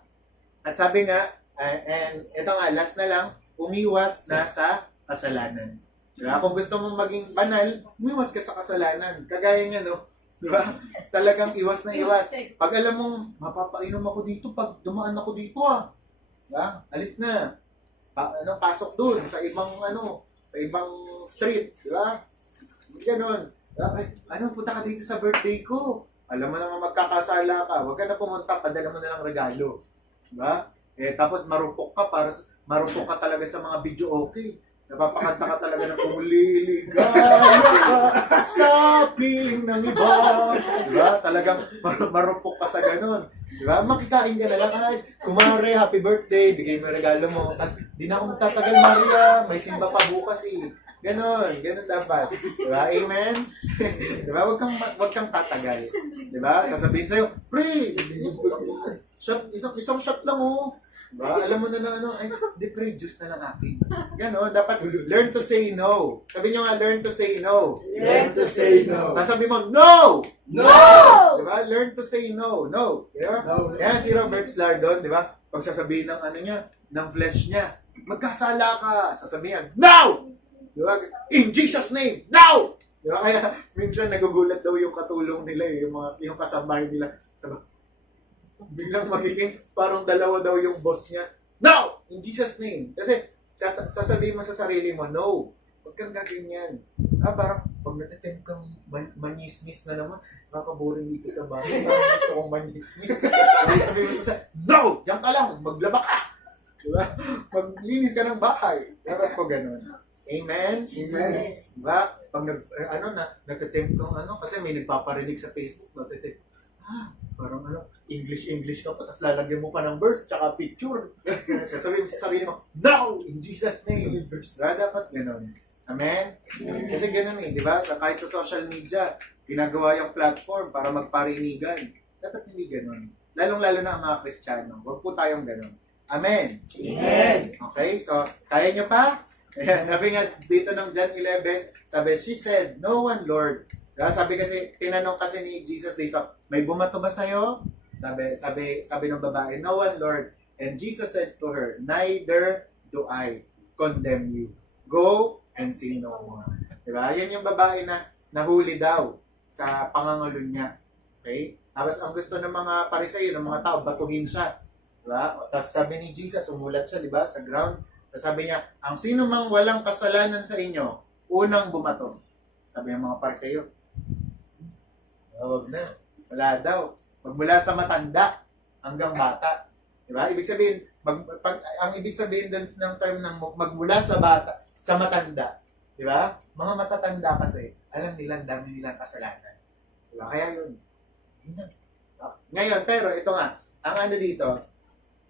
At sabi nga, and ito nga, last na lang, umiwas na sa kasalanan. Diba? Kung gusto mong maging banal, umiwas ka sa kasalanan. Kagaya nga, no? Diba? Talagang iwas na iwas. Pag alam mong, mapapainom ako dito, pag dumaan ako dito, diba? Alis na. Pasok dun sa ibang, sa ibang street. Diba? Ganon. Ay, punta ka dito sa birthday ko. Alam mo naman magkakasala ka. Huwag ka na pumunta, padala mo na lang regalo. Diba? Tapos marupok ka talaga sa mga video okay. Napapakanta ka talaga ng kuliligaya ka sa piling ng iba. Diba? Talagang marupok ka sa ganun. Diba? Makikain ka na lang, guys. Kumare, happy birthday, bigay mo yung regalo mo. Tapos, di na ako magtatagal, Maria. May simba pa bukas eh. Ganon dapat. Diba? Amen? Diba? Huwag kang tatagal. Diba? Sasabihin sa'yo, pre, isang shot lang Diba? Alam mo na ay, di pre, juice na lang akin. Ganon, dapat learn to say no. Sabi nyo nga, learn to say no. Learn to say no. Tapos sabi mo, no! No! Diba? Learn to say no. No. Diba? No. Kaya si Robert Slardon, diba? Pag sasabihin ng ng flesh niya, magkasala ka. Sasabihin, no! Diba? In Jesus' name, no! Diba? Kaya minsan nagugulat daw yung katulong nila, yung kasambahay nila. Sabi, biglang magiging parang dalawa daw yung boss niya. No! In Jesus' name. Kasi sasabihin mo sa sarili mo, no. Huwag kang gaganyan. Parang pag natitim kang manyismis na naman, nakakaboring dito sa bahay. Parang gusto kong manyismis. Sabihin mo sa no! Diyan ka lang, maglaba ka! Diba? Maglinis ka ng bahay. Dapat ko ganun. Amen? Amen. Diba? Pag natitim kang kasi may nagpaparinig sa Facebook, natitim. Parang English ka pa, tapos lalagyan mo pa ng verse, tsaka picture. Sasabihin mo sa sarili mo, no! In Jesus' name! Dapat ganun. Amen? Kasi ganun di ba? Kahit sa social media, ginagawa yung platform para magparinigan. Dapat hindi ganun. Lalong-lalo na ang mga Kristiyano. Huwag po tayong ganun. Amen? Amen. Okay, so, kaya nyo pa? Ayan, sabi nga dito ng John 11, sabi, she said, no one, Lord. Diba? Sabi kasi, tinanong kasi ni Jesus dito, may bumato ba sa'yo? Sabi ng babae, no one, Lord. And Jesus said to her, neither do I condemn you. Go and sin no more. Diba? Yan yung babae na nahuli daw sa pangangalo niya. Okay? Tapos ang gusto ng mga Pariseo, ng mga tao, batuhin siya. Diba? Tapos sabi ni Jesus, umulat siya, diba? Sa ground. Tapos sabi niya, ang sino mang walang kasalanan sa inyo, unang bumato. Sabi ng mga Pariseo, huwag na. Wala daw. Magmula sa matanda hanggang bata. Diba? Ibig sabihin, ang ibig sabihin din ng term ng magmula sa bata, sa matanda. Diba? Mga matatanda kasi, alam nila, dami nilang kasalanan. Diba? Kaya yun. Ngayon, pero ito nga, ang dito,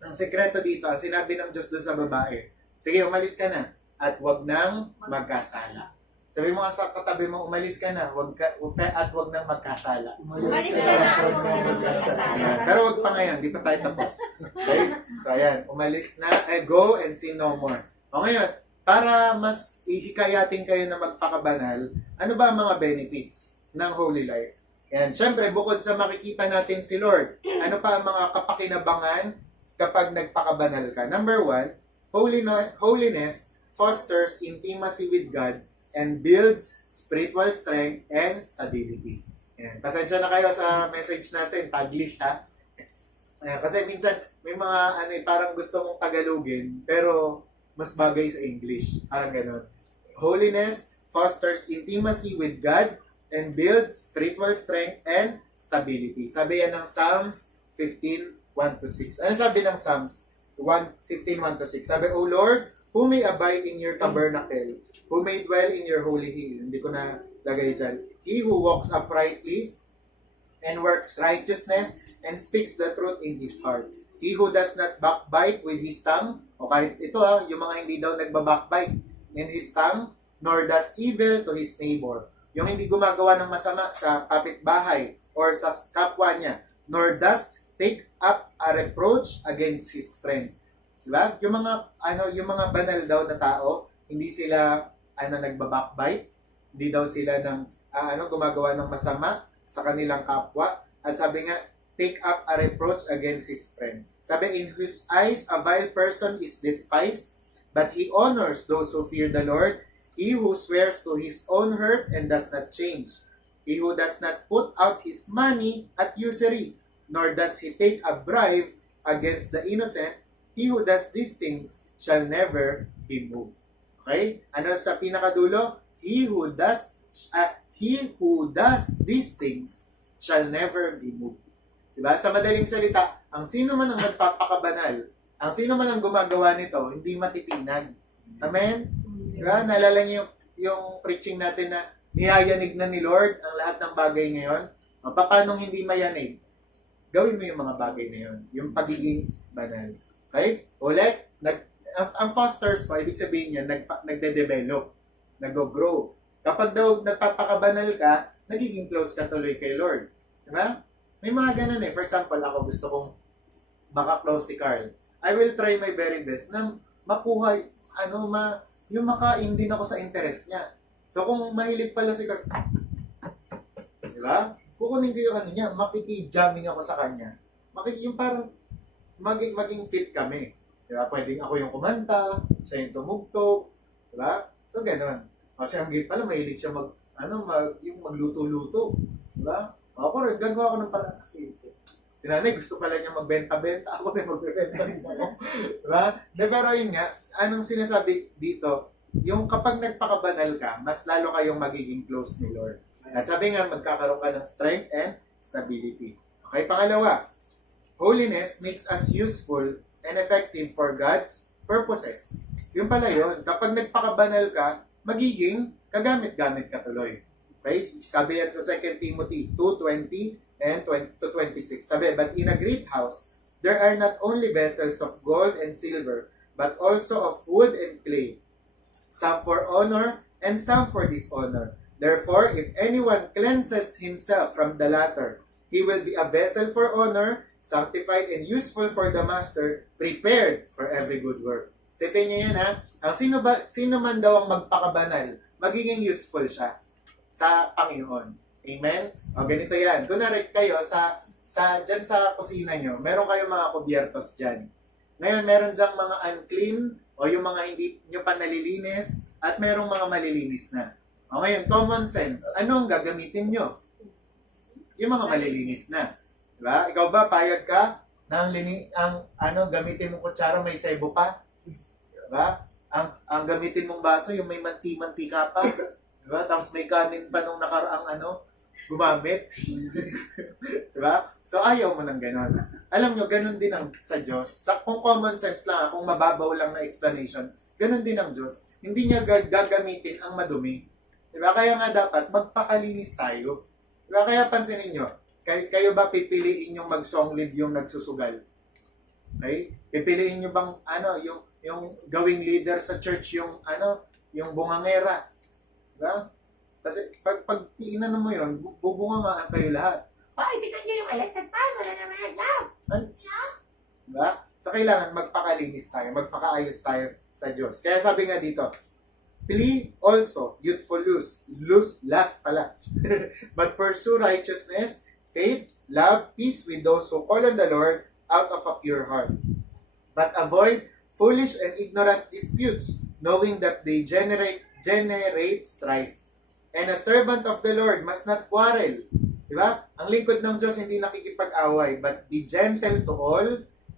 ang sekreto dito, ang sinabi ng Diyos dun sa babae, sige, umalis ka na, at huwag nang magkasala. Sabi mo nga sa katabi mo, umalis ka na, at huwag nang magkasala. Umalis ka na, huwag nang magkasala. Pero huwag pa ngayon, di pa tayo tapos. Okay? So ayan, umalis na, go and sin no more. O ngayon, para mas ihikayatin kayo na magpakabanal, ano ba ang mga benefits ng holy life? Yan, syempre, bukod sa makikita natin si Lord, ano pa ang mga kapakinabangan kapag nagpakabanal ka? Number 1, holiness fosters intimacy with God and builds spiritual strength and stability. Yan. Pasensya na kayo sa message natin, Taglish ha. Ayan, kasi minsan may mga parang gusto mong Tagalogin, pero mas bagay sa English. Parang ganun. Holiness fosters intimacy with God and builds spiritual strength and stability. Sabi yan ng Psalms 15:1-6. Ano sabi ng Psalms 15:1-6? Sabi, O Lord, who may abide in your tabernacle, who may dwell in your holy hill. Hindi ko na lagay dyan. He who walks uprightly and works righteousness and speaks the truth in his heart. He who does not backbite with his tongue, o kahit ito yung mga hindi daw nagbabackbite in his tongue, nor does evil to his neighbor. Yung hindi gumagawa ng masama sa kapitbahay or sa kapwa niya, nor does take up a reproach against his friend. Diba? Yung mga banal daw na tao, hindi sila nagbabackbite, hindi daw sila gumagawa ng masama sa kanilang kapwa. At sabi nga, take up a reproach against his friend. Sabi, in whose eyes a vile person is despised, but he honors those who fear the Lord. He who swears to his own hurt and does not change. He who does not put out his money at usury, nor does he take a bribe against the innocent. He who does these things shall never be moved. Okay? Ano sa pinakadulo? He who does these things shall never be moved. Diba? Sa madaling salita, ang sino man ang magpapakabanal, ang sino man ang gumagawa nito, hindi matitinag. Amen? Diba? Naalala niyo yung preaching natin na niyayanig na ni Lord ang lahat ng bagay ngayon? O, paano hindi mayanig? Gawin mo yung mga bagay na yun. Yung pagiging banal. Okay? Ulit, ang fosters po, ibig sabihin niya, nagde-develop, nag-grow. Kapag daw nagpapakabanal ka, nagiging close ka tuloy kay Lord. Diba? May mga ganun For example, ako gusto kong maka-close si Carl. I will try my very best na makuha, yung makain din ako sa interest niya. So kung mahilig pala si Carl, diba? Kukunin ko yung niya, makiki-jamming ako sa kanya. Yung parang maging fit kami. Diba? Pwedeng ako yung kumanta, siya yung tumugtog. Diba? So ganun. Kasi hanggang pala, mahilig siya yung magluto-luto. Diba? Ako rin, gagawa ko ng parang si nanay, gusto pala niya magbenta-benta. Ako rin magbenta rin ako. Diba? Pero yun nga, anong sinasabi dito, yung kapag nagpakabanal ka, mas lalo kayong magiging close ni Lord. At sabi nga, magkakaroon ka ng strength and stability. Okay, pangalawa, holiness makes us useful and effective for God's purposes. Yung pala yun, kapag nagpakabanal ka, magiging kagamit-gamit ka tuloy. Okay? Sabi yan sa 2 Timothy 2:20 and 20-26. Sabi, but in a great house, there are not only vessels of gold and silver, but also of wood and clay, some for honor and some for dishonor. Therefore, if anyone cleanses himself from the latter, he will be a vessel for honor, sanctified and useful for the master, prepared for every good work. Sipin niyo yan Ang sino man daw ang magpakabanal, magiging useful siya sa Panginoon. Amen? O ganito yan. Kunwari kayo dyan sa kusina nyo, meron kayong mga kubyertos dyan. Ngayon, meron dyang mga unclean o yung mga hindi nyo pa nalilinis at merong mga malilinis na. O ngayon, common sense. Ano ang gagamitin nyo? Yung mga malilinis na. Diba? Ikaw ba, payag ka na gamitin mong kutsara may sebo pa? Diba? Ang gamitin mong baso, yung may manti-mantika pa. Diba? Tapos may kanin pa nung nakaraang gumamit. Diba? So ayaw mo ng ganon. Alam nyo, ganon din ang sa Diyos. Kung common sense lang, kung mababaw lang na explanation, ganon din ang Diyos. Hindi niya gagamitin ang madumi. Diba? Kaya nga dapat magpakalinis tayo. Diba? Kaya pansinin nyo, kayo ba pipiliin yung mag-song lead yung nagsusugal? Okay? Pipiliin nyo bang yung gawing leader sa church yung bungangera? Diba? Kasi pag inano mo yun, bubunga nga kayo lahat. Hindi ka niya yung elected pan, wala naman yan. Diba? So kailangan magpakalinis tayo, magpakaayos tayo sa Diyos. Kaya sabi nga dito, flee also youthful lust pala. But pursue righteousness, faith, love, peace with those who call on the Lord out of a pure heart. But avoid foolish and ignorant disputes, knowing that they generate strife. And a servant of the Lord must not quarrel. Diba? Ang lingkod ng Diyos hindi nakikipag-away, but be gentle to all,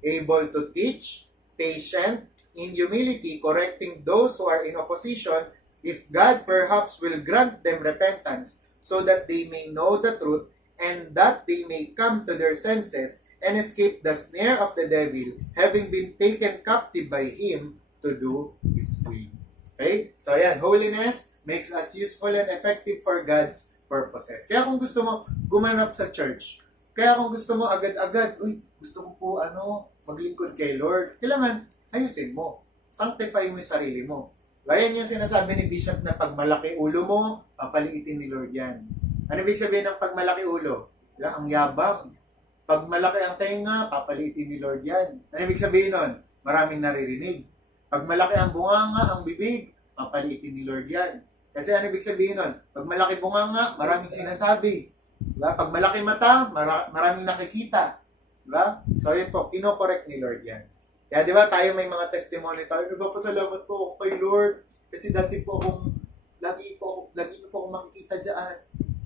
able to teach, patient, in humility, correcting those who are in opposition, if God perhaps will grant them repentance, so that they may know the truth, and that they may come to their senses, and escape the snare of the devil, having been taken captive by him to do his will. Okay? So ayan, holiness makes us useful and effective for God's purposes. Kaya kung gusto mo gumanap sa church, kaya kung gusto mo agad-agad, gusto ko po maglingkod kay Lord, kailangan ayusin mo. Sanctify mo yung sarili mo. Ayan yung sinasabi ni Bishop na pag malaki ulo mo, papaliitin ni Lord yan. Ano ibig sabihin ng pag malaki ulo? Yan, ang yabang. Pag malaki ang tenga, papaliitin ni Lord yan. Ano ibig sabihin nun? Maraming naririnig. Pag malaki ang bunganga, ang bibig, papaliitin ni Lord yan. Kasi ano ibig sabihin nun? Pag malaki bunganga, maraming sinasabi. Diba? Pag malaki mata, maraming nakikita. Diba? So yun po, kino-correct ni Lord yan. Kaya di ba tayo may mga testimony tayo, nagpapasalamat po ako kay Lord kasi dati po akong lagi po akong makikita diyan.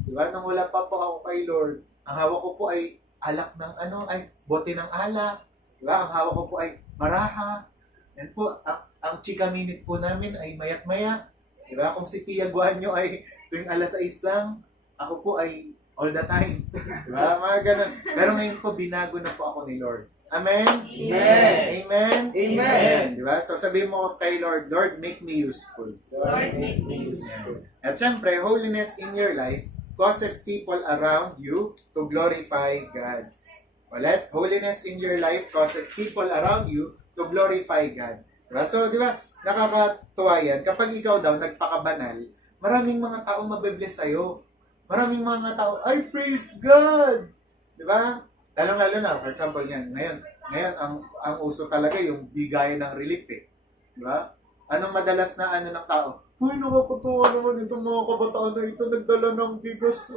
Di ba? Nang wala pa po ako kay Lord, ang hawak ko po ay alak ng bote ng alak. Di ba? Ang hawak ko po ay baraha. Yan po, ang chika minute po namin ay mayat-maya. Di ba? Kung si Pia Guanyo ay tuwing alas 6 lang, ako po ay all the time. Di ba? Mga ganun. Pero ngayon po, binago na po ako ni Lord. Amen? Amen. Amen? Amen. Diba? So sabihin mo kay Lord, Lord, make me useful. Lord, make me useful. At syempre, holiness in your life causes people around you to glorify God. Ulit, holiness in your life causes people around you to glorify God. Diba? So, diba, nakakatuwa yan. Kapag ikaw daw nagpakabanal, maraming mga tao mabibless sa'yo. Maraming mga tao, I praise God! Diba? Lalo na, for example, ngayon ang uso talaga yung bigayan ng relief eh. Di ba? Anong madalas na ng tao? Uy, nakakatuwa naman itong mga kabataan na ito, nagdala ng bigas,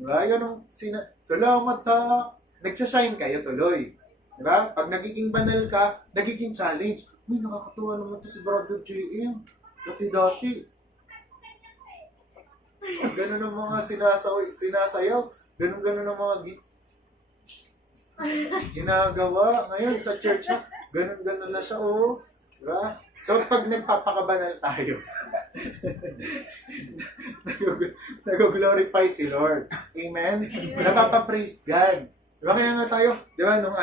Di ba? Yan ang salamat ha. Nagsashine kayo tuloy. Di ba? Pag nagiging banal ka, nagiging challenge. Uy, nakakatuwa naman ito si Brother JM. Dati-dati. Ganun ang mga sinasayaw. Ganun ang mga ginagawa ngayon sa church na ganun na siya diba? So pag nagpapakabanal tayo nag-glorify si Lord. Amen? Napapapraise God. Diba kaya nga tayo, diba nung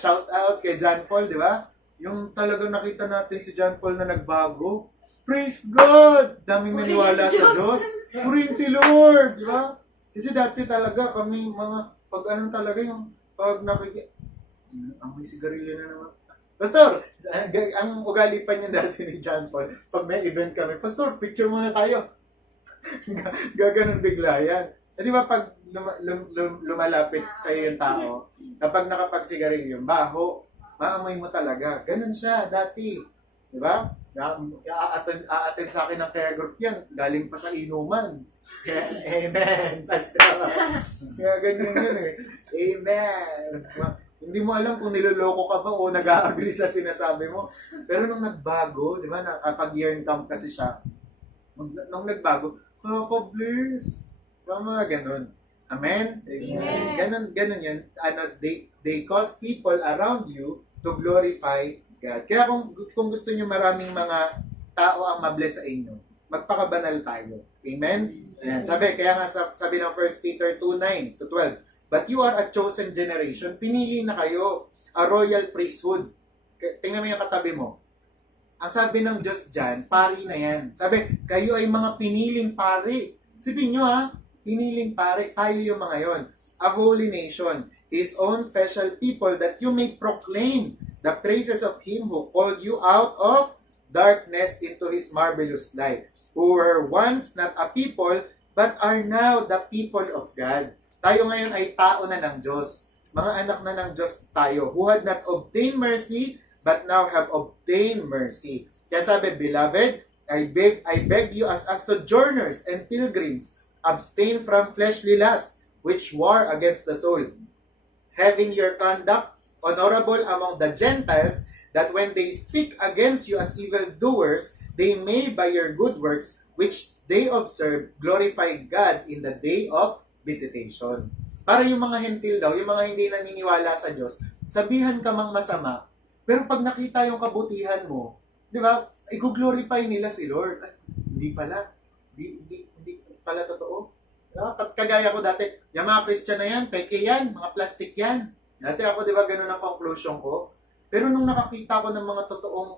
shout out kay John Paul, diba? Yung talagang nakita natin si John Paul na nagbago. Praise God! Daming naniwala sa Diyos. Purihin si Lord, diba? Kasi dati talaga kami pag talaga yung pag amoy sigarilyo na naman. Pastor, ang ugali pa niya dati ni John Paul, pag may event kami, Pastor, picture muna tayo. Gaganon bigla yan. Di ba pag lumalapit sa yung tao, kapag nakapagsigarilyo, baho, maamoy mo talaga. Ganon siya dati. Di ba? A-attend sa akin ng care group yan, galing pa sa inuman. Amen, Pastor. Kaya ganyan yun eh. Amen. Hindi mo alam kung niloloko ka ba o nag-a-agree sa sinasabi mo. Pero nung nagbago, di ba, nakapag-yearn camp kasi siya, nung nagbago, bless. Mga ganun. Amen? Amen. Ganun yan. They cause people around you to glorify God. Kaya kung gusto niyo maraming mga tao ang mabless sa inyo, magpakabanal tayo. Amen? Ayan. Kaya nga sabi ng 1 Peter 2:9-12, but you are a chosen generation, pinili na kayo, a royal priesthood. Tingnan mo yung katabi mo. Ang sabi ng Diyos dyan, pari na yan. Sabi, kayo ay mga piniling pari. Sabihin nyo piniling pari, tayo yung mga yon. A holy nation, His own special people, that you may proclaim the praises of Him who called you out of darkness into His marvelous light, who were once not a people, but are now the people of God. Tayo ngayon ay tao na ng Diyos. Mga anak na ng Diyos tayo, who had not obtained mercy, but now have obtained mercy. Kaya sabi, Beloved, I beg you as sojourners and pilgrims, abstain from fleshly lusts, which war against the soul, having your conduct honorable among the Gentiles, that when they speak against you as evildoers, they may by your good works, which they observe, glorify God in the day of visitation. Para yung mga hentil daw, yung mga hindi naniniwala sa Diyos, sabihan ka mang masama, pero pag nakita yung kabutihan mo, di ba, i-glorify nila si Lord. Ay, hindi pala. Hindi pala totoo. Kagaya ko dati, yung mga Christian na yan, peke yan, mga plastic yan. Dati ako, di ba, ganun ang conclusion ko. Pero nung nakakita ko ng mga totoong,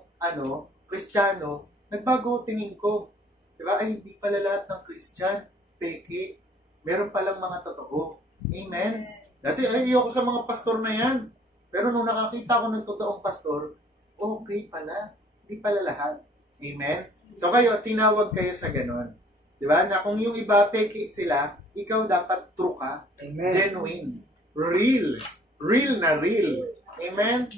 Kristiyano, nagbago tingin ko. Di ba, ay, hindi pala lahat ng Christian, peke. Meron palang mga totoo. Amen? Dati, ayoko sa mga pastor na yan. Pero nung nakakita ko ng totoong pastor, okay pala. Hindi pala lahat. Amen? So kayo, tinawag kayo sa ganon. Diba? Na kung yung iba, peke sila, ikaw dapat true ka. Amen. Genuine. Real. Real na real. Amen?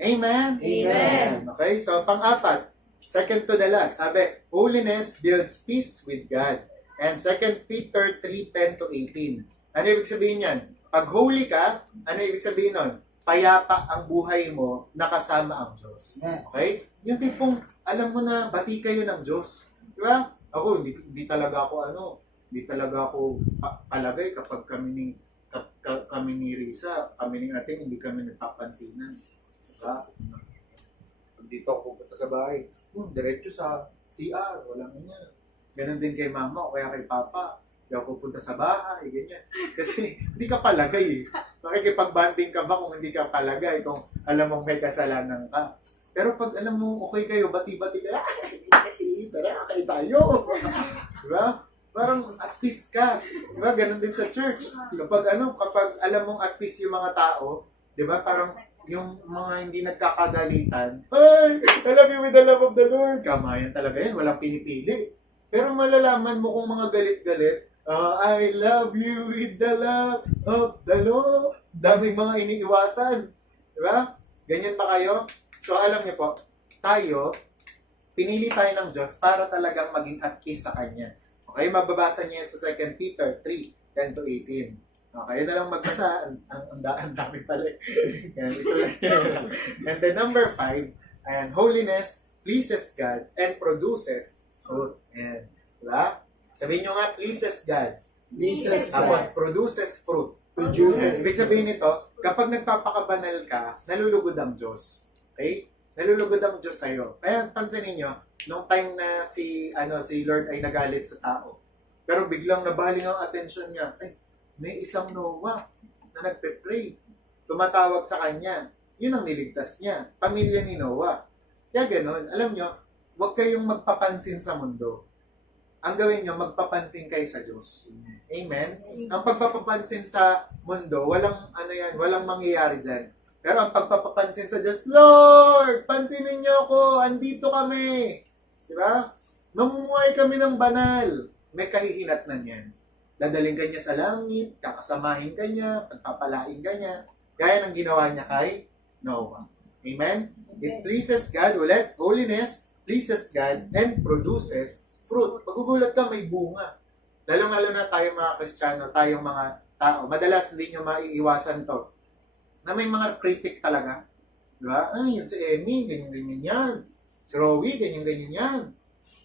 Amen? Amen. Okay, so pang-apat. Second to the last. Sabi, holiness builds peace with God. And 2 Peter 3:10-18. Ano ibig sabihin yan? Pag holy ka, ano ibig sabihin nun? Payapa ang buhay mo, nakasama ang Diyos. Okay? Yung tipong, alam mo na, bati kayo ng Diyos. Di ba? Ako, hindi talaga ako palagay kapag kami ni Risa, kami ni Ate, hindi kami nagpapansinan. Diba? Pag dito ako pupunta sa bahay, diretso sa CR, walang niya. Ganon din kay Mama o kaya kay Papa. Hindi ako pupunta sa bahay, ganyan. Kasi hindi ka palagay eh. Makikipag-banding ka ba kung hindi ka palagay, kung alam mong may kasalanan ka. Pero pag alam mo, okay kayo, bati-bati ka, tara, kayo tayo. Diba? Parang at peace ka. Diba? Ganon din sa church. Kapag alam mong at peace yung mga tao, diba? Parang yung mga hindi nagkakagalitan, ay, I love you with the love of the Lord. Kamayan talaga yan, walang pinipili. Pero malalaman mo kung mga galit-galit, I love you with the love of the Lord. Daming mga iniiwasan. Diba? Ganyan ba kayo? So alam niyo po, tayo, pinili tayo ng Diyos para talagang maging at peace sa Kanya. Okay, mababasa niyo yan sa 2 Peter 3:10-18. Okay, na lang magbasa. Ang dami pala. Yan, and then number 5, and holiness pleases God and produces fruit. And, diba? Sabihin nyo nga, pleases God. Pleases Tapos, God. produces fruit. Produces. Ibig sabihin nito, kapag nagpapakabanal ka, nalulugod ang Diyos. Okay? Nalulugod ang Diyos sa'yo. Kaya, pansinin nyo, nung time na si Lord ay nagalit sa tao, pero biglang nabaling ang attention niya, ay, may isang Noah na nagpe-pray. Tumatawag sa kanya. Yun ang niligtas niya. Pamilya ni Noah. Kaya ganun, alam nyo, huwag kayong magpapansin sa mundo. Ang gawin nyo, magpapansin kayo sa Diyos. Amen? Ang pagpapapansin sa mundo, walang mangyayari dyan. Pero ang pagpapapansin sa Diyos, Lord, pansinin niyo ako, andito kami. Diba? Namumuhay kami ng banal. May kahihinatnan yan. Dadaling ka niya sa langit, kakasamahin ka niya, pagpapalain ka niya. Gaya ng ginawa niya kay Noah. Amen? It pleases God, ulit, holiness pleases God and produces fruit. Magugulat ka, may bunga. Lalo-lalo na tayong mga Kristiyano, tayong mga tao. Madalas hindi nyo maiiwasan to. Na may mga critic talaga. Diba? Ay, yun si Emmy, ganyan-ganyan yan. Si Rowie, ganyan-ganyan yan.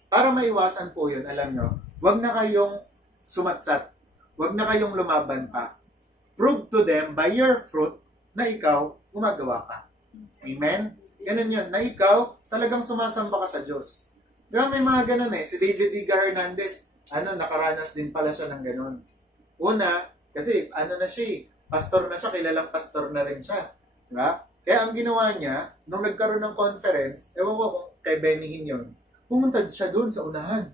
Para maiwasan po yun, alam nyo, huwag na kayong sumatsat. Huwag na kayong lumaban pa. Prove to them by your fruit na ikaw gumagawa ka. Amen? Ganun yun, na ikaw talagang sumasamba ka sa Diyos. Diba may mga ganun eh. Si David Diga Hernandez, nakaranas din pala siya ng ganun. Una, kasi na siya pastor na siya, kilalang pastor na rin siya. Diba? Kaya ang ginawa niya, nung nagkaroon ng conference, ewan ko kung kay Benny Hinn yun, pumunta siya doon sa unahan.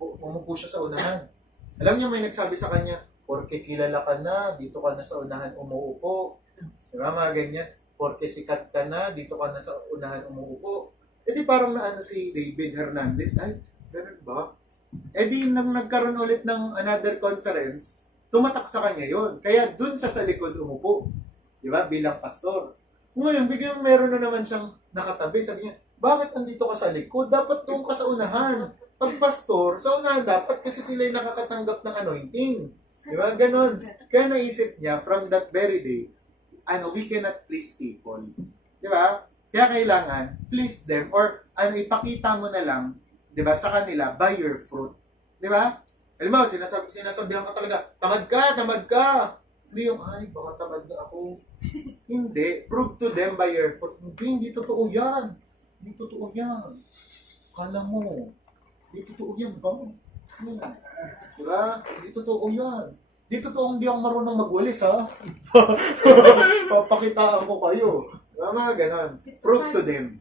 Umupo siya sa unahan. Alam niyo, may nagsabi sa kanya, porke kilala ka na, dito ka na sa unahan umuupo. Diba, mga ganyan. Porke sikat ka na, dito ka na sa unahan umuupo. E di parang si David Hernandez, ay, ganun ba? E di nang nagkaroon ulit ng another conference, tumatak sa kanya yon. Kaya dun siya sa likod umupo. Diba, bilang pastor. Ngayon, biglang meron na naman siyang nakatabi. Sabi niya, bakit nandito ka sa likod? Dapat doon ka sa unahan. Pag pastor, sa unahan dapat kasi sila yung nakakatanggap ng anointing. Di ba? Ganon. Kaya naisip niya, from that very day, we cannot please people. Di ba? Kaya kailangan, please them, or ipakita mo na lang, di ba, sa kanila, by your fruit. Di ba? Alam mo, sinasabihan ka talaga, tamad ka. Hindi yung, baka tamad na ako. Hindi. Prove to them by your fruit. Hindi totoo yan. Kala mo. Hindi totoo yan ba? Diba? Hindi totoo yan. Hindi totoo hindi ako marunong magwalis, ha? Papakitaan ko kayo. Diba mga ganon? Prove to them.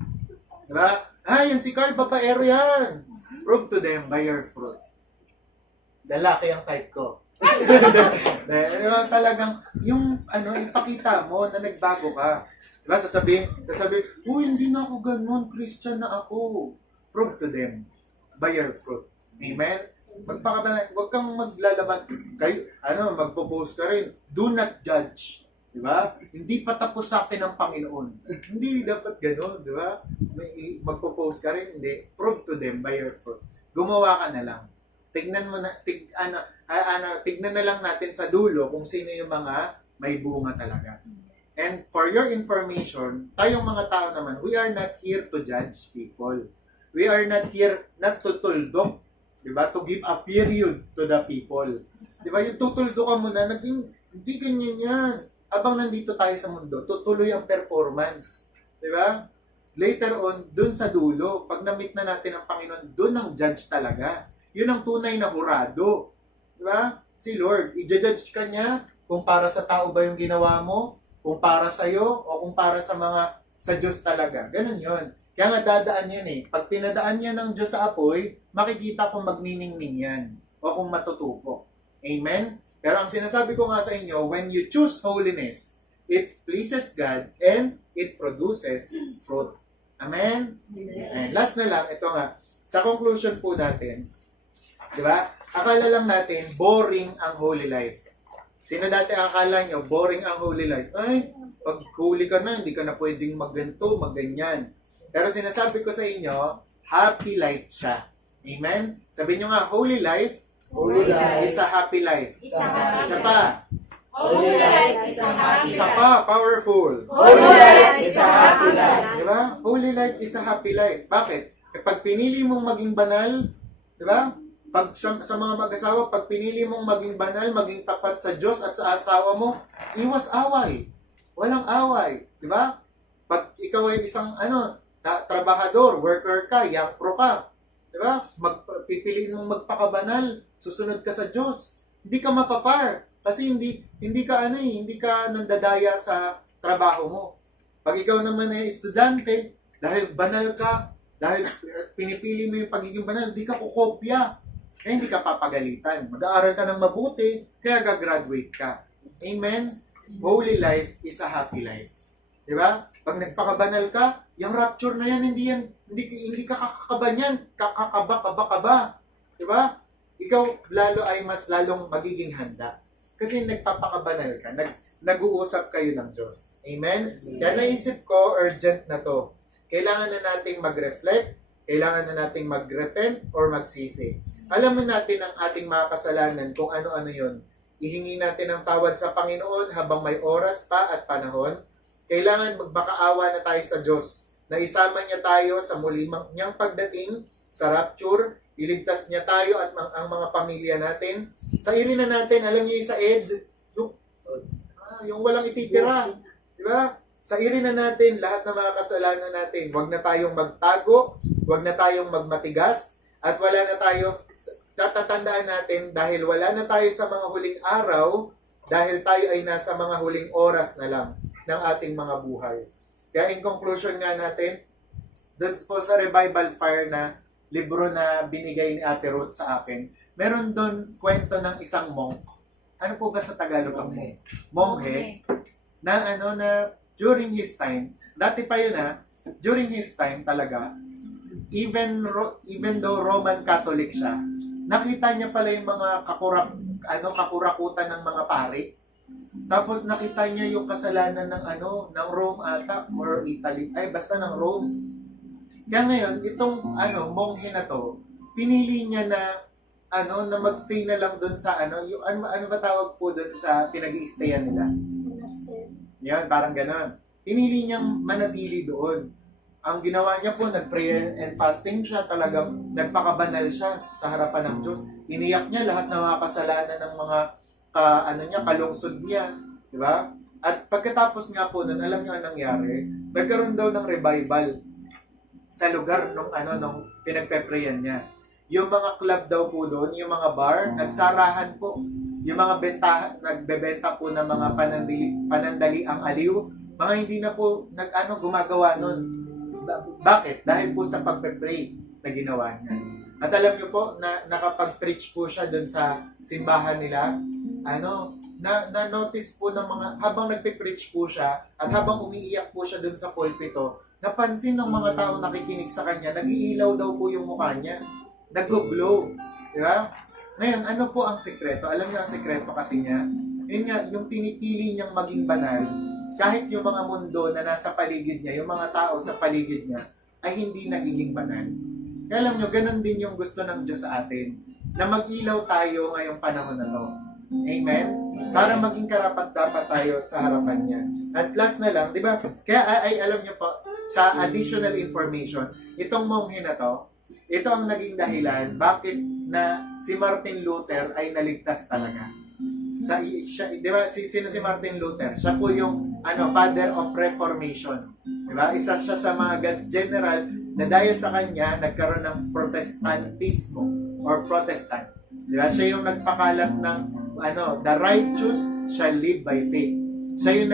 Diba? Yan si Carl, babaero yan. Prove to them by your fruit. Lalaki ang type ko. Diba? Talagang, yung ipakita mo na nagbago ka. Diba? Sasabihin, hindi na ako ganon, Christian na ako. Prove to them by your fruit. Amen? Huwag kang maglalaban. Kayo, magpo-post ka rin. Do not judge. Diba? Hindi pa tapos sa akin ng Panginoon. Hindi dapat gano'n, diba? Magpo-post ka rin, hindi. Prove to them by your fruit. Gumawa ka na lang. Tignan mo na, tignan na lang natin sa dulo kung sino yung mga may bunga talaga. And for your information, tayong mga tao naman, we are not here to judge people. We are not here not to tuldok, diba? To give a period to the people. Diba? Yung tutuldo ka muna, hindi ganyan yan. Abang nandito tayo sa mundo, tutuloy ang performance. Diba? Later on, dun sa dulo, pag na-meet na natin ang Panginoon, dun ang judge talaga. Yun ang tunay na hurado. Diba? Si Lord, i-judge ka niya kung para sa tao ba yung ginawa mo, kung para sa'yo, o kung para sa Diyos talaga. Ganun yun. Kaya nga dadaan yan eh. Pag pinadaan niya ng Diyos sa apoy, makikita kung magniningning yan o kung matutupok. Amen? Pero ang sinasabi ko nga sa inyo, when you choose holiness, it pleases God and it produces fruit. Amen? And last na lang, ito nga, sa conclusion po natin, di ba? Akala lang natin, boring ang holy life. Sino dati akala nyo, boring ang holy life? Ay, pag holy ka na, hindi ka na pwedeng magganto, magganyan. Pero sinasabi ko sa inyo, happy life siya. Amen? Sabihin nyo nga, holy life is a happy life. Isa pa. Holy life is a happy Isa life. pa, powerful. Holy life is a happy life. Diba? Holy life is a happy life. Bakit? Kapag pinili mong maging banal, diba? Pag sa mga mag-asawa, pag pinili mong maging banal, maging tapat sa Diyos at sa asawa mo, iwas away. Walang away. Diba? Pag ikaw ay isang trabahador, worker ka, young pro ka, diba? Pipiliin mong magpakabanal, susunod ka sa Diyos. Hindi ka mapa-fire kasi hindi ka nandadaya sa trabaho mo. Pag ikaw naman ay estudyante, dahil banal ka, dahil pinipili mo yung pagiging banal, hindi ka kukopya. Kaya hindi ka papagalitan. Mag-aaral ka ng mabuti, kaya gagraduate ka. Amen? Holy life is a happy life. Diba? Pag nagpakabanal ka, yung rapture na yan, hindi ka kakakaban yan. Kakakaba. Diba? Ikaw lalo ay mas lalong magiging handa. Kasi nagpapakabanal ka, nag-uusap kayo ng Diyos. Amen? Kaya naisip ko, urgent na to. Kailangan na nating mag-reflect, kailangan na nating mag-repent or magsisi. Alam na natin ang ating mga kasalanan kung ano-ano yun. Ihingi natin ang tawad sa Panginoon habang may oras pa at panahon. Kailangan magmakaawa na tayo sa Diyos na isama niya tayo sa muli niyang pagdating sa rapture. Iligtas niya tayo at ang mga pamilya natin. Sa irina natin, alam niyo yung sa Ed, yung walang ititira. Di ba? Sa irina natin, lahat ng mga kasalanan natin, huwag na tayong magtago, huwag na tayong magmatigas, at wala na tayo, tatatandaan natin dahil wala na tayo sa mga huling araw, dahil tayo ay nasa mga huling oras na lang ng ating mga buhay. Kaya in conclusion nga natin, doon po sa Revival Fire na libro na binigay ni Ate Ruth sa akin, meron doon kwento ng isang monk. Ano po ba sa Tagalog ang monk? Monghe. Na during his time, dati pa yun during his time talaga, even though Roman Catholic siya, nakita niya pala yung mga kakurakutan ng mga pari. Tapos nakita niya yung kasalanan ng ng Rome ata or Italy. Ay, basta ng Rome. Kaya ngayon, itong monghe na to, pinili niya na na magstay na lang doon sa yung ano ba tawag po doon sa pinag-i-stayan nila? Monastery. Yan, parang ganon. Pinili niyang manatili doon. Ang ginawa niya po, nag-prayer and fasting siya, talagang nagpakabanal siya sa harapan ng Diyos. Iniyak niya lahat ng mga kasalanan ng mga kalungsod niya, di ba? At pagkatapos nga po nun, alam niyo anong nangyari? Nagkaroon daw ng revival sa lugar nung pinagpe-prayan niya. Yung mga club daw po doon, yung mga bar, nagsarahan po. Yung mga nagbebenta po ng mga panandali ang aliw, mga hindi na po gumagawa nun. Bakit? Dahil po sa pagpe-pray na ginawa niya. At alam niyo po na nakapag-preach po siya doon sa simbahan nila. Na-notice po ng mga, habang nagpe-preach po siya at habang umiiyak po siya doon sa pulpito, napansin ng mga tao nakikinig sa kanya, nag-iilaw daw po yung mukha niya. Nag-glow. Di ba? Ngayon, ano po ang sekreto? Alam niyo ang sekreto kasi niya? Yun nga, yung pinipili niyang maging banal, kahit yung mga mundo na nasa paligid niya, yung mga tao sa paligid niya, ay hindi nagiging banal. Kaya alam niyo, ganun din yung gusto ng Diyos sa atin, na mag-ilaw tayo ngayong panahon na to. Amen? Para maging karapat-dapat tayo sa harapan niya. At last na lang, di ba? Kaya alam niyo po, sa additional information, itong monghe na to, ito ang naging dahilan bakit na si Martin Luther ay naligtas talaga. Di ba? Sino si Martin Luther? Siya po yung father of Reformation. Di ba? Isa siya sa mga God's general na dahil sa kanya nagkaroon ng Protestantismo or Protestant. Di ba? Siya yung nagpakalat ng the righteous shall live by faith. Siya yung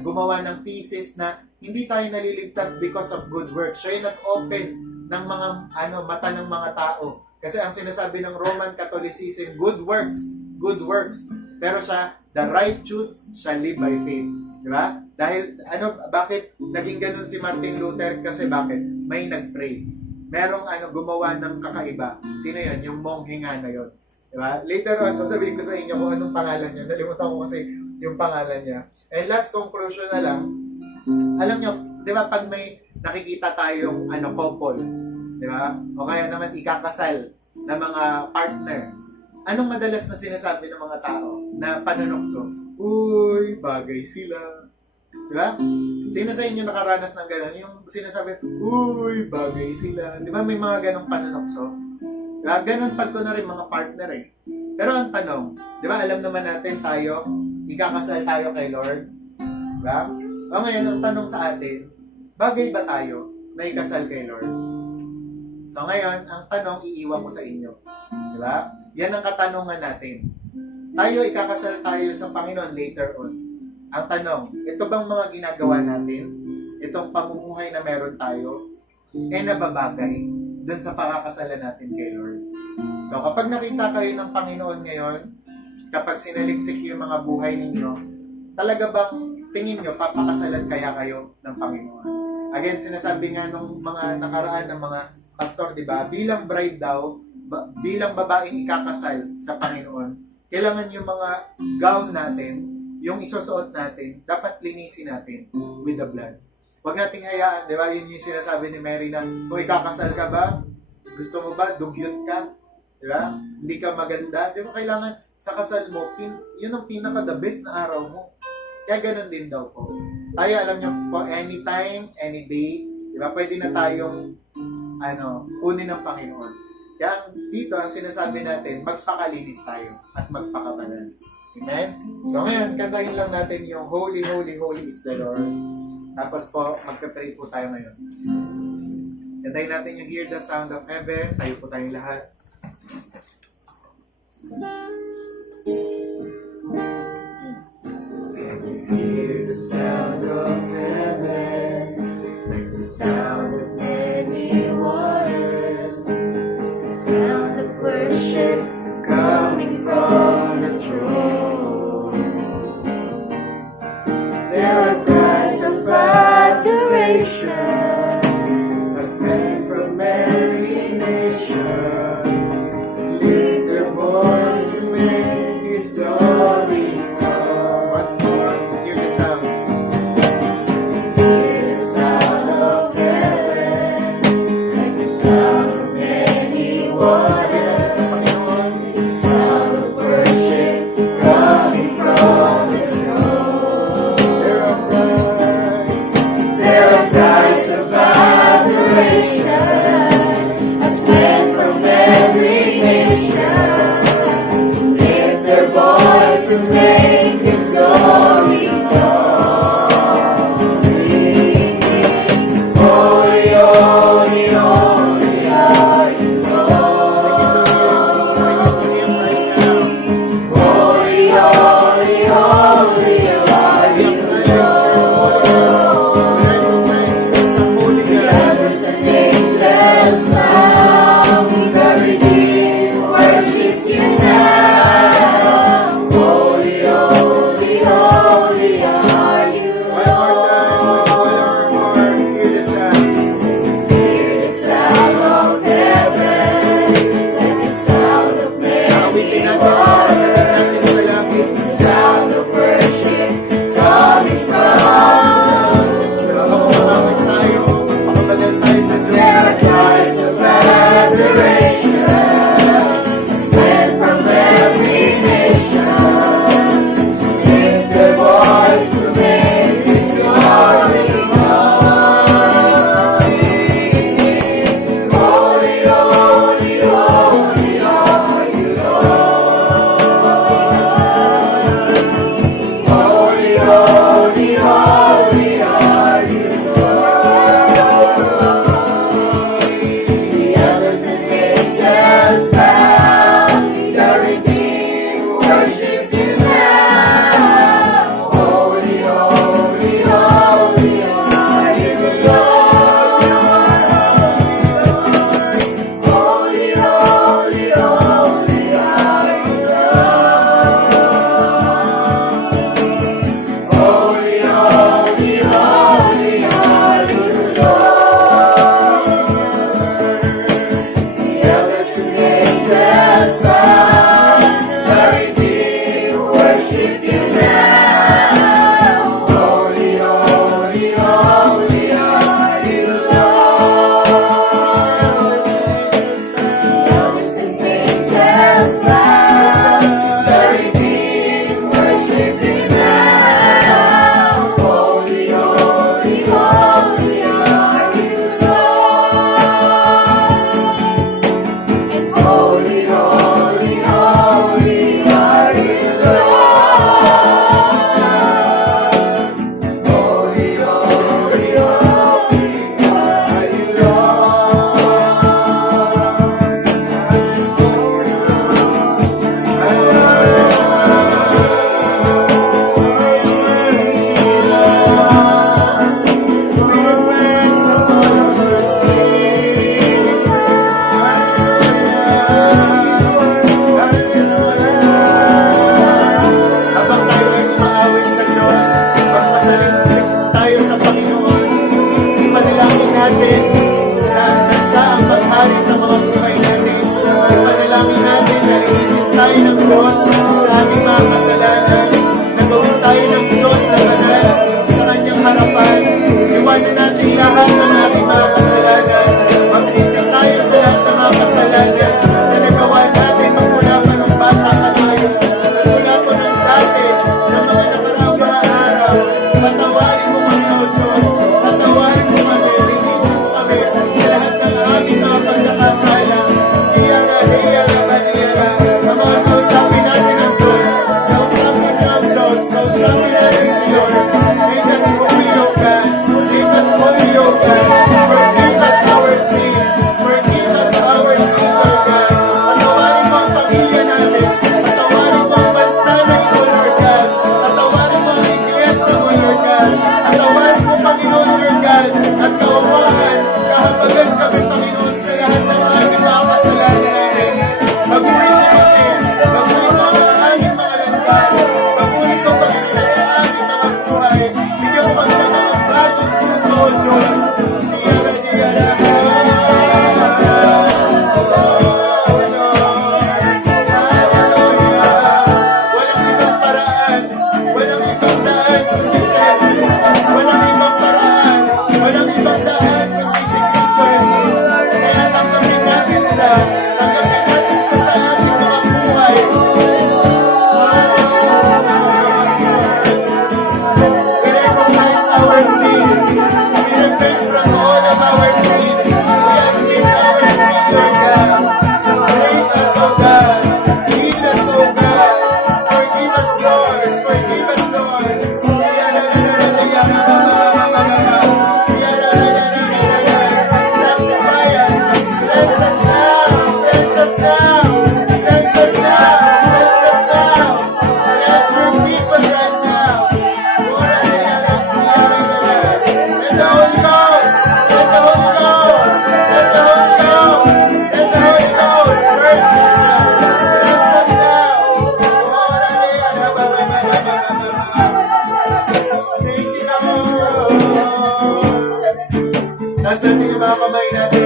gumawa ng thesis na hindi tayo naliligtas because of good works. Siya yung nag-open ng mga mata ng mga tao. Kasi ang sinasabi ng Roman Catholicism, good works. Pero siya, the righteous shall live by faith. Di ba? Dahil bakit naging ganun si Martin Luther? Kasi bakit? May nag-pray. Merong gumawa ng kakaiba. Sino yun? Yung monghe nga na yun. Di ba? Later on, sasabihin ko sa inyo kung anong pangalan niya. Nalimutan ko kasi yung pangalan niya. And last conclusion na lang, alam nyo, di ba pag may nakikita tayong couple, di ba? O kaya naman ikakasal na mga partner, anong madalas na sinasabi ng mga tao na panunokso? Uy, bagay sila. Di ba? Sino sa inyo nakaranas ng gano'n? Yung sinasabi, uy, bagay sila. Di ba may mga ganong panunokso? Di ba? Ganon pag ko na rin mga partner eh. Pero ang tanong, di ba alam naman natin tayo, ikakasal tayo kay Lord. Di ba? O ngayon, ang tanong sa atin, bagay ba tayo na ikasal kay Lord? So ngayon, ang tanong iiwan ko sa inyo. Di ba? Yan ang katanungan natin. Tayo, ikakasal tayo sa Panginoon later on. Ang tanong, ito bang mga ginagawa natin, itong pamumuhay na meron tayo, nababagay dun sa pakakasalan natin kay Lord? So kapag nakita kayo ng Panginoon ngayon, kapag sinaliksik yung mga buhay ninyo, talaga bang tingin nyo, papakasalan kaya kayo ng Panginoon? Again, sinasabi nga nung mga nakaraan ng mga pastor, di ba? Bilang bride daw, bilang babaeng ikakasal sa Panginoon, kailangan yung mga gown natin, yung isusuot natin, dapat linisin natin with the blood. Huwag nating hayaan, di ba? Yun yung sinasabi ni Mary na, kung ikakasal ka ba, gusto mo ba, dugyot ka? Di ba? Hindi ka maganda. Di ba kailangan sa kasal mo, yun ang pinaka-the best na araw mo. Kaya ganun din daw po. Tayo, alam niyo po, anytime, any day, di ba? Pwede na tayong, kunin ng Panginoon. Kaya dito, ang sinasabi natin, magpakalinis tayo at magpakabanal. Amen? So ngayon, kantahin lang natin yung Holy, Holy, Holy is the Lord. Tapos po, magpe-pray po tayo ngayon. Kantahin natin yung Hear the Sound of Heaven. Tayo po tayong lahat. Hear the sound of heaven. It's the sound of many waters. It's the sound of worship coming from the throne. There are Cries of adoration. as men from every nation lift their voice to make His glory angels bow, the redeemed worship you now. Holy, holy, holy are you, One more Lord. time. Hear the sound. Hear the sound of heaven, and the sound of Awitin many natin. waters. Natin sa lapis. The sound of worship coming from the Baka throne. mamamit tayo. Magpakabagal tayo sa Diyos. There are cries of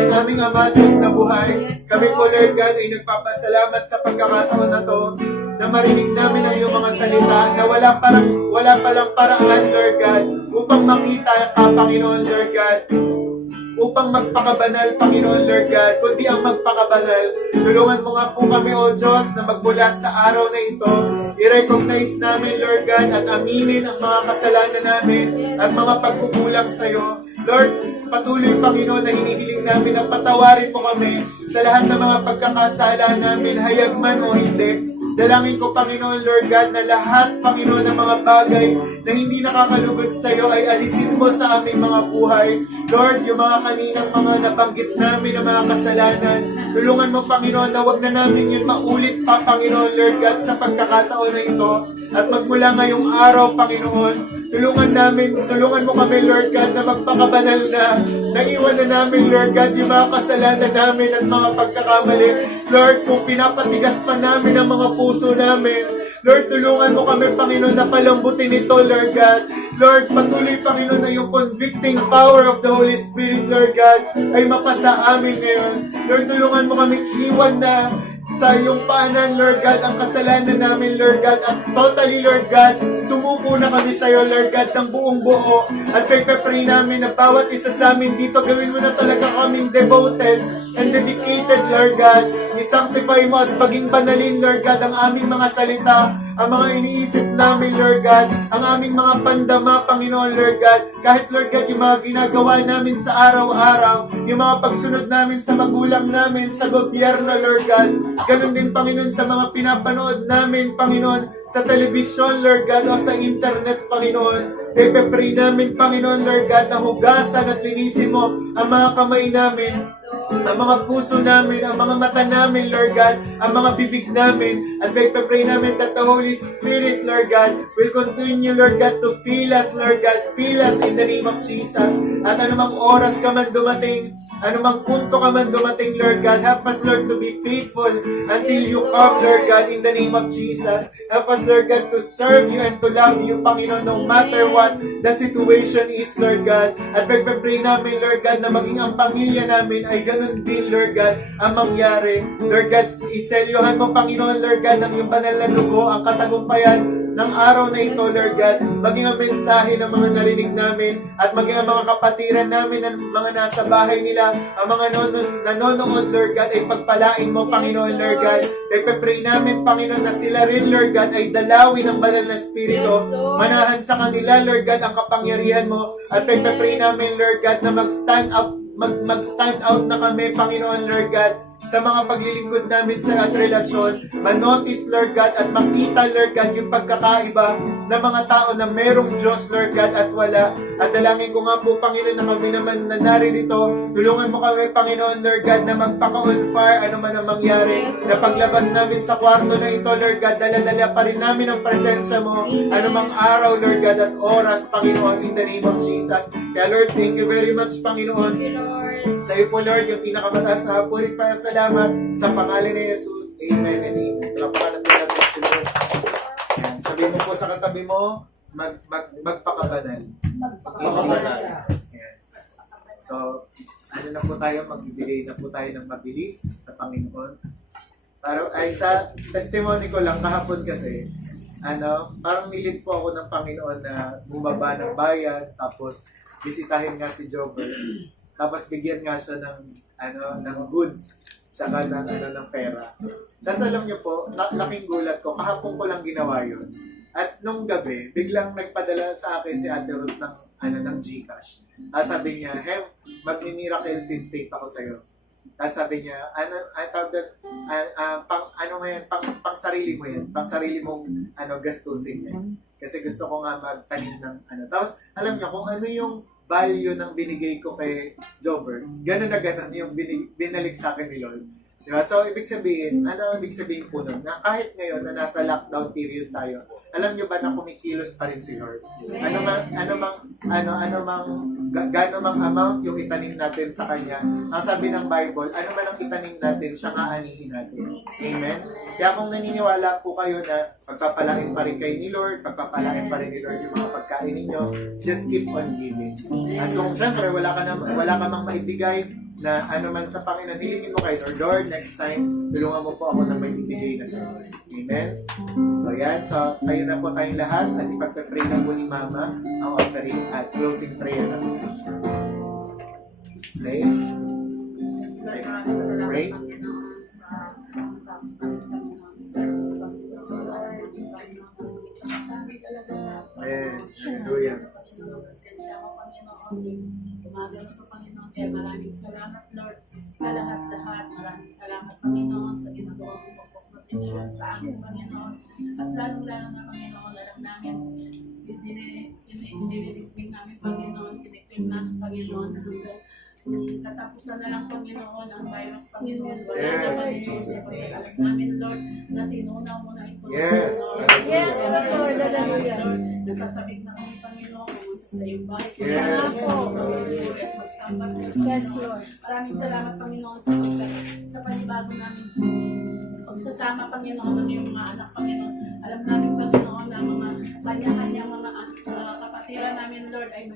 Aming Ama, Diyos na buhay, kami po, Lord God, ay nagpapasalamat sa pagkakataon na to na marinig namin ang iyong mga salita na wala palang paraan, Lord God, upang makita ka, Panginoon, Lord God, upang magpakabanal, Panginoon, Lord God, kundi ang magpakabanal. Tulungan mo nga po kami, O Diyos, na magmula sa araw na ito, i-recognize namin, Lord God, at aminin ang mga kasalanan namin at mga pagkukulang sa iyo. Lord, patuloy, Panginoon, na hinihiling namin na patawarin mo kami sa lahat ng mga pagkakasala namin, hayag man o hindi. Dalangin ko, Panginoon, Lord God, na lahat, Panginoon, ng mga bagay na hindi nakakalugod sa iyo ay alisin mo sa aming mga buhay. Lord, yung mga kaninang mga nabanggit namin na mga kasalanan, tulungan mo, Panginoon, na wag na namin yun maulit pa, Panginoon, Lord God, sa pagkakataon na ito. At magmula ngayong araw, Panginoon, tulungan mo kami, Lord God, na magpakabanal na. Naiwan na namin, Lord God, yung mga kasalanan namin at mga pagkakamali. Lord, kung pinapatigas pa namin ang mga puso namin, Lord, tulungan mo kami, Panginoon, na palambutin ito, Lord God. Lord, patuloy, Panginoon, na yung convicting power of the Holy Spirit, Lord God, ay mapasa amin ngayon. Lord, tulungan mo kami iwan na sa iyong paanan, Lord God, ang kasalanan namin, Lord God, at totally, Lord God, sumuko na kami sa iyo, Lord God, ng buong buo. At pray namin na bawat isa sa amin dito, gawin mo na talaga kaming devoted and dedicated, Lord God. I-sanctify mo at paging banalin, Lord God, ang aming mga salita, ang mga iniisip namin, Lord God, ang aming mga pandama, Panginoon, Lord God. Kahit, Lord God, yung mga ginagawa namin sa araw-araw, yung mga pagsunod namin sa magulang namin, sa gobyerno, Lord God. Ganon din, Panginoon, sa mga pinapanood namin, Panginoon, sa telebisyon, Lord God, o sa internet, Panginoon. Pray namin, Panginoon, Lord God, na hugasan at linisin mo ang mga kamay namin, ang mga puso namin, ang mga mata namin, Lord God, ang mga bibig namin. At pray namin that the Holy Spirit, Lord God, will continue, Lord God, to fill us, Lord God, fill us in the name of Jesus. At anumang oras ka man dumating, anumang punto ka man dumating, Lord God, help us, Lord, to be faithful until you come, Lord God, in the name of Jesus. Help us, Lord God, to serve you and to love you, Panginoon, no matter what the situation is, Lord God. At pray namin, Lord God, na maging ang pamilya namin ay ganun din, Lord God, ang mangyari. Lord God, iselyohan mo, Panginoon, Lord God, ang iyong banal na dugo, ang katagumpayan ng araw na ito, Lord God, maging ang mensahe ng mga narinig namin at maging ang mga kapatiran namin ang mga nasa bahay nila, ang mga nanonood, Lord God, ay pagpalain mo, Panginoon, Lord God. Nagpe-pray namin, Panginoon, na sila rin, Lord God, ay dalawin ng banal na Espiritu. Manahan sa kanila, Lord God, ang kapangyarihan mo. At nagpe-pray namin, Lord God, na mag-stand out na kami, Panginoon, Lord God, sa mga paglilingkod namin sa at relasyon, manotice, Lord God, at makita, Lord God, yung pagkakaiba ng mga tao na merong Diyos, Lord God, at wala. At dalangin ko nga po, Panginoon, na kami naman na naririto, tulungan mo kami, Panginoon, Lord God, na magpaka-on fire, ano man ang mangyari, na paglabas namin sa kwarto na ito, Lord God, dala-dala pa rin namin ang presensya mo, anumang araw, Lord God, at oras, Panginoon, in the name of Jesus. Kaya, Lord, thank you very much, Panginoon. Sa iyo po, Lord, yung pinakamataas na purit pa salamat sa pangalan ni Jesus. Amen and amen. Palapakan natin natin si Lord. Yan. Sabihin mo po sa katabi mo, magpakabanal. Magpakabanal. Yan. So, ano na po tayo, magbibigay na po tayo ng mabilis sa Panginoon. Ay sa testimony ko lang kahapon kasi, parang nilid po ako ng Panginoon na bumaba ng bayan, tapos bisitahin nga si Jobber. Tapos bigyan nga siya ng goods, saka ng pera. Tapos alam niyo po, laking gulat ko, kahapon ko lang ginawa yun. At nung gabi, biglang nagpadala sa akin si Ate Ruth ng GCash. Tapos sabi niya, mag-miracle seed faith ako sa'yo. Tapos sabi niya, pang sarili mo yan, pang sarili mong gastusin yan. Kasi gusto ko nga magtanim ng Tapos alam niyo kung ano yung value ng binigay ko kay Jobber, gano'n na gano'n yung binalik sa akin ni Lord. Diba? So, ibig sabihin po nun, na kahit ngayon na nasa lockdown period tayo, alam nyo ba na kumikilos pa rin si Lord? Gano'n mang amount yung itanim natin sa Kanya, ang sabi ng Bible, ano man ang itanim natin, siya kaanihin natin. Amen? Kaya kung naniniwala po kayo na pagpapalain pa rin kayo ni Lord, pagpapalain pa rin ni Lord yung mga pagkain ninyo, just keep on giving. At kung syempre wala ka mang maibigay, na ano man sa Panginoon, hilingin mo kay Lord, next time, tulungan mo po ako na may ibigay na sa Lord. Amen? So yan, so kayo na po tayong lahat at ipagpapray na po ni Mama ang offering at closing prayer na po. Okay? Let's pray. Amen. Hallelujah. Maraming salamat, Lord, sa lahat-lahat. Maraming salamat, Panginoon, sa ginagawa mo po protection sa amin, Panginoon. At lalong-lalo na, Panginoon, alam namin, dinilipin namin, Panginoon, kiniklaim namin, Panginoon, na hanggang katapusan na lang, Panginoon, ang virus, Panginoon. Wala na, Yes, Panginoon, Jesus' sa name. alam namin, Lord, na tinunaw mo na ito. Yes. Yes, Lord. Jesus' name. Lord, nasasabik na kami, Panginoon, pumunta sa iyong bahay. Yes. Yes, Lord. Maraming salamat, Panginoon, sa panibago namin pagsasama, Panginoon, ng iyong mga anak, Panginoon. Alam namin, Panginoon, na mga kanya-kanya mga kapatiran namin, Lord, ay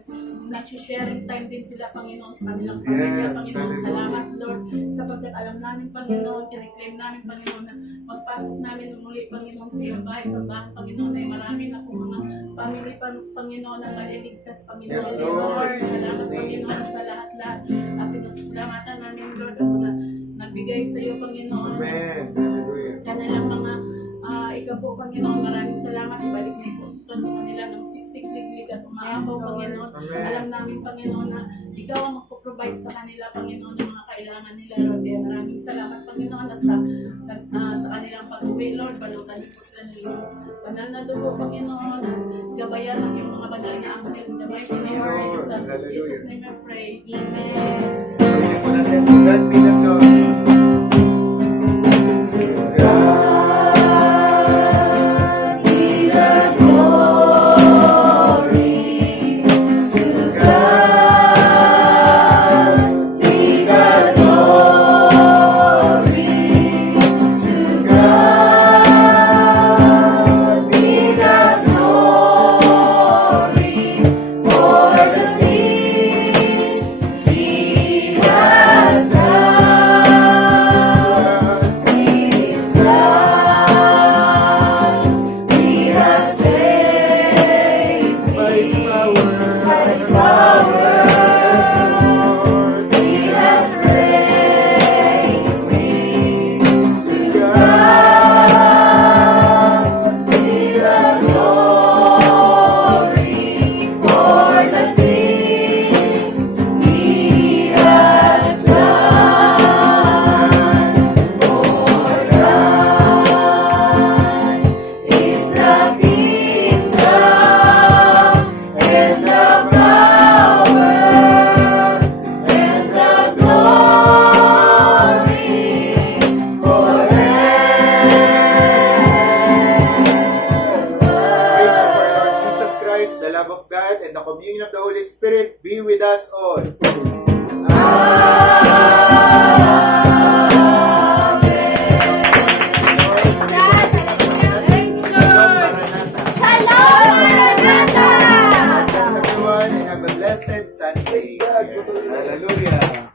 nag-sharing time din sila, Panginoon, sa kanilang pamilya, Yes, Panginoon. hallelujah. Salamat, Lord, sapagkat alam namin, Panginoon, kiniklaim namin, Panginoon, na magpasok namin muli, Panginoon, sa iyong bahay, sa bahay, Panginoon, ay marami na po mga pamilya, Panginoon, na maliligtas, Panginoon. Yes, Lord. Salamat, Jesus' name. Panginoon, sa lahat-lahat. At pinasasalamatan namin, Lord, at mga nagbigay sa iyo, Panginoon. Amen. Hallelujah. Kanilang mga ikaw po, Panginoon, maraming salamat. Ibalik niyo po ito sa kanila ng siksik, liglig at umaapaw, Panginoon. Amen. Alam namin, Panginoon, na ikaw ang magpo-provide sa kanila, Panginoon, ng mga kailangan nila, Lord. Kaya maraming salamat, Panginoon, at sa kanilang pag-uwi, Lord, balutan niyo po sila ng iyong banal na dugo, Panginoon, at gabayan ng iyong mga banal na anghel. In the mighty name of Jesus. In Jesus' name I pray. Amen. Pagyan po natin, to God be the glory. To God Spirit be with us all. Blessed Sunday. Hallelujah.